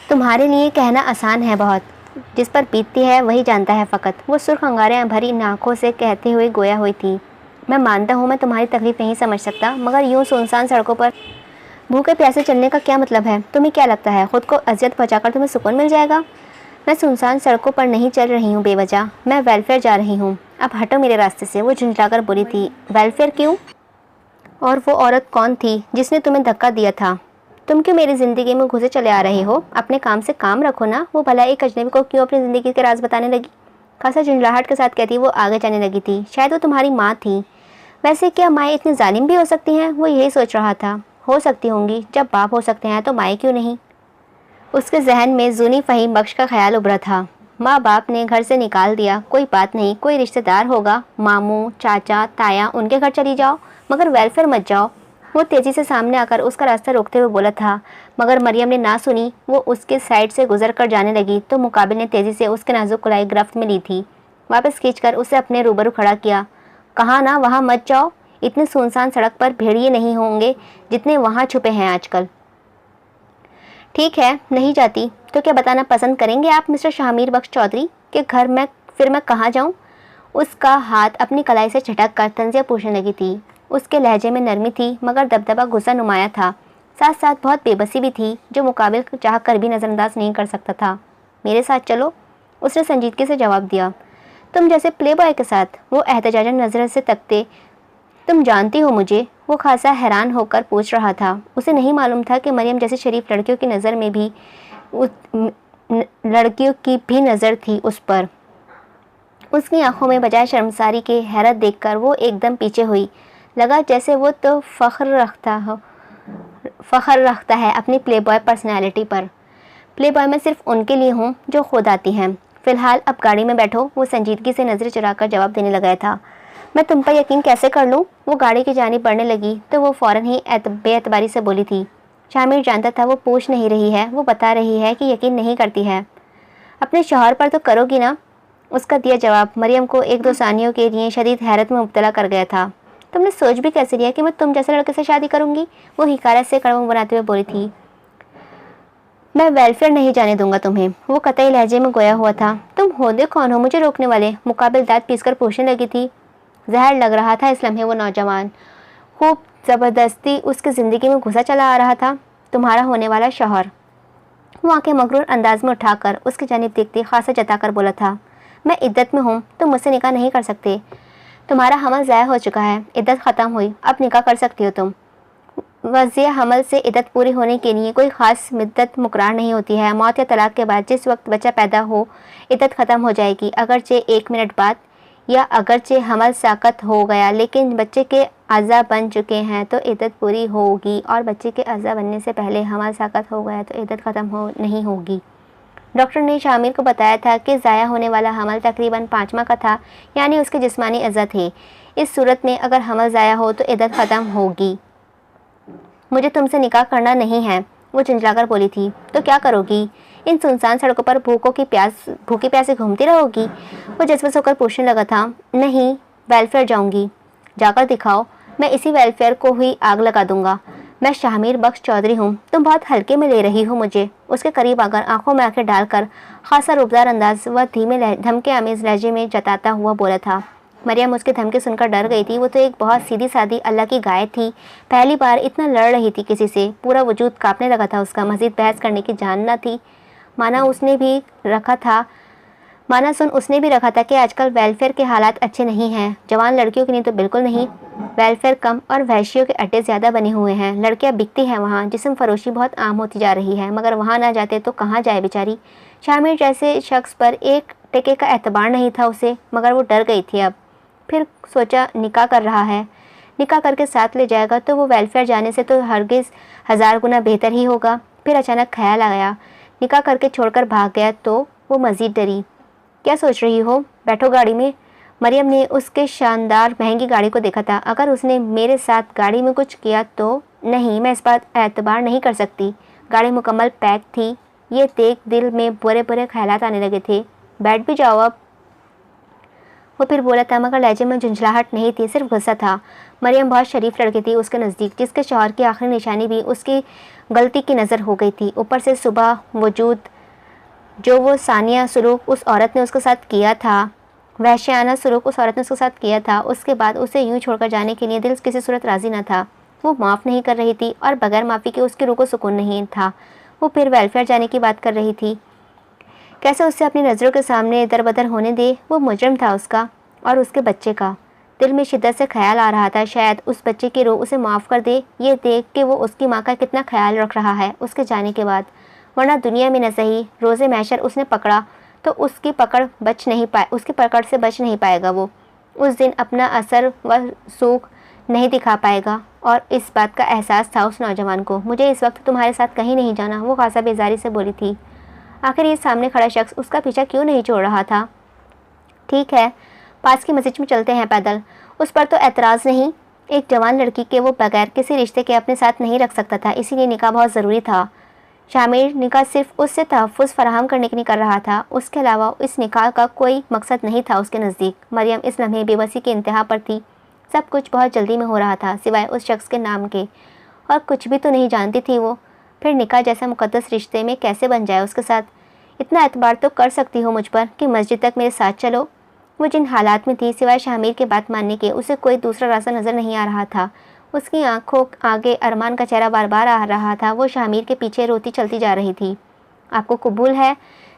तुम्हारे लिए कहना आसान है बहुत, जिस पर बीतती है वही जानता है फ़कत। वो सुर्ख अंगारे भरी आँखों से कहते हुए गोया हुई थी। मैं मानता हूँ मैं तुम्हारी तकलीफ़ नहीं समझ सकता, मगर यूँ सुनसान सड़कों पर भूखे प्यासे चलने का क्या मतलब है? तुम्हें क्या लगता है खुद को अजियत पहुँचाकर तुम्हें सुकून मिल जाएगा? मैं सुनसान सड़कों पर नहीं चल रही हूँ बेवजह, मैं वेलफेयर जा रही हूँ। अब हटो मेरे रास्ते से। वो झुंझलाकर बोली थी। वेलफेयर क्यों? और वो औरत कौन थी जिसने तुम्हें धक्का दिया था? तुम क्यों मेरी ज़िंदगी में घुसे चले आ रहे हो? अपने काम से काम रखो ना। वो भला एक अजनबी को क्यों अपनी ज़िंदगी के राज बताने लगी? खासा झुंझलाहट के साथ कहती वो आगे जाने लगी थी। शायद वो तुम्हारी माँ थी। वैसे क्या माएँ इतनी जालिम भी हो सकती हैं? वो यही सोच रहा था। हो सकती होंगी, जब बाप हो सकते हैं तो माएँ क्यों नहीं? उसके जहन में जूनी फ़हीम बख्श का ख्याल उभरा था। माँ बाप ने घर से निकाल दिया, कोई बात नहीं, कोई रिश्तेदार होगा, मामू, चाचा, ताया, उनके घर चली जाओ, मगर वेलफेयर मत जाओ। वो तेज़ी से सामने आकर उसका रास्ता रोकते हुए बोला था, मगर मरियम ने ना सुनी। वो उसके साइड से गुजर कर जाने लगी तो मुकाबिल ने तेज़ी से उसके नाजुक कलाई गिरफ्त में ली थी। वापस खींचकर उसे अपने रूबरू खड़ा किया। कहा ना वहाँ मत जाओ, इतनी सुनसान सड़क पर भेड़िए नहीं होंगे जितने वहाँ छुपे हैं आजकल। ठीक है, नहीं जाती। तो क्या बताना पसंद करेंगे आप मिस्टर शामिर बख्श चौधरी के घर में फिर मैं कहाँ जाऊँ? उसका हाथ अपनी कलाई से झटक कर तंजिया पूछने लगी थी। उसके लहजे में नरमी थी, मगर दबदबा गुस्सा नुमाया था। साथ साथ बहुत बेबसी भी थी, जो मुकाबिल चाह कर भी नज़रअंदाज नहीं कर सकता था। मेरे साथ चलो, उसने संजीदगी से जवाब दिया। तुम जैसे प्ले बॉय के साथ? वो एहतजाजन नज़र से तकते। तुम जानती हो मुझे? वो खासा हैरान होकर पूछ रहा था। उसे नहीं मालूम था कि मरियम जैसी शरीफ लड़कियों की नज़र में भी लड़कियों की भी नज़र थी उस पर। उसकी आंखों में बजाय शर्मसारी के हैरत देखकर वो एकदम पीछे हुई। लगा जैसे वो तो फ़ख्र रखता है अपनी प्लेबॉय पर्सनैलिटी पर। प्लेबॉय मैं सिर्फ उनके लिए हूँ जो खुद आती हैं। फ़िलहाल अब गाड़ी में बैठो। वो संजीदगी से नज़रें चुराकर जवाब देने लगा था। मैं तुम पर यकीन कैसे कर लूँ? वो गाड़ी की जानिब बढ़ने लगी तो वो फ़ौरन ही बेएतबारी से बोली थी। शामिर जानता था वो पूछ नहीं रही है, वो बता रही है कि यकीन नहीं करती है। अपने शौहर पर तो करोगी ना? उसका दिया जवाब मरियम को 1-2 सानियों के लिए शदीद हैरत में मुब्तला कर गया था। तुमने सोच भी कैसे लिया कि मैं तुम जैसे लड़के से शादी करूंगी? वो हिकारत से कड़वा बनाते हुए बोली थी। मैं वेलफेयर नहीं जाने दूंगा तुम्हें। वो कतई लहजे में गोया हुआ था। तुम होदे कौन हो मुझे रोकने वाले? मुकाबिल दांत पीसकर पूछने लगी थी। जहर लग रहा था इस लम्हे वो नौजवान खूब ज़बरदस्ती उसकी ज़िंदगी में घुसा चला आ रहा था। तुम्हारा होने वाला शौहर। वो आंखें मगरूर अंदाज में उठाकर उसकी जानिब देखती खासा जताकर बोला था। मैं इद्दत में हूँ, तुम मुझसे निकाह नहीं कर सकते। तुम्हारा हमल ज़ाया हो चुका है, इद्दत ख़त्म हुई, अब निकाह कर सकती हो तुम। वज़िया हमल से इद्दत पूरी होने के लिए कोई ख़ास मुद्दत मुकर्रर नहीं होती है। मौत या तलाक के बाद जिस वक्त बच्चा पैदा हो इद्दत ख़त्म हो जाएगी। अगरचे 1 मिनट बाद या अगरचे हमल साक़त हो गया लेकिन बच्चे के अज़ा बन चुके हैं तो इद्दत पूरी होगी, और बच्चे के अज़ा बनने से पहले हमल साक़त हो गया तो इद्दत ख़त्म नहीं होगी। डॉक्टर ने शामिर को बताया था कि ज़ाया होने वाला हमल तकरीबन 5 माह का था, यानी उसके जिस्मानी अज़ा थे। इस सूरत में अगर हमल ज़ाया हो तो इद्दत ख़त्म होगी। मुझे तुमसे निकाह करना नहीं है, वो झुंझलाकर बोली थी। तो क्या करोगी? इन सुनसान सड़कों पर भूखी प्यासे घूमती रहोगी? वो जज्बस होकर पूछने लगा था। नहीं, वेलफेयर जाऊंगी। जाकर दिखाओ, मैं इसी वेलफेयर को ही आग लगा दूंगा। मैं शामिर बख्श चौधरी हूँ, तुम बहुत हल्के में ले रही हो मुझे। उसके करीब आकर आंखों में आंखें डालकर खासा रूबदार अंदाज व धीमे धमके आमेज लहजे में जताता हुआ बोला था। मरियम उसके धमके सुनकर डर गई थी। वो तो एक बहुत सीधी सादी अल्लाह की गाय थी, पहली बार इतना लड़ रही थी किसी से। पूरा वजूद कांपने लगा था उसका। मज़ीद बहस करने की जान न थी। माना उसने भी रखा था कि आजकल वेलफेयर के हालात अच्छे नहीं हैं। जवान लड़कियों के लिए तो बिल्कुल नहीं। वेलफेयर कम और वहशियों के अड्डे ज़्यादा बने हुए हैं। लड़कियां बिकती हैं वहाँ। जिस्म फरोशी बहुत आम होती जा रही है, मगर वहाँ ना जाते तो कहाँ जाए बेचारी। शामिर जैसे शख्स पर एक टिके का एतबार नहीं था उसे, मगर वो डर गई थी अब। फिर सोचा, निकाह कर रहा है, निकाह करके साथ ले जाएगा तो वो वेलफेयर जाने से तो हरगिज़ 1000 गुना बेहतर ही होगा। फिर अचानक ख्याल आया, निकाह करके छोड़कर भाग गया तो वो मज़ीद डरी। क्या सोच रही हो? बैठो गाड़ी में। मरियम ने उसके शानदार महंगी गाड़ी को देखा था। अगर उसने मेरे साथ गाड़ी में कुछ किया तो? नहीं, मैं इस बात एतबार नहीं कर सकती। गाड़ी मुकम्मल पैक थी। ये देख दिल में बुरे बुरे ख्यालात आने लगे थे। बैठ भी जाओ अब, वो फिर बोला था, मगर लहजे में झुंझलाहट नहीं थी, सिर्फ गुस्सा था। मरियम बहुत शरीफ लड़की थी उसके नज़दीक, जिसके शौहर की आखिरी निशानी भी उसकी गलती की नज़र हो गई थी। ऊपर से सुबह वजूद जो वो सानिया सलूक उस औरत ने उसके साथ किया था, वहशियाना सलूक उस औरत ने उसके साथ किया था, उसके बाद उसे यूं छोड़कर जाने के लिए दिल किसी सूरत राज़ी न था। वो माफ़ नहीं कर रही थी और बगैर माफ़ी के उसकी रूह को सुकून नहीं था। वो फिर वेलफेयर जाने की बात कर रही थी। कैसे उससे अपनी नज़रों के सामने दर बदर होने दे? वो मुजरिम था उसका और उसके बच्चे का। दिल में शिद्दत से ख्याल आ रहा था, शायद उस बच्चे की रूह उसे माफ़ कर दे, ये देख के वो उसकी माँ का कितना ख्याल रख रहा है उसके जाने के बाद। वरना दुनिया में न सही, रोज़े महशर उसने पकड़ा तो उसकी पकड़ से बच नहीं पाएगा। वो उस दिन अपना असर व सूख नहीं दिखा पाएगा, और इस बात का एहसास था उस नौजवान को। मुझे इस वक्त तुम्हारे साथ कहीं नहीं जाना, वो खासा बेजारी से बोली थी। आखिर ये सामने खड़ा शख्स उसका पीछा क्यों नहीं छोड़ रहा था? ठीक है, पास की मस्जिद में चलते हैं पैदल। उस पर तो एतराज़ नहीं। एक जवान लड़की के वो बगैर किसी रिश्ते के अपने साथ नहीं रख सकता था, इसीलिए निकाह बहुत ज़रूरी था। शामिर निकाह सिर्फ उससे तहफ़्फ़ुज़ फराहम करने के लिए कर रहा था, उसके अलावा इस निकाह का कोई मकसद नहीं था उसके नज़दीक। मरियम इस लम्हे बेबसी की इंतहा पर थी। सब कुछ बहुत जल्दी में हो रहा था, सिवाय उस शख्स के नाम के, और कुछ भी तो नहीं जानती थी वो। फिर निकाह जैसा मुक़द्दस रिश्ते में कैसे बन जाए उसके साथ? इतना एतबार तो कर सकती हो मुझ पर कि मस्जिद तक मेरे साथ चलो। वो जिन हालात में थी, सिवाय शामिर के बात मानने के उसे कोई दूसरा रास्ता नज़र नहीं आ रहा था। उसकी आंखों आगे अरमान का चेहरा बार बार आ रहा था। वो शामिर के पीछे रोती चलती जा रही थी। आपको कबूल है?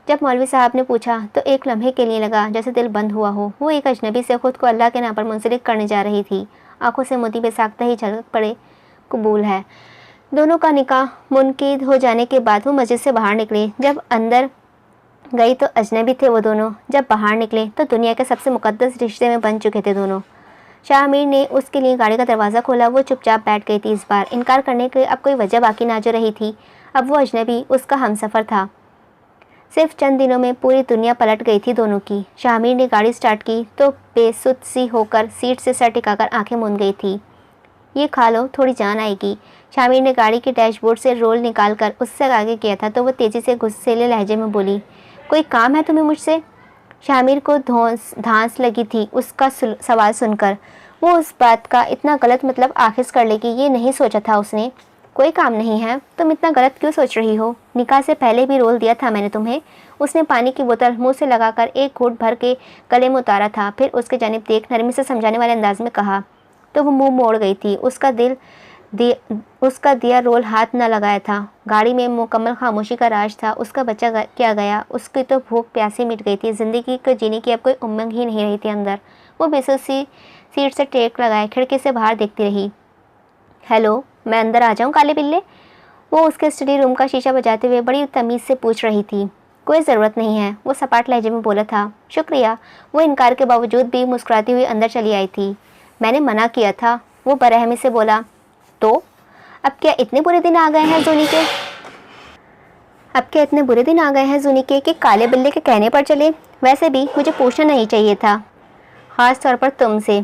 जब मौलवी साहब ने पूछा तो एक लम्हे के लिए लगा जैसे दिल बंद हुआ हो। वो एक अजनबी से ख़ुद को अल्लाह के नाम पर मुंसलिक करने जा रही थी। आंखों से मोती बेसाख्ता ही झलक पड़े, कबूल है। दोनों का निकाह मुनक़िद हो जाने के बाद वो मस्जिद से बाहर निकले। जब अंदर गई तो अजनबी थे वो दोनों, जब बाहर निकले तो दुनिया के सबसे मुक़द्दस रिश्ते में बन चुके थे दोनों। शामिर ने उसके लिए गाड़ी का दरवाज़ा खोला। वो चुपचाप बैठ गई थी। इस बार इनकार करने की अब कोई वजह बाकी ना जो रही थी। अब वो अजनबी उसका हमसफ़र था। सिर्फ चंद दिनों में पूरी दुनिया पलट गई थी दोनों की। शामिर ने गाड़ी स्टार्ट की तो बेसुध सी होकर सीट से सर टिकाकर आंखें मूंद गई थी। ये खा लो, थोड़ी जान आएगी। शामिर ने गाड़ी के डैशबोर्ड से रोल निकालकर उससे आगे किया था तो वो तेज़ी से गुस्सेले लहजे में बोली, कोई काम है तुम्हें मुझसे? शामिर को धांस लगी थी उसका सवाल सुनकर। वो उस बात का इतना गलत मतलब आखिज कर लेगी ये नहीं सोचा था उसने। कोई काम नहीं है, तुम इतना गलत क्यों सोच रही हो? निकाह से पहले भी रोल दिया था मैंने तुम्हें। उसने पानी की बोतल मुंह से लगाकर एक घूंट भर के गले में उतारा था, फिर उसके जानिब देख नरमी से समझाने वाले अंदाज में कहा। तो वो मुंह मोड़ गई थी। उसका दिया रोल हाथ न लगाया था। गाड़ी में मुकम्मल खामोशी का राज था। उसका बच्चा क्या गया, उसकी तो भूख प्यासी मिट गई थी। ज़िंदगी को जीने की अब कोई उम्मीद ही नहीं रही थी अंदर। वो बेसुध सी सीट से टेक लगाए खिड़की से बाहर देखती रही। हेलो, मैं अंदर आ जाऊँ काले बिल्ले? वो उसके स्टडी रूम का शीशा बजाते हुए बड़ी तमीज़ से पूछ रही थी। कोई ज़रूरत नहीं है, वो सपाट लहजे में बोला था। शुक्रिया। वो इनकार के बावजूद भी मुस्कुराती हुई अंदर चली आई थी। मैंने मना किया था, वो बरहमी से बोला। तो अब क्या इतने बुरे दिन आ गए हैं जूनी के? कि काले बिल्ले के कहने पर चले? वैसे भी मुझे पूछना नहीं चाहिए था, ख़ास तौर पर तुमसे।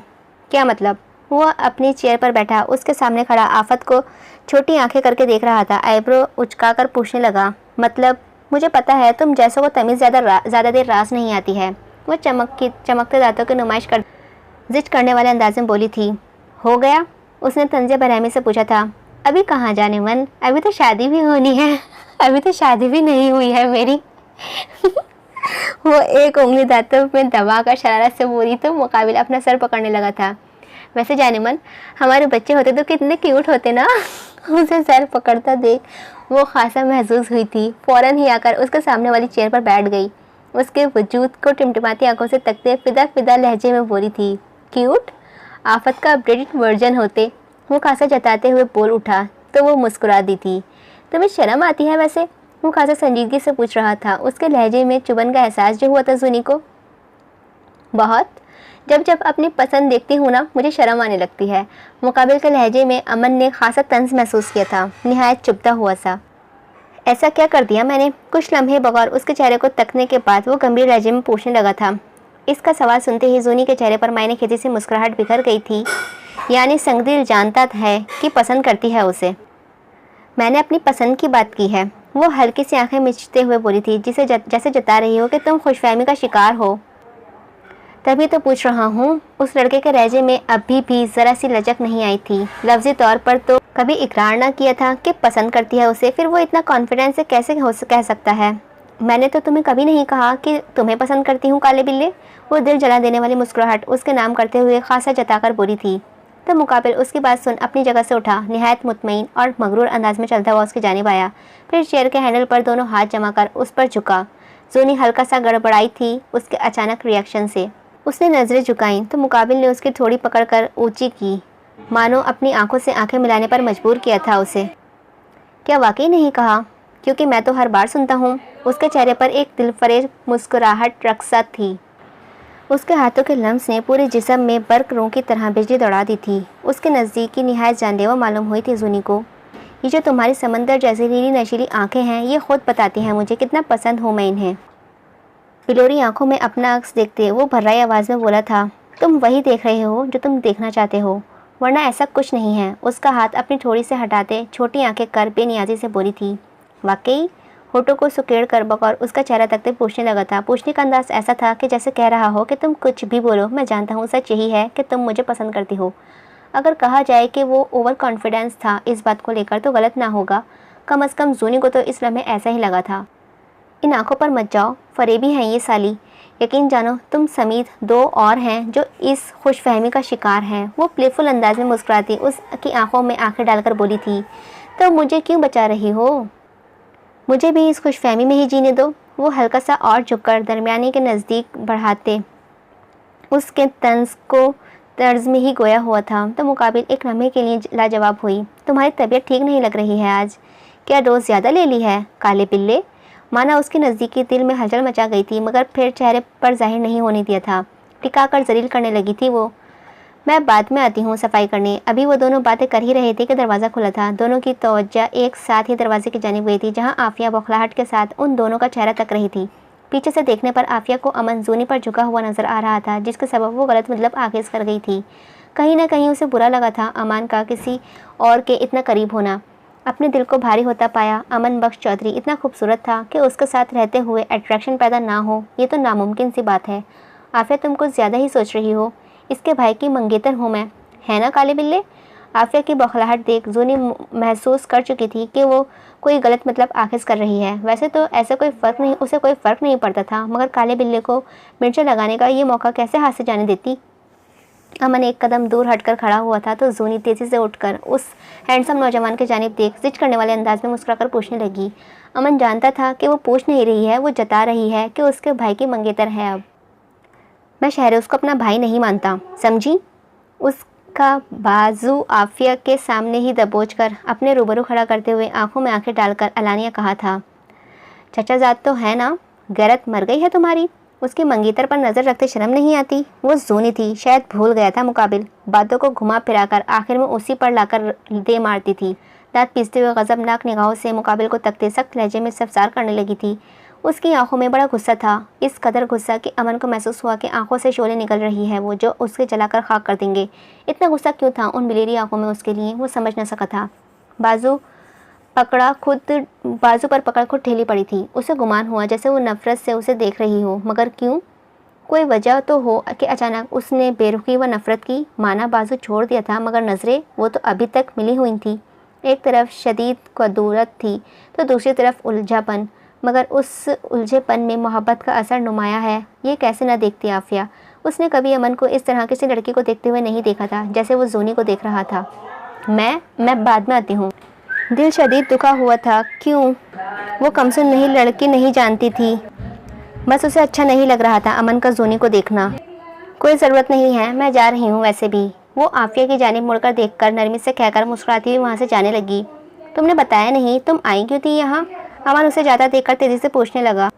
क्या मतलब? वो अपनी चेयर पर बैठा उसके सामने खड़ा आफत को छोटी आंखें करके देख रहा था। आईब्रो उचकाकर पूछने लगा, मतलब मुझे पता है तुम जैसों को तमीज़ ज़्यादा देर रास नहीं आती है। वो चमकते दांतों की नुमाइश कर जिद करने वाले अंदाज में बोली थी। हो गया? उसने तंजे बरहमी से पूछा था। अभी कहाँ जाने मन, अभी तो शादी भी होनी है। अभी तो शादी भी नहीं हुई है मेरी। वो एक उंगली दांतों में दबाकर शरारत से बोली तो मुकाबिल अपना सर पकड़ने लगा था। वैसे जाने मन, हमारे बच्चे होते तो कितने क्यूट होते ना। उसे सर पकड़ता देख वो खासा महसूस हुई थी। फौरन ही आकर उसके सामने वाली चेयर पर बैठ गई। उसके वजूद को टिमटिमाती आंखों से तकते फिदा लहजे में बोली थी। क्यूट? आफत का अपडेटेड वर्जन होते। वो खासा जताते हुए बोल उठा तो वो मुस्कुरा दी थी। तुम्हें शर्म आती है वैसे? वो खासा संजीदगी से पूछ रहा था। उसके लहजे में चुभन का एहसास जो हुआ था जूनी को। बहुत। जब अपनी पसंद देखती हूँ ना, मुझे शर्म आने लगती है। मुकाबिल के लहजे में अमन ने खासा तंज महसूस किया था, निहायत चुभता हुआ सा। ऐसा क्या कर दिया मैंने? कुछ लम्हे बगौर उसके चेहरे को तकने के बाद वो गंभीर लहजे में पूछने लगा था। इसका सवाल सुनते ही जूनी के चेहरे पर मायने खेती से मुस्कुराहट बिखर गई थी। यानी संगदिल जानता है कि पसंद करती है उसे। मैंने अपनी पसंद की बात की है, वो हल्की सी आंखें मिचते हुए बोली थी, जैसे जता रही हो कि तुम खुशफहमी का शिकार हो। तभी तो पूछ रहा हूँ। उस लड़के के लहजे में अभी भी ज़रा सी लचक नहीं आई थी। लफ्ज़ी तौर पर तो कभी इकरार ना किया था कि पसंद करती है उसे, फिर वो इतना कॉन्फिडेंस से कैसे कह सकता है? मैंने तो तुम्हें कभी नहीं कहा कि तुम्हें पसंद करती हूँ काले बिल्ले। वो दिल जला देने वाली मुस्कुराहट उसके नाम करते हुए खासा जताकर बोली थी। तो मुकाबिल उसकी बात सुन अपनी जगह से उठा, निहायत मुतमईन और मगरूर अंदाज में चलता हुआ उसकी जानिब आया। फिर चेयर के हैंडल पर दोनों हाथ जमाकर उस पर झुका। जूनी हल्का सा गड़बड़ाई थी उसके अचानक रिएक्शन से। उसने नज़रें झुकाईं तो मुकाबिल ने उसकी थोड़ी पकड़कर ऊंची की, मानो अपनी आंखों से आंखें मिलाने पर मजबूर किया था उसे। क्या वाकई नहीं कहा? क्योंकि मैं तो हर बार सुनता हूँ। उसके चेहरे पर एक दिलफरेज मुस्कुराहट रक्सा थी। उसके हाथों के लम्स ने पूरे जिस्म में बरकरों की तरह बिजली दौड़ा दी थी। उसके नज़दीकी निहायत जानलेवा मालूम हुई थी जूनी को। ये जो तुम्हारी समंदर जैसी नीली नशीली आंखें हैं, ये खुद बताती हैं मुझे कितना पसंद हूँ मैं इन्हें। बिलोरी आंखों में अपना अक्स देखते वो भर्राई आवाज़ में बोला था। तुम वही देख रहे हो जो तुम देखना चाहते हो, वरना ऐसा कुछ नहीं है। उसका हाथ अपनी ठोड़ी से हटाते छोटी आंखें कर बेनियाजी से बोली थी। वाकई? होठों को सुकेड़ कर बगौर उसका चेहरा तकते पूछने लगा था। पूछने का अंदाज ऐसा था कि जैसे कह रहा हो कि तुम कुछ भी बोलो, मैं जानता हूँ सच यही है कि तुम मुझे पसंद करती हो। अगर कहा जाए कि वो ओवर कॉन्फिडेंस था इस बात को लेकर तो गलत ना होगा। कम अज़ कम जूनी को तो इस लम्हे ऐसा ही लगा था। इन आंखों पर मत जाओ, फरेबी हैं ये साली। यकीन जानो तुम समेत दो और हैं जो इस खुशफहमी का शिकार हैं। वो प्लेफुल अंदाज में मुस्कुराती उसकी आंखों में आंखें डालकर बोली थी। तो मुझे क्यों बचा रही हो? मुझे भी इस खुशफहमी में ही जीने दो। वो हल्का सा और झुककर दरमियानी के नज़दीक बढ़ाते उसके तर्ज में ही गोया हुआ था। तो मुकाबिल एक लम्हे के लिए लाजवाब हुई। तुम्हारी तबीयत ठीक नहीं लग रही है आज। क्या डोज ज़्यादा ले ली है काले बिल्ले? माना उसके नज़दीकी दिल में हलचल मचा गई थी, मगर फिर चेहरे पर जाहिर नहीं होने दिया था। टिकाकर जलील करने लगी थी वो। मैं बाद में आती हूँ सफाई करने। अभी वो दोनों बातें कर ही रहे थे कि दरवाज़ा खुला था। दोनों की तवज्जो एक साथ ही दरवाजे की जानिब गई थी, जहाँ आफिया बौखलाहट के साथ उन दोनों का चेहरा तक रही थी। पीछे से देखने पर आफिया को अमन जूनी पर झुका हुआ नजर आ रहा था, जिसके सबब वो गलत मतलब आखेज कर गई थी। कहीं ना कहीं उसे बुरा लगा था अमान का किसी और के इतना करीब होना। अपने दिल को भारी होता पाया। अमन बख्श चौधरी इतना खूबसूरत था कि उसके साथ रहते हुए अट्रैक्शन पैदा ना हो, ये तो नामुमकिन सी बात है। आफिया तुम कुछ ज़्यादा ही सोच रही हो। इसके भाई की मंगेतर हूँ मैं, है ना काले बिल्ले? आफिया की बौखलाहट देख जूनी महसूस कर चुकी थी कि वो कोई गलत मतलब आखेज कर रही है। वैसे तो ऐसा उसे कोई फ़र्क नहीं पड़ता था, मगर काले बिल्ले को मिर्चा लगाने का ये मौका कैसे हाथ से जाने देती। अमन एक कदम दूर हटकर खड़ा हुआ था तो जूनी तेज़ी से उठकर उस हैंडसम नौजवान की जानिब देख जिद करने वाले अंदाज में मुस्कुराकर पूछने लगी। अमन जानता था कि वो पूछ नहीं रही है, वो जता रही है कि उसके भाई की मंगेतर है। अब मैं शहरोज़ को अपना भाई नहीं मानता, समझी? का बाजू आफिया के सामने ही दबोचकर अपने रूबरू खड़ा करते हुए आंखों में आंखें डालकर अलानिया कहा था, चचाजाद तो है ना, गैरत मर गई है तुम्हारी। उसकी मंगेतर पर नज़र रखते शर्म नहीं आती। वो जूनी थी, शायद भूल गया था मुकाबिल। बातों को घुमा फिराकर आखिर में उसी पर लाकर दे मारती थी। दांत पीसते हुए गजबनाक निगाहों से मुकाबिल को तकते सख्त लहजे में सफसार करने लगी थी। उसकी आंखों में बड़ा गुस्सा था, इस कदर गुस्सा कि अमन को महसूस हुआ कि आंखों से शोले निकल रही है वो जो उसके जलाकर खाक कर देंगे। इतना गुस्सा क्यों था उन बिलेरी आंखों में उसके लिए, वो समझ न सका था। बाजू पर पकड़ खुद ठेली पड़ी थी। उसे गुमान हुआ जैसे वो नफरत से उसे देख रही हो, मगर क्यों? कोई वजह तो हो कि अचानक उसने बेरुखी व नफरत की। माना बाजू छोड़ दिया था, मगर नज़रें वो तो अभी तक मिली हुई थी। एक तरफ शदीद कदूरत थी तो दूसरी तरफ उलझापन, मगर उस उलझेपन में मोहब्बत का असर नुमाया है, ये कैसे न देखती आफिया। उसने कभी अमन को इस तरह किसी लड़की को देखते हुए नहीं देखा था जैसे वो जोनी को देख रहा था। मैं बाद में आती हूँ। दिल शदीद दुखा हुआ था। क्यों? वो कमसुन नहीं लड़की नहीं जानती थी, बस उसे अच्छा नहीं लग रहा था अमन का जोनी को देखना। कोई ज़रूरत नहीं है, मैं जा रही हूँ वैसे भी। वो आफिया की जानिब मुड़कर देखकर नरमी से कहकर मुस्कुराती हुई वहाँ से जाने लगी। तुमने बताया नहीं, तुम आई क्यों थी यहाँ? अमन उसे जाता देखकर तेजी से पूछने लगा।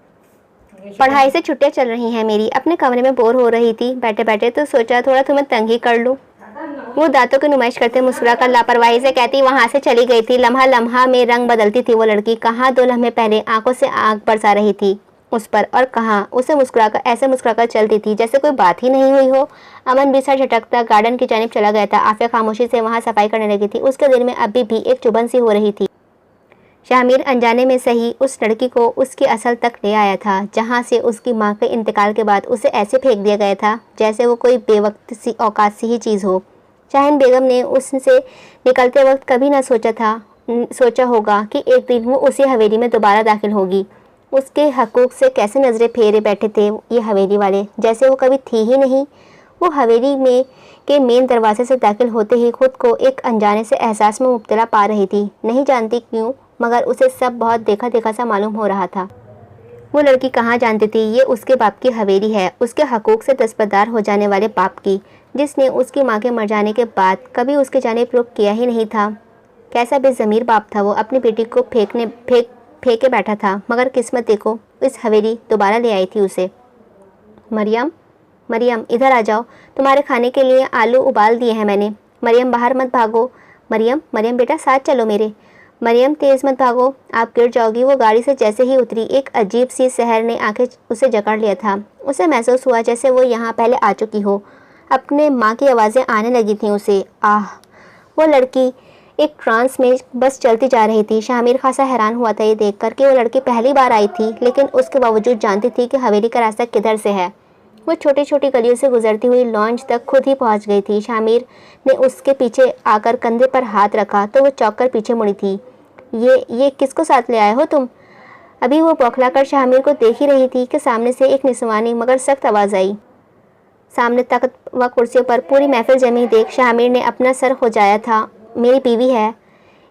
पढ़ाई से छुट्टियाँ चल रही हैं मेरी, अपने कमरे में बोर हो रही थी बैठे बैठे, तो सोचा थोड़ा तुम्हें तंग ही कर लूँ। वो दांतों की नुमाइश करते मुस्कुराकर लापरवाही से कहती वहाँ से चली गई थी। लम्हा लम्हा में रंग बदलती थी वो लड़की। कहाँ 2 लम्हे पहले आंखों से आंख बरसा रही थी उस पर, और कहाँ उसे मुस्कुराकर ऐसे मुस्कुराकर चलती थी जैसे कोई बात ही नहीं हुई हो। अमन भी सर झटकता गार्डन की जानिब चला गया था। आफिया खामोशी से वहाँ सफाई करने लगी थी। उसके दिल में अभी भी एक चुभन सी हो रही थी। शामिर अनजाने में सही उस लड़की को उसकी असल तक ले आया था, जहाँ से उसकी माँ के इंतकाल के बाद उसे ऐसे फेंक दिया गया था जैसे वो कोई बेवक्त सी औकात सी ही चीज़ हो। शाहीन बेगम ने उससे निकलते वक्त कभी ना सोचा होगा कि एक दिन वो उसी हवेली में दोबारा दाखिल होगी। उसके हकूक़ से कैसे नज़रें फेरे बैठे थे ये हवेली वाले, जैसे वो कभी थी ही नहीं। वो हवेली में के मेन दरवाजे से दाखिल होते ही खुद को एक अनजाने से एहसास में मुब्तला पा रही थी। नहीं जानती क्यों, मगर उसे सब बहुत देखा देखा सा मालूम हो रहा था। वो लड़की कहाँ जानती थी ये उसके बाप की हवेली है, उसके हकूक़ से दस्तबरदार हो जाने वाले बाप की, जिसने उसकी माँ के मर जाने के बाद कभी उसके जानिब रुख किया ही नहीं था। कैसा बेज़मीर बाप था वो, अपनी बेटी को फेंके बैठा था, मगर किस्मत देखो इस हवेली दोबारा ले आई थी उसे। मरियम इधर आ जाओ, तुम्हारे खाने के लिए आलू उबाल दिए हैं मैंने। मरियम बाहर मत भागो। मरियम बेटा साथ चलो मेरे। मरियम तेज़ मत भागो, आप गिर जाओगी। वो गाड़ी से जैसे ही उतरी एक अजीब सी सहर ने आंखें उसे जकड़ लिया था। उसे महसूस हुआ जैसे वो यहाँ पहले आ चुकी हो। अपने माँ की आवाज़ें आने लगी थीं उसे। आह! वो लड़की एक ट्रांस में बस चलती जा रही थी। शामिर खासा हैरान हुआ था ये देखकर कि वो लड़की पहली बार आई थी, लेकिन उसके बावजूद जानती थी कि हवेली का रास्ता किधर से है। वो छोटी छोटी गलियों से गुजरती हुई लॉन्च तक खुद ही पहुंच गई थी। शामिर ने उसके पीछे आकर कंधे पर हाथ रखा तो वो चौंक कर पीछे मुड़ी थी। ये किसको साथ ले आए हो तुम? अभी वो बौखलाकर शामिर को देख ही रही थी कि सामने से एक निस्वानी मगर सख्त आवाज़ आई। सामने तख्त व कुर्सियों पर पूरी महफिल जमी देख शामिर ने अपना सर खुजाया था। मेरी बीवी है।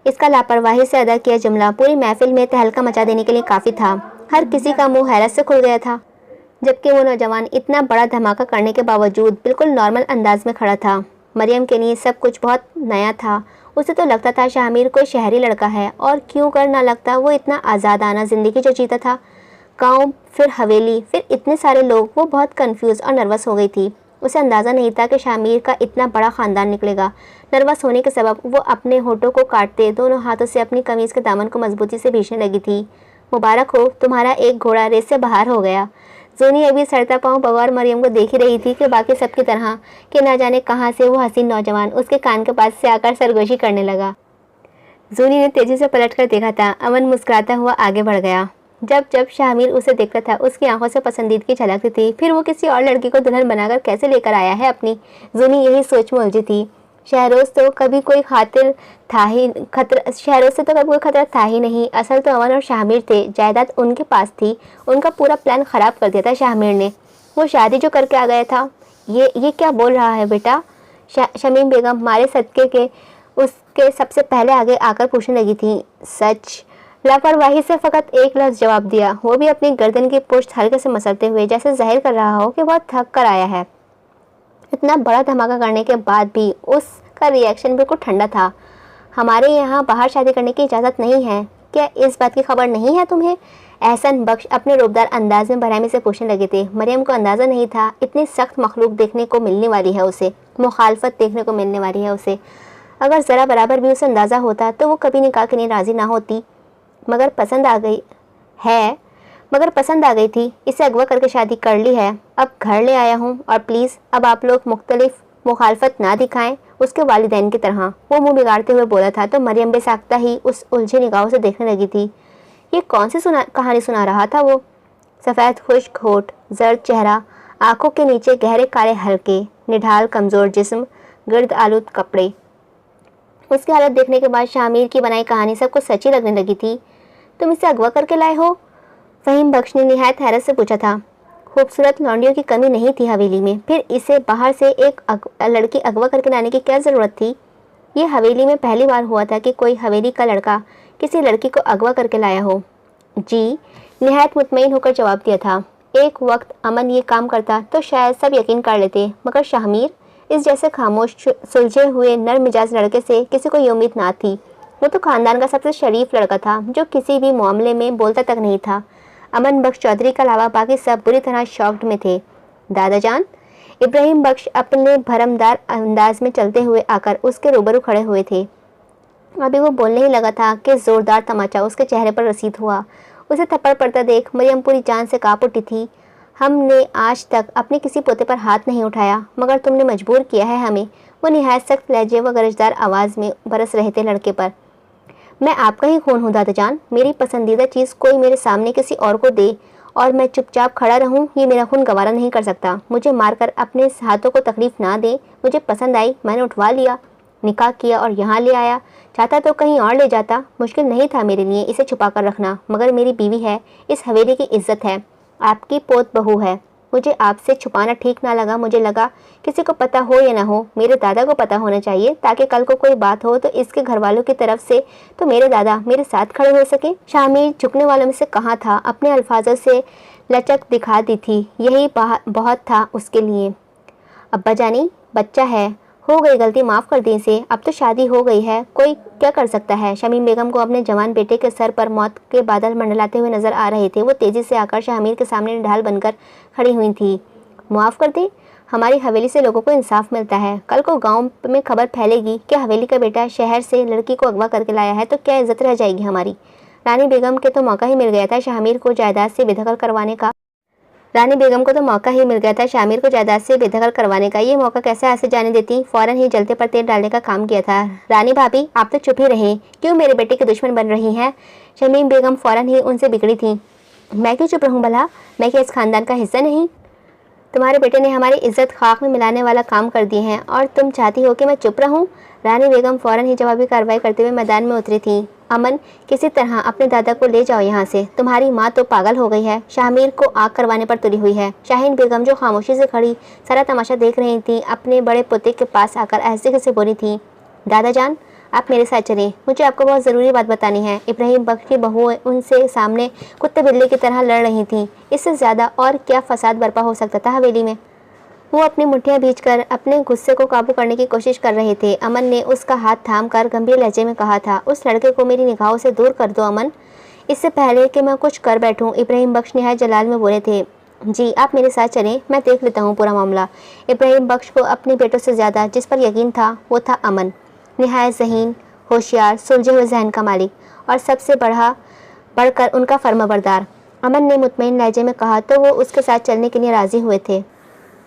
इसका लापरवाही से अदा किया जुमला पूरी महफिल में तहलका मचा देने के लिए काफ़ी था। हर किसी का मुंह हैरत से खुल गया था, जबकि वो नौजवान इतना बड़ा धमाका करने के बावजूद बिल्कुल नॉर्मल अंदाज में खड़ा था। मरियम के लिए सब कुछ बहुत नया था। उसे तो लगता था शामिर कोई शहरी लड़का है, और क्यों कर ना लगता, वो इतना आज़ादाना ज़िंदगी जो जीता था। गाँव, फिर हवेली, फिर इतने सारे लोग। वो बहुत कंफ्यूज और नर्वस हो गई थी। उसे अंदाज़ा नहीं था कि शामिर का इतना बड़ा ख़ानदान निकलेगा। नर्वस होने के सबब वो अपने होठों को काटते दोनों हाथों से अपनी कमीज़ के दामन को मजबूती से खींचने लगी थी। मुबारक हो, तुम्हारा एक घोड़ा रेस से बाहर हो गया। जोनी अभी सड़ता पाँव बगौर मरियम को देख ही रही थी कि बाकी सबकी तरह कि ना जाने कहाँ से वो हसीन नौजवान उसके कान के पास से आकर सरगोशी करने लगा। जोनी ने तेज़ी से पलटकर देखा था। अमन मुस्कुराता हुआ आगे बढ़ गया। जब जब शामिर उसे देखता था उसकी आंखों से पसंदीदगी झलकती थी। फिर वो किसी और लड़की को दुल्हन बनाकर कैसे लेकर आया है अपनी? जोनी यही सोच में उलझी थी। शहरों से तो कभी कोई खतरा था ही नहीं। असल तो अमन और शामिर थे, जायदाद उनके पास थी। उनका पूरा प्लान ख़राब कर दिया था शामिर ने। वो शादी जो करके आ गया था। ये क्या बोल रहा है बेटा? शमीम बेगम मारे सदके के उसके सबसे पहले आगे आकर पूछने लगी थी। सच? लापरवाही से फ़कत एक लफ्ज़ जवाब दिया, वो भी अपनी गर्दन की पुश्त हल्के से मसलते हुए, जैसे जाहिर कर रहा हो कि बहुत थक कर आया है। इतना बड़ा धमाका करने के बाद भी उसका रिएक्शन बिल्कुल ठंडा था। हमारे यहाँ बाहर शादी करने की इजाज़त नहीं है, क्या इस बात की खबर नहीं है तुम्हें? एहसन बख्श अपने रूबदार अंदाज में बेरहमी से पूछने लगे थे। मरियम को अंदाज़ा नहीं था इतनी सख्त मखलूक देखने को मिलने वाली है उसे, मुखालफत देखने को मिलने वाली है उसे। अगर ज़रा बराबर भी उसे अंदाज़ा होता तो वो कभी निकाह के लिए राज़ी ना होती। मगर पसंद आ गई थी, इसे अगवा करके शादी कर ली है, अब घर ले आया हूँ और प्लीज़ अब आप लोग मुखालफत ना दिखाएं उसके वालिदैन की तरह। वो मुंह बिगाड़ते हुए बोला था तो मरियम बेसाख्ता ही उस उलझे निगाहों से देखने लगी थी। ये कौन सी कहानी सुना रहा था वो? सफ़ेद खुश्क होठ, जर्द चेहरा, आंखों के नीचे गहरे काले हल्के, निढाल कमज़ोर जिस्म, गिर्द आलूद कपड़े। उसकी हालत देखने के बाद शामिर की बनाई कहानी सबको सच्ची लगने लगी थी। तुम इसे अगवा करके लाए हो? फ़हीम बख्श ने निहायत हैरत से पूछा था। खूबसूरत लौंडियों की कमी नहीं थी हवेली में, फिर इसे बाहर से एक लड़की अगवा करके लाने की क्या ज़रूरत थी? ये हवेली में पहली बार हुआ था कि कोई हवेली का लड़का किसी लड़की को अगवा करके लाया हो। जी, निहायत मुतमईन होकर जवाब दिया था। एक वक्त अमन ये काम करता तो शायद सब यकीन कर लेते, मगर शाहमीर, इस जैसे खामोश सुलझे हुए नर मिजाज लड़के से किसी को ये उम्मीद ना थी। वो तो खानदान का सबसे शरीफ लड़का था जो किसी भी मामले में बोलता तक नहीं था। अमन बख्श चौधरी के अलावा बाकी सब बुरी तरह शॉक्ड में थे। दादा जान, इब्राहिम बख्श अपने भरमदार अंदाज में चलते हुए आकर उसके रूबरू खड़े हुए थे। अभी वो बोलने ही लगा था कि ज़ोरदार तमाचा उसके चेहरे पर रसीद हुआ। उसे थप्पड़ पड़ता देख मरियम पूरी जान से काँप उठी थी। हमने आज तक अपने किसी पोते पर हाथ नहीं उठाया, मगर तुमने मजबूर किया है हमें। वो निहायत सख्त लहजे व गरजदार आवाज़ में बरस रहे थे लड़के पर। मैं आपका ही खून हूँ दादा जान, मेरी पसंदीदा चीज़ कोई मेरे सामने किसी और को दे और मैं चुपचाप खड़ा रहूँ, ये मेरा खून गवारा नहीं कर सकता। मुझे मारकर अपने हाथों को तकलीफ ना दे। मुझे पसंद आई, मैंने उठवा लिया, निकाह किया और यहाँ ले आया। चाहता तो कहीं और ले जाता, मुश्किल नहीं था मेरे लिए इसे छुपा कर रखना, मगर मेरी बीवी है, इस हवेली की इज्जत है, आपकी पोत बहू है। मुझे आपसे छुपाना ठीक ना लगा। मुझे लगा किसी को पता हो या ना हो, मेरे दादा को पता होना चाहिए, ताकि कल को कोई बात हो तो इसके घर वालों की तरफ से तो मेरे दादा मेरे साथ खड़े हो सके। शामिर झुकने वालों में से कहाँ था, अपने अल्फाजों से लचक दिखा दी थी, यही बहुत था उसके लिए। अब्बा जानी, बच्चा है, हो गई गलती, माफ़ कर दी इसे, अब तो शादी हो गई है, कोई क्या कर सकता है। शमीम बेगम को अपने जवान बेटे के सर पर मौत के बादल मंडलाते हुए नजर आ रहे थे। वो तेज़ी से आकर शामिर के सामने ढाल बनकर खड़ी हुई थी। माफ़ कर दी, हमारी हवेली से लोगों को इंसाफ मिलता है। कल को गांव में खबर फैलेगी कि हवेली का बेटा शहर से लड़की को अगवा करके लाया है तो क्या इज्जत रह जाएगी हमारी। रानी बेगम के तो मौका ही मिल गया था शामिर को जायदाद से बेदखल करवाने का। बेदखल करवाने का। ये मौका कैसे हाथ से जाने देती, फ़ौरन ही जलते पर तेल डालने का काम किया था। रानी भाभी, आप तो चुप ही रहीं, क्यों मेरे बेटे के दुश्मन बन रही हैं? शमीम बेगम फ़ौरन ही उनसे बिगड़ी थी। मैं क्यों चुप रहूं भला, मैं क्या इस खानदान का हिस्सा नहीं? तुम्हारे बेटे ने हमारी इज्जत खाक में मिलाने वाला काम कर दिए हैं और तुम चाहती हो कि मैं चुप रहूं? रानी बेगम फ़ौरन ही जवाबी कार्रवाई करते हुए मैदान में उतरी थी। अमन, किसी तरह अपने दादा को ले जाओ यहाँ से, तुम्हारी माँ तो पागल हो गई है, शामिर को आग करवाने पर तुली हुई है। शाहीन बेगम जो खामोशी से खड़ी सारा तमाशा देख रही थी, अपने बड़े पोते के पास आकर ऐसे से बोली थी, दादा जान, आप मेरे साथ चलें, मुझे आपको बहुत ज़रूरी बात बतानी है। इब्राहिम बख्श की बहुएं उनसे सामने कुत्ते बिल्ली की तरह लड़ रही थीं। इससे ज़्यादा और क्या फसाद बर्पा हो सकता था हवेली में। वो अपनी मुट्ठियां भींचकर अपने गुस्से को काबू करने की कोशिश कर रहे थे। अमन ने उसका हाथ थामकर गंभीर लहजे में कहा था, उस लड़के को मेरी निगाहों से दूर कर दो अमन, इससे पहले कि मैं कुछ कर बैठूं। इब्राहिम बख्श निहायत जलाल में बोले थे। जी, आप मेरे साथ चलें, मैं देख लेता हूँ पूरा मामला। इब्राहिम बख्श को अपने बेटों से ज़्यादा जिस पर यकीन था वो था अमन, निहायत ज़हीन, होशियार, सुलझे हुए जहन का मालिक और सबसे बढ़कर उनका फर्माबरदार। अमन ने मुतमईन लहजे में कहा तो वो उसके साथ चलने के लिए राज़ी हुए थे।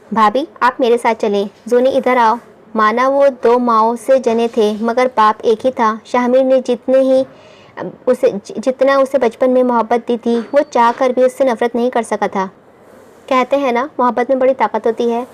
भाभी, आप मेरे साथ चलें, जूनी इधर आओ। माना वो दो माओं से जने थे मगर बाप एक ही था। शामिर ने जितना उसे बचपन में मोहब्बत दी थी वो चाह कर भी उससे नफरत नहीं कर सका था। कहते हैं ना, मोहब्बत में बड़ी ताकत होती है।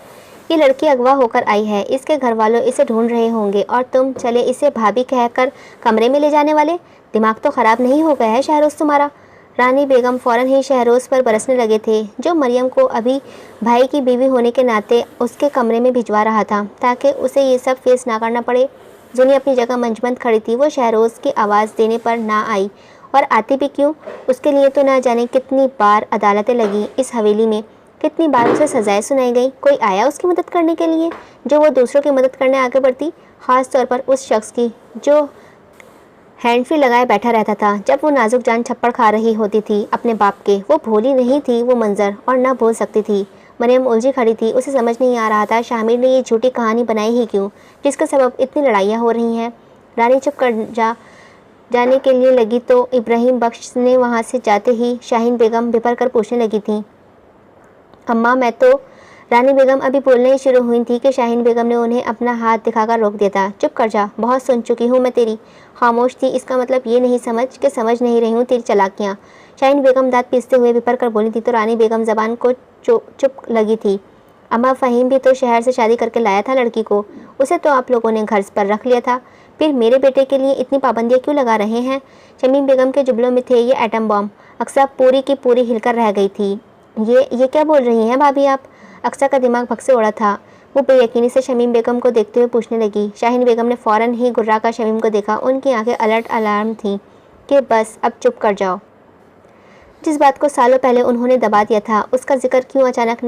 ये लड़की अगवा होकर आई है, इसके घर वालों इसे ढूंढ रहे होंगे और तुम चले इसे भाभी कहकर कमरे में ले जाने वाले। दिमाग तो ख़राब नहीं हो गया है शहरोज़ तुम्हारा? रानी बेगम फ़ौरन ही शहरोज़ पर बरसने लगे थे, जो मरियम को अभी भाई की बीवी होने के नाते उसके कमरे में भिजवा रहा था ताकि उसे ये सब फेस ना करना पड़े। जुनी अपनी जगह मंजमंद खड़ी थी। वो शहरोज़ की आवाज़ देने पर ना आई, और आती भी क्यों? उसके लिए तो ना जाने कितनी बार अदालतें लगी इस हवेली में कितनी बार उसे सजाएं सुनाई गई, कोई आया उसकी मदद करने के लिए? जो वो दूसरों की मदद करने आगे बढ़ती, ख़ास तौर पर उस शख्स की जो हैंड फ्री लगाए बैठा रहता था जब वो नाजुक जान छप्पड़ खा रही होती थी अपने बाप के। वो भूली नहीं थी वो मंजर और ना भूल सकती थी। मरियम उलझी खड़ी थी, उसे समझ नहीं आ रहा था शामिर ने ये झूठी कहानी बनाई ही क्यों, जिसका सबब इतनी लड़ाइयाँ हो रही हैं। रानी चुप कर जाने के लिए लगी तो इब्राहिम बख्श ने वहाँ से जाते ही शाहीन बेगम बिपर कर पूछने लगी थी, अम्मा मैं तो। रानी बेगम अभी बोलने ही शुरू हुई थी कि शाहीन बेगम ने उन्हें अपना हाथ दिखाकर रोक दिया था। चुप कर जा, बहुत सुन चुकी हूँ मैं तेरी। खामोश थी, इसका मतलब ये नहीं समझ नहीं रही हूँ तेरी चालाकियाँ। शाहीन बेगम दांत पीसते हुए बिपर कर बोली थी तो रानी बेगम जबान को चुप लगी थी। अम्मा फ़हीम भी तो शहर से शादी करके लाया था लड़की को, उसे तो आप लोगों ने घर पर रख लिया था, फिर मेरे बेटे के लिए इतनी पाबंदियाँ क्यों लगा रहे हैं? शमीम बेगम के जुमलों में थे ये एटम बॉम्ब। अक्सर पूरी की पूरी हिलकर रह गई थी। ये क्या बोल रही हैं भाभी आप? अक्सर का दिमाग भग से उड़ा था। वो बेयकीनी से शमीम बेगम को देखते हुए पूछने लगी। शाहीन बेगम ने फ़ौरन ही गुर्रा कर शमीम को देखा। उनकी आंखें अलर्ट अलार्म थीं कि बस अब चुप कर जाओ। जिस बात को सालों पहले उन्होंने दबा दिया था, उसका जिक्र क्यों अचानक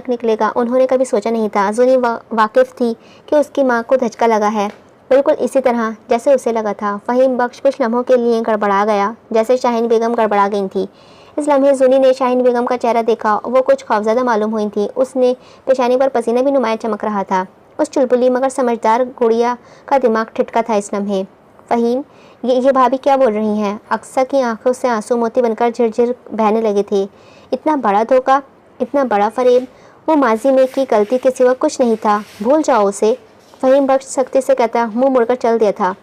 निकलेगा उन्होंने कभी सोचा नहीं था। जूनी वाकिफ़ थी कि उसकी माँ को धचका लगा है, बिल्कुल इसी तरह जैसे उसे लगा था। फ़हीम बख्श कुछ लम्हों के लिए गड़बड़ा गया, जैसे शाहीन बेगम गड़बड़ा गई थी। इस लम्हे जूनी ने शाहीन बेगम का चेहरा देखा, वो कुछ खौफज़दा मालूम हुई थी। उसने पेशानी पर पसीना भी नुमाया चमक रहा था। उस चुलबुली मगर समझदार गुड़िया का दिमाग ठिठका था इस लम्हे। फ़हीम, ये भाभी क्या बोल रही हैं? अक्सर की आंखों से आंसू मोती बनकर झिरझिर बहने लगे थे। इतना बड़ा धोखा, इतना बड़ा फरेब, वो माजी में की गलती के सिवा कुछ नहीं था, भूल जाओ उसे। फ़हीम बख्श सख्ती से कहता मुंह मुड़कर चल दिया था।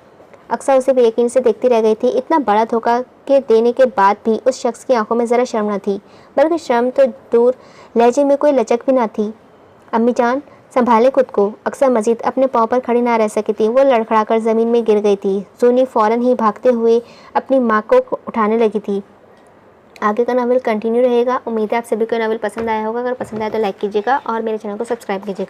अक्सर उसे बेयकीन से देखती रह गई थी। इतना बड़ा धोखा के देने के बाद भी उस शख्स की आंखों में ज़रा शर्म न थी, बल्कि शर्म तो दूर, लहजे में कोई लचक भी न थी। अम्मी जान, संभाले खुद को। अक्सर मजीद अपने पाँव पर खड़ी ना रह सकी थी, वो लड़खड़ाकर ज़मीन में गिर गई थी। जूनी फ़ौरन ही भागते हुए अपनी माँ को उठाने लगी थी। आगे का नावल कंटिन्यू रहेगा। उम्मीद है आप सभी को नावल पसंद आया होगा। अगर पसंद आया तो लाइक कीजिएगा और मेरे चैनल को सब्सक्राइब कीजिएगा।